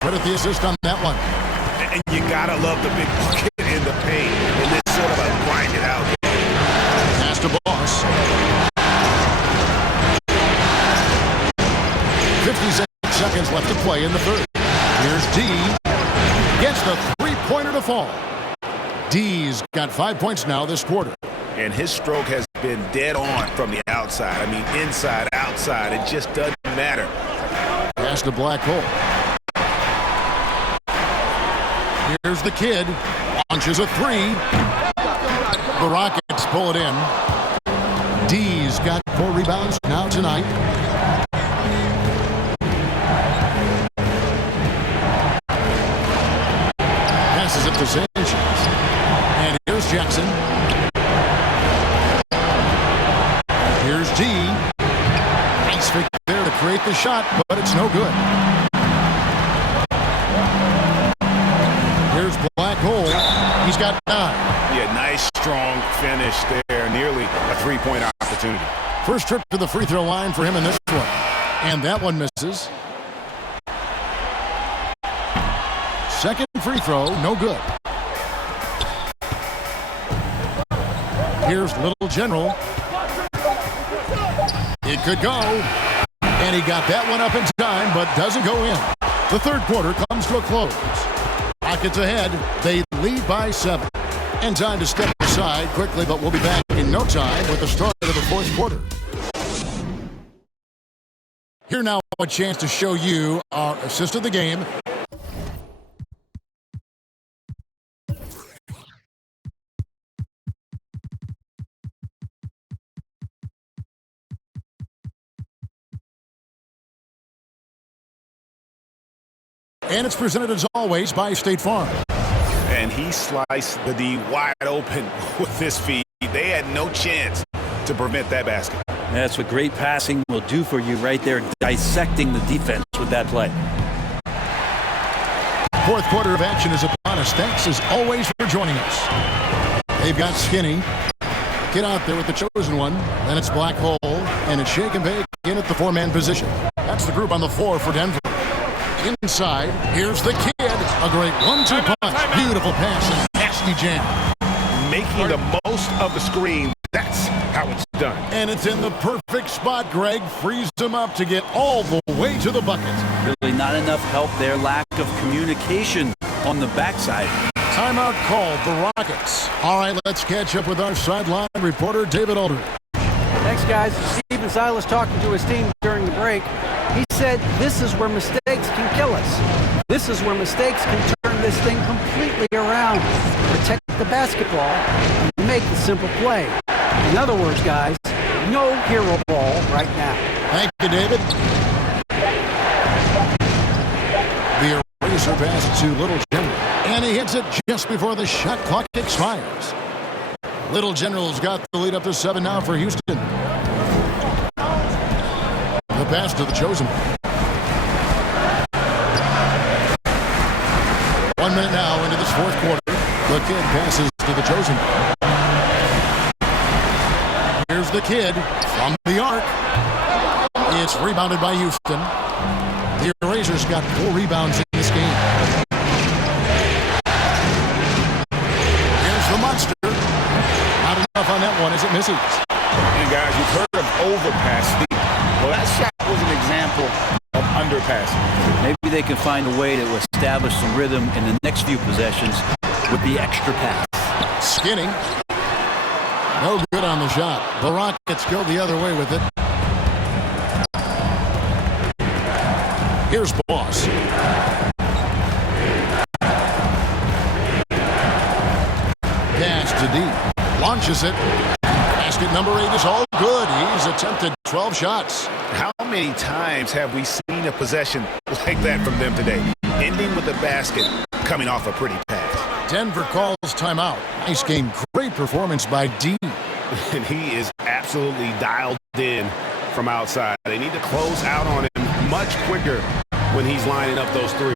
Credit the assist on that one. And you gotta love the big bucket in the paint in this sort of a grind it out game. Pass to Boss. 56 seconds left to play in the third. Here's D. Gets the three-pointer to fall. D's got 5 points now this quarter. And his stroke has been dead on from the outside. I mean, inside, outside. It just doesn't matter. Pass to Black Hole. Here's the kid. Launches a 3. The Rockets pull it in. D's got 4 rebounds now tonight. Passes it to Sanchez. And here's Jackson. Here's D. Nice fake there to create the shot, but it's no good. Here's Black Hole. He's got 9. Yeah, nice, strong finish there. Nearly a three-point opportunity. First trip to the free throw line for him in this one. And that one misses. Second free throw, no good. Here's Little General. It could go. And he got that one up in time, but doesn't go in. The third quarter comes to a close. Rockets ahead. They lead by 7. And time to step aside quickly, but we'll be back in no time with the start of the fourth quarter. Here now a chance to show you our assist of the game. And it's presented as always by State Farm. And he sliced the D wide open with this feed. They had no chance to prevent that basket. That's what great passing will do for you right there, dissecting the defense with that play. Fourth quarter of action is upon us. Thanks as always for joining us. They've got Skinny. Get out there with the chosen one. Then it's Black Hole, and it's Shake and Bake in at the four-man position. That's the group on the floor for Denver. Inside, here's the kid. A great 1-2 punch. Beautiful pass and nasty jam. Making the most of the screen. That's how it's done. And it's in the perfect spot. Greg frees him up to get all the way to the bucket. Really not enough help there. Lack of communication on the backside. Timeout called the Rockets. All right, let's catch up with our sideline reporter, David Aldridge. Thanks, guys. Stephen Silas talking to his team during the break. He said, this is where mistakes can kill us. This is where mistakes can turn this thing completely around. Protect the basketball and make the simple play. In other words, guys, no hero ball right now. Thank you, David. The eraser pass to Little General. And he hits it just before the shot clock expires. Little General's got the lead up to 7 now for Houston. The pass to the chosen. 1 minute now into this fourth quarter. The kid passes to the chosen. Here's the kid from the arc. It's rebounded by Houston. The Erasers got 4 rebounds in this game. Here's the monster. Not enough on that one as it misses. And guys, you've heard of overpassing. Well, that shot was an example of underpassing. Maybe they can find a way to establish some rhythm in the next few possessions with the extra pass. Skinny. No good on the shot. The Rockets go the other way with it. Here's Boss. Pass to D. Launches it. Basket number 8 is all good. He's attempted 12 shots. How many times have we seen a possession like that from them today? Ending with a basket, coming off a pretty pass. Denver calls timeout. Nice game. Great performance by D. And he is absolutely dialed in from outside. They need to close out on him much quicker when he's lining up those threes.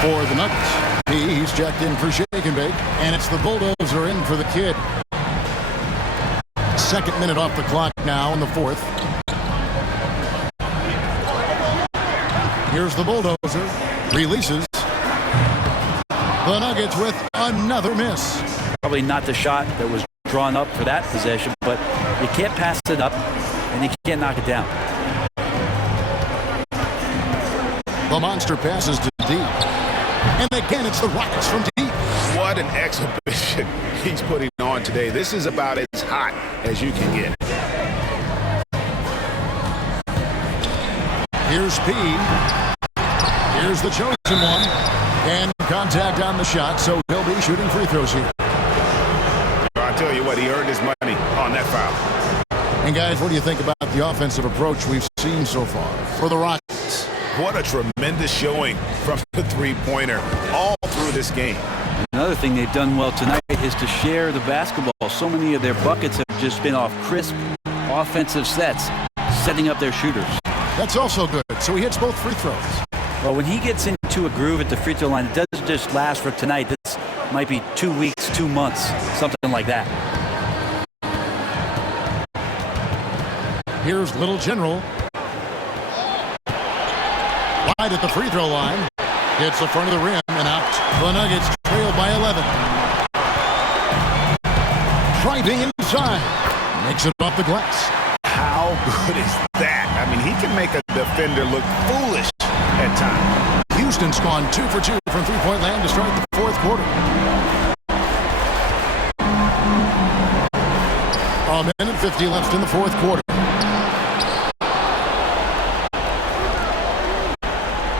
For the Nuggets, he's checked in for Shake and Bake, and it's the Bulldozer in for the kid. Second minute off the clock now in the fourth. Here's the Bulldozer. Releases. The Nuggets with another miss. Probably not the shot that was drawn up for that possession, but you can't pass it up, and you can't knock it down. The monster passes to D. And again, it's the Rockets from deep. What an exhibition he's putting on today. This is about as hot as you can get. Here's P. Here's the chosen one. And contact on the shot, so he'll be shooting free throws here. I tell you what, he earned his money on that foul. And guys, what do you think about the offensive approach we've seen so far for the Rockets? What a tremendous showing from the three-pointer all through this game. Another thing they've done well tonight is to share the basketball. So many of their buckets have just been off crisp offensive sets, setting up their shooters. That's also good. So he hits both free throws. Well, when he gets into a groove at the free throw line, it doesn't just last for tonight. This might be 2 weeks, 2 months, something like that. Here's Little General. Wide at the free throw line. Hits the front of the rim and out. The Nuggets trail by 11. Driving inside. Makes it off the glass. How good is that? I mean, he can make a defender look foolish at times. Houston's gone 2 for 2 from three-point land to start the fourth quarter. A minute 50 left in the fourth quarter.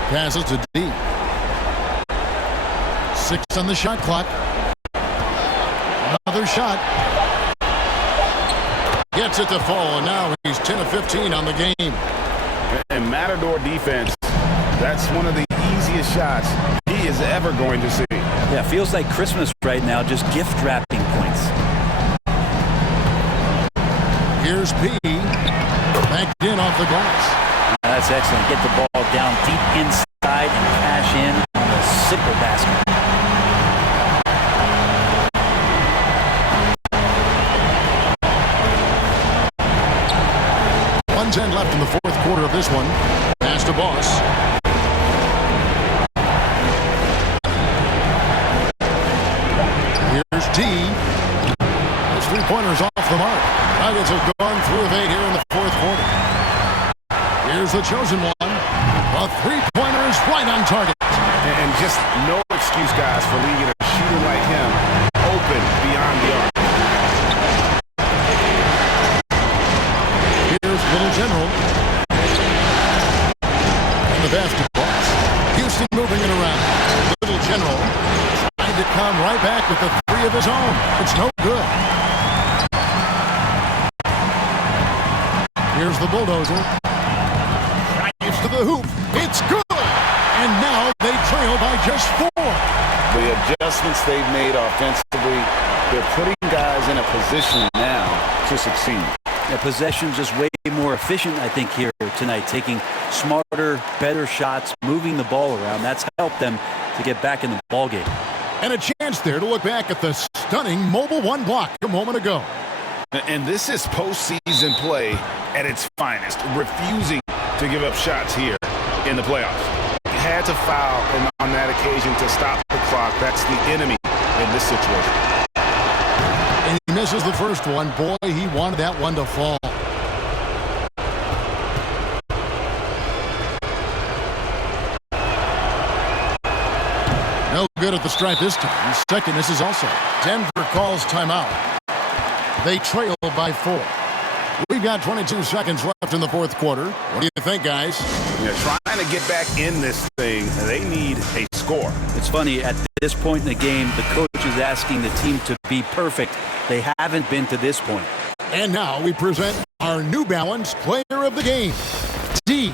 Passes to D. 6 on the shot clock. Another shot. Gets it to fall, and now he's 10 of 15 on the game. And Matador defense, that's one of the easiest shots he is ever going to see. Yeah, feels like Christmas right now, just gift wrapping points. Here's P. Backed in off the glass. That's excellent. Get the ball down deep inside and cash in on a simple basket. 1:10 left in the fourth quarter of this one. Pass to Boss. Here's D. Those three-pointers off the mark. Nuggets have gone through of 8 here in the fourth quarter. Here's the chosen one. A three-pointer is right on target. And just no excuse, guys, for leaving a shooter like him open beyond the arc. Here's Little General. And the basketball. Houston moving it around. Little General trying to come right back with the three of his own. It's no good. Here's the bulldozer. Drives to the hoop. It's good. And now they trail by just 4. The adjustments they've made offensively, they're putting guys in a position now to succeed. Yeah, possession just way more efficient, I think, here tonight. Taking smarter, better shots, moving the ball around. That's helped them to get back in the ball game. And a chance there to look back at the stunning Mobile One block a moment ago. And this is postseason play at its finest, refusing to give up shots here in the playoffs. Had to foul on that occasion to stop the clock. That's the enemy in this situation. And he misses the first one. Boy, he wanted that one to fall. No good at the stripe this time. Second misses also. Denver calls timeout. They trail by 4. We've got 22 seconds left in the fourth quarter. What do you think, guys? Yeah, trying to get back in this thing, they need a score. It's funny, at this point in the game, the coach is asking the team to be perfect. They haven't been to this point. And now we present our New Balance Player of the Game, D.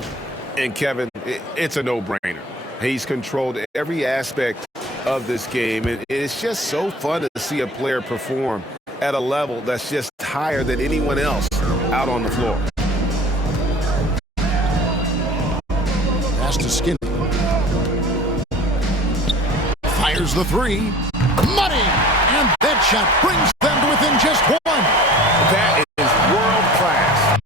And Kevin, it's a no-brainer. He's controlled every aspect of this game, and it's just so fun to see a player perform at a level that's just higher than anyone else out on the floor. Pass to Skinny. Fires the three. Money! And that shot brings them to within just 1. That is world class.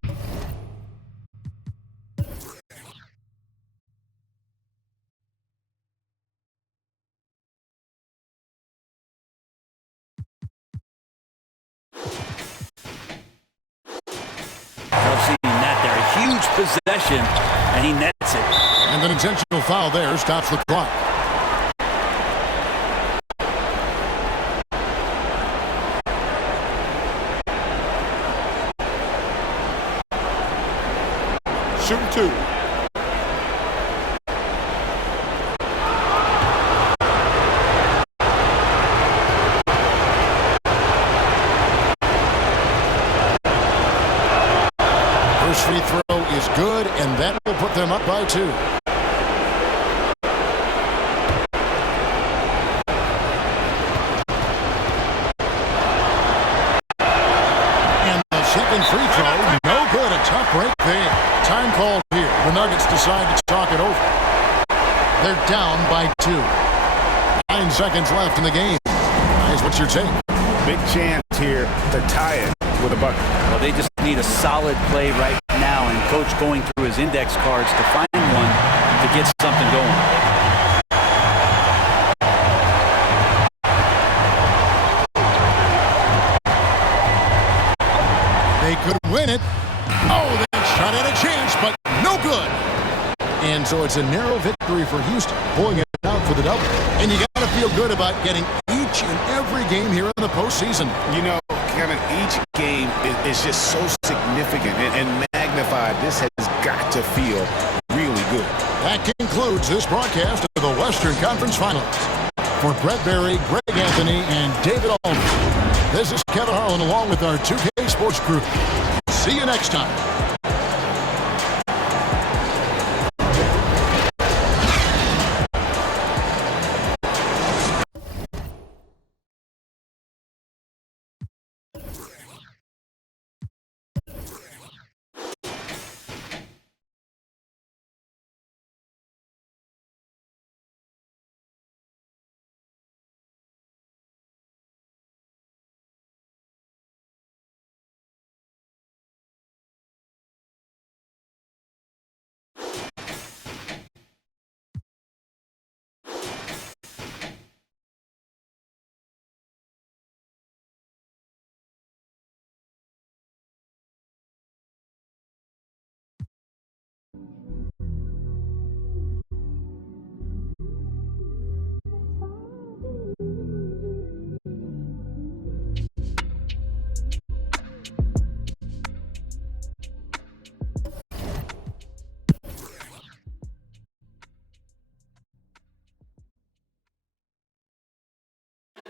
Love seeing that there. A huge possession, and he nets it. And an intentional foul there stops the clock. Shooting 2. First free throw is good, and that will put them up by 2. And the second free throw, no good. A tough break there. Time called here. The Nuggets decide to talk it over. They're down by 2. 9 seconds left in the game. Guys, what's your take? Big chance here to tie it with a bucket. Well, they just need a solid play right now, and Coach going through his index cards to find one to get something going. They could win it. Oh, that shot had a chance, but no good. And so it's a narrow victory for Houston, pulling it out for the double. And you got to feel good about getting each and every game here in the postseason. You know, Kevin, each game is just so significant and magnified. This has got to feel really good. That concludes this broadcast of the Western Conference Finals. For Brett Berry, Greg Anthony, and David Allman, this is Kevin Harlan along with our 2K Sports crew. See you next time.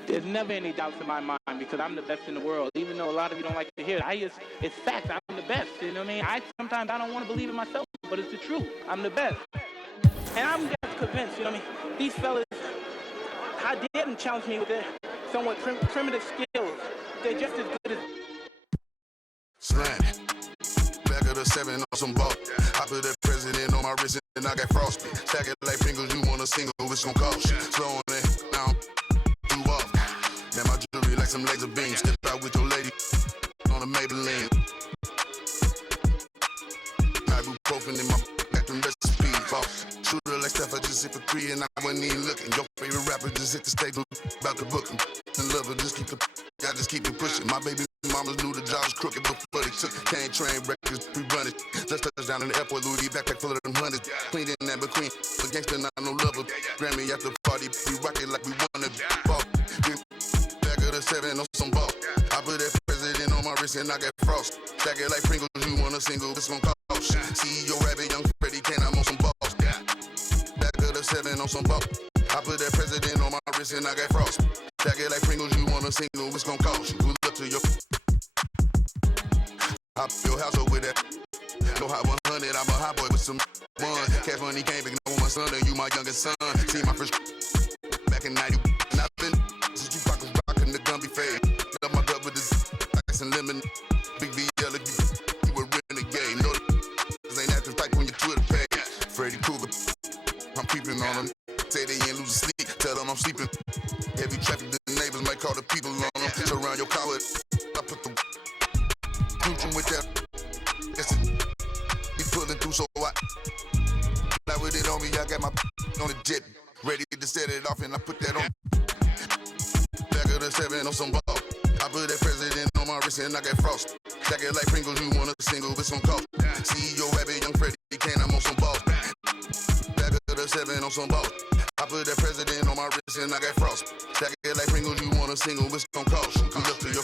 There's never any doubts in my mind because I'm the best in the world. Even though a lot of you don't like to hear it, it's fact. I'm the best. You know what I mean? Sometimes I don't want to believe it myself, but it's the truth. I'm the best. And I'm just convinced, you know what I mean? These fellas, how dare them challenge me with their somewhat primitive skills. They're just as good as... Slant. Back of the 7 on some ball. I put that president on my wrist and I got frosty. Stack it like fingers, you want a single, it's gon' cost you. Slow on it, now you off. Man, my jewelry like some laser beams. Step out with your lady on a Maybelline. Ibuprofen in my got them recipes off. Shooter like stuff, I just hit for 3 and I wasn't even looking. Your favorite rapper just hit the stage, about to book him. And love her, I just keep it pushing. My baby mamas knew the job was crooked before they took it. Can't train records, we run it. Just touch down in the airport, Louis backpack full of them hundreds. Clean in that between, but gangsta not no lover. Grammy after party, we rock it like we wanna ball. Back of the 7 on some ball. I put that president on my wrist and I got frost. Stack it like Pringles, you want a single, it's gon' cost. CEO Rabbit, young Freddy Kane, I'm on some balls. Back of the 7 on some ball. I put that president on my wrist and I got frost. Stack it like Pringles, you want a single, it's gon' cost you. Pull up to your... Hop your house up with that. Go hot 100, I'm a hot boy with some one. Cash money came back now with my son, and you my youngest son. See my first back in 90. And I've been since you fuckers rockin' the Gumby fade. Up my gut with this ice and lemon. Big BL if you a renegade. No, this ain't acting type on your Twitter page. Freddy Krueger, I'm creeping on them. Say they ain't losing sleep, tell them I'm sleeping. Heavy traffic, the neighbors might call the people on them. Surround your car with, I put the cruising with that. Be pulling through so I now with it on me, I got my on the jet. Ready to set it off and I put that on. Back of the 7 on some ball. I put that president on my wrist and I got frost. Stack it like Pringles, you want a single, it's gon' cost. CEO Rabbit, young Freddy Kane, I'm on some balls. Back of the 7 on some ball. I put that president on my wrist and I got frost. Stack it like Pringles, you want a single, it's gon' cost. Come up to your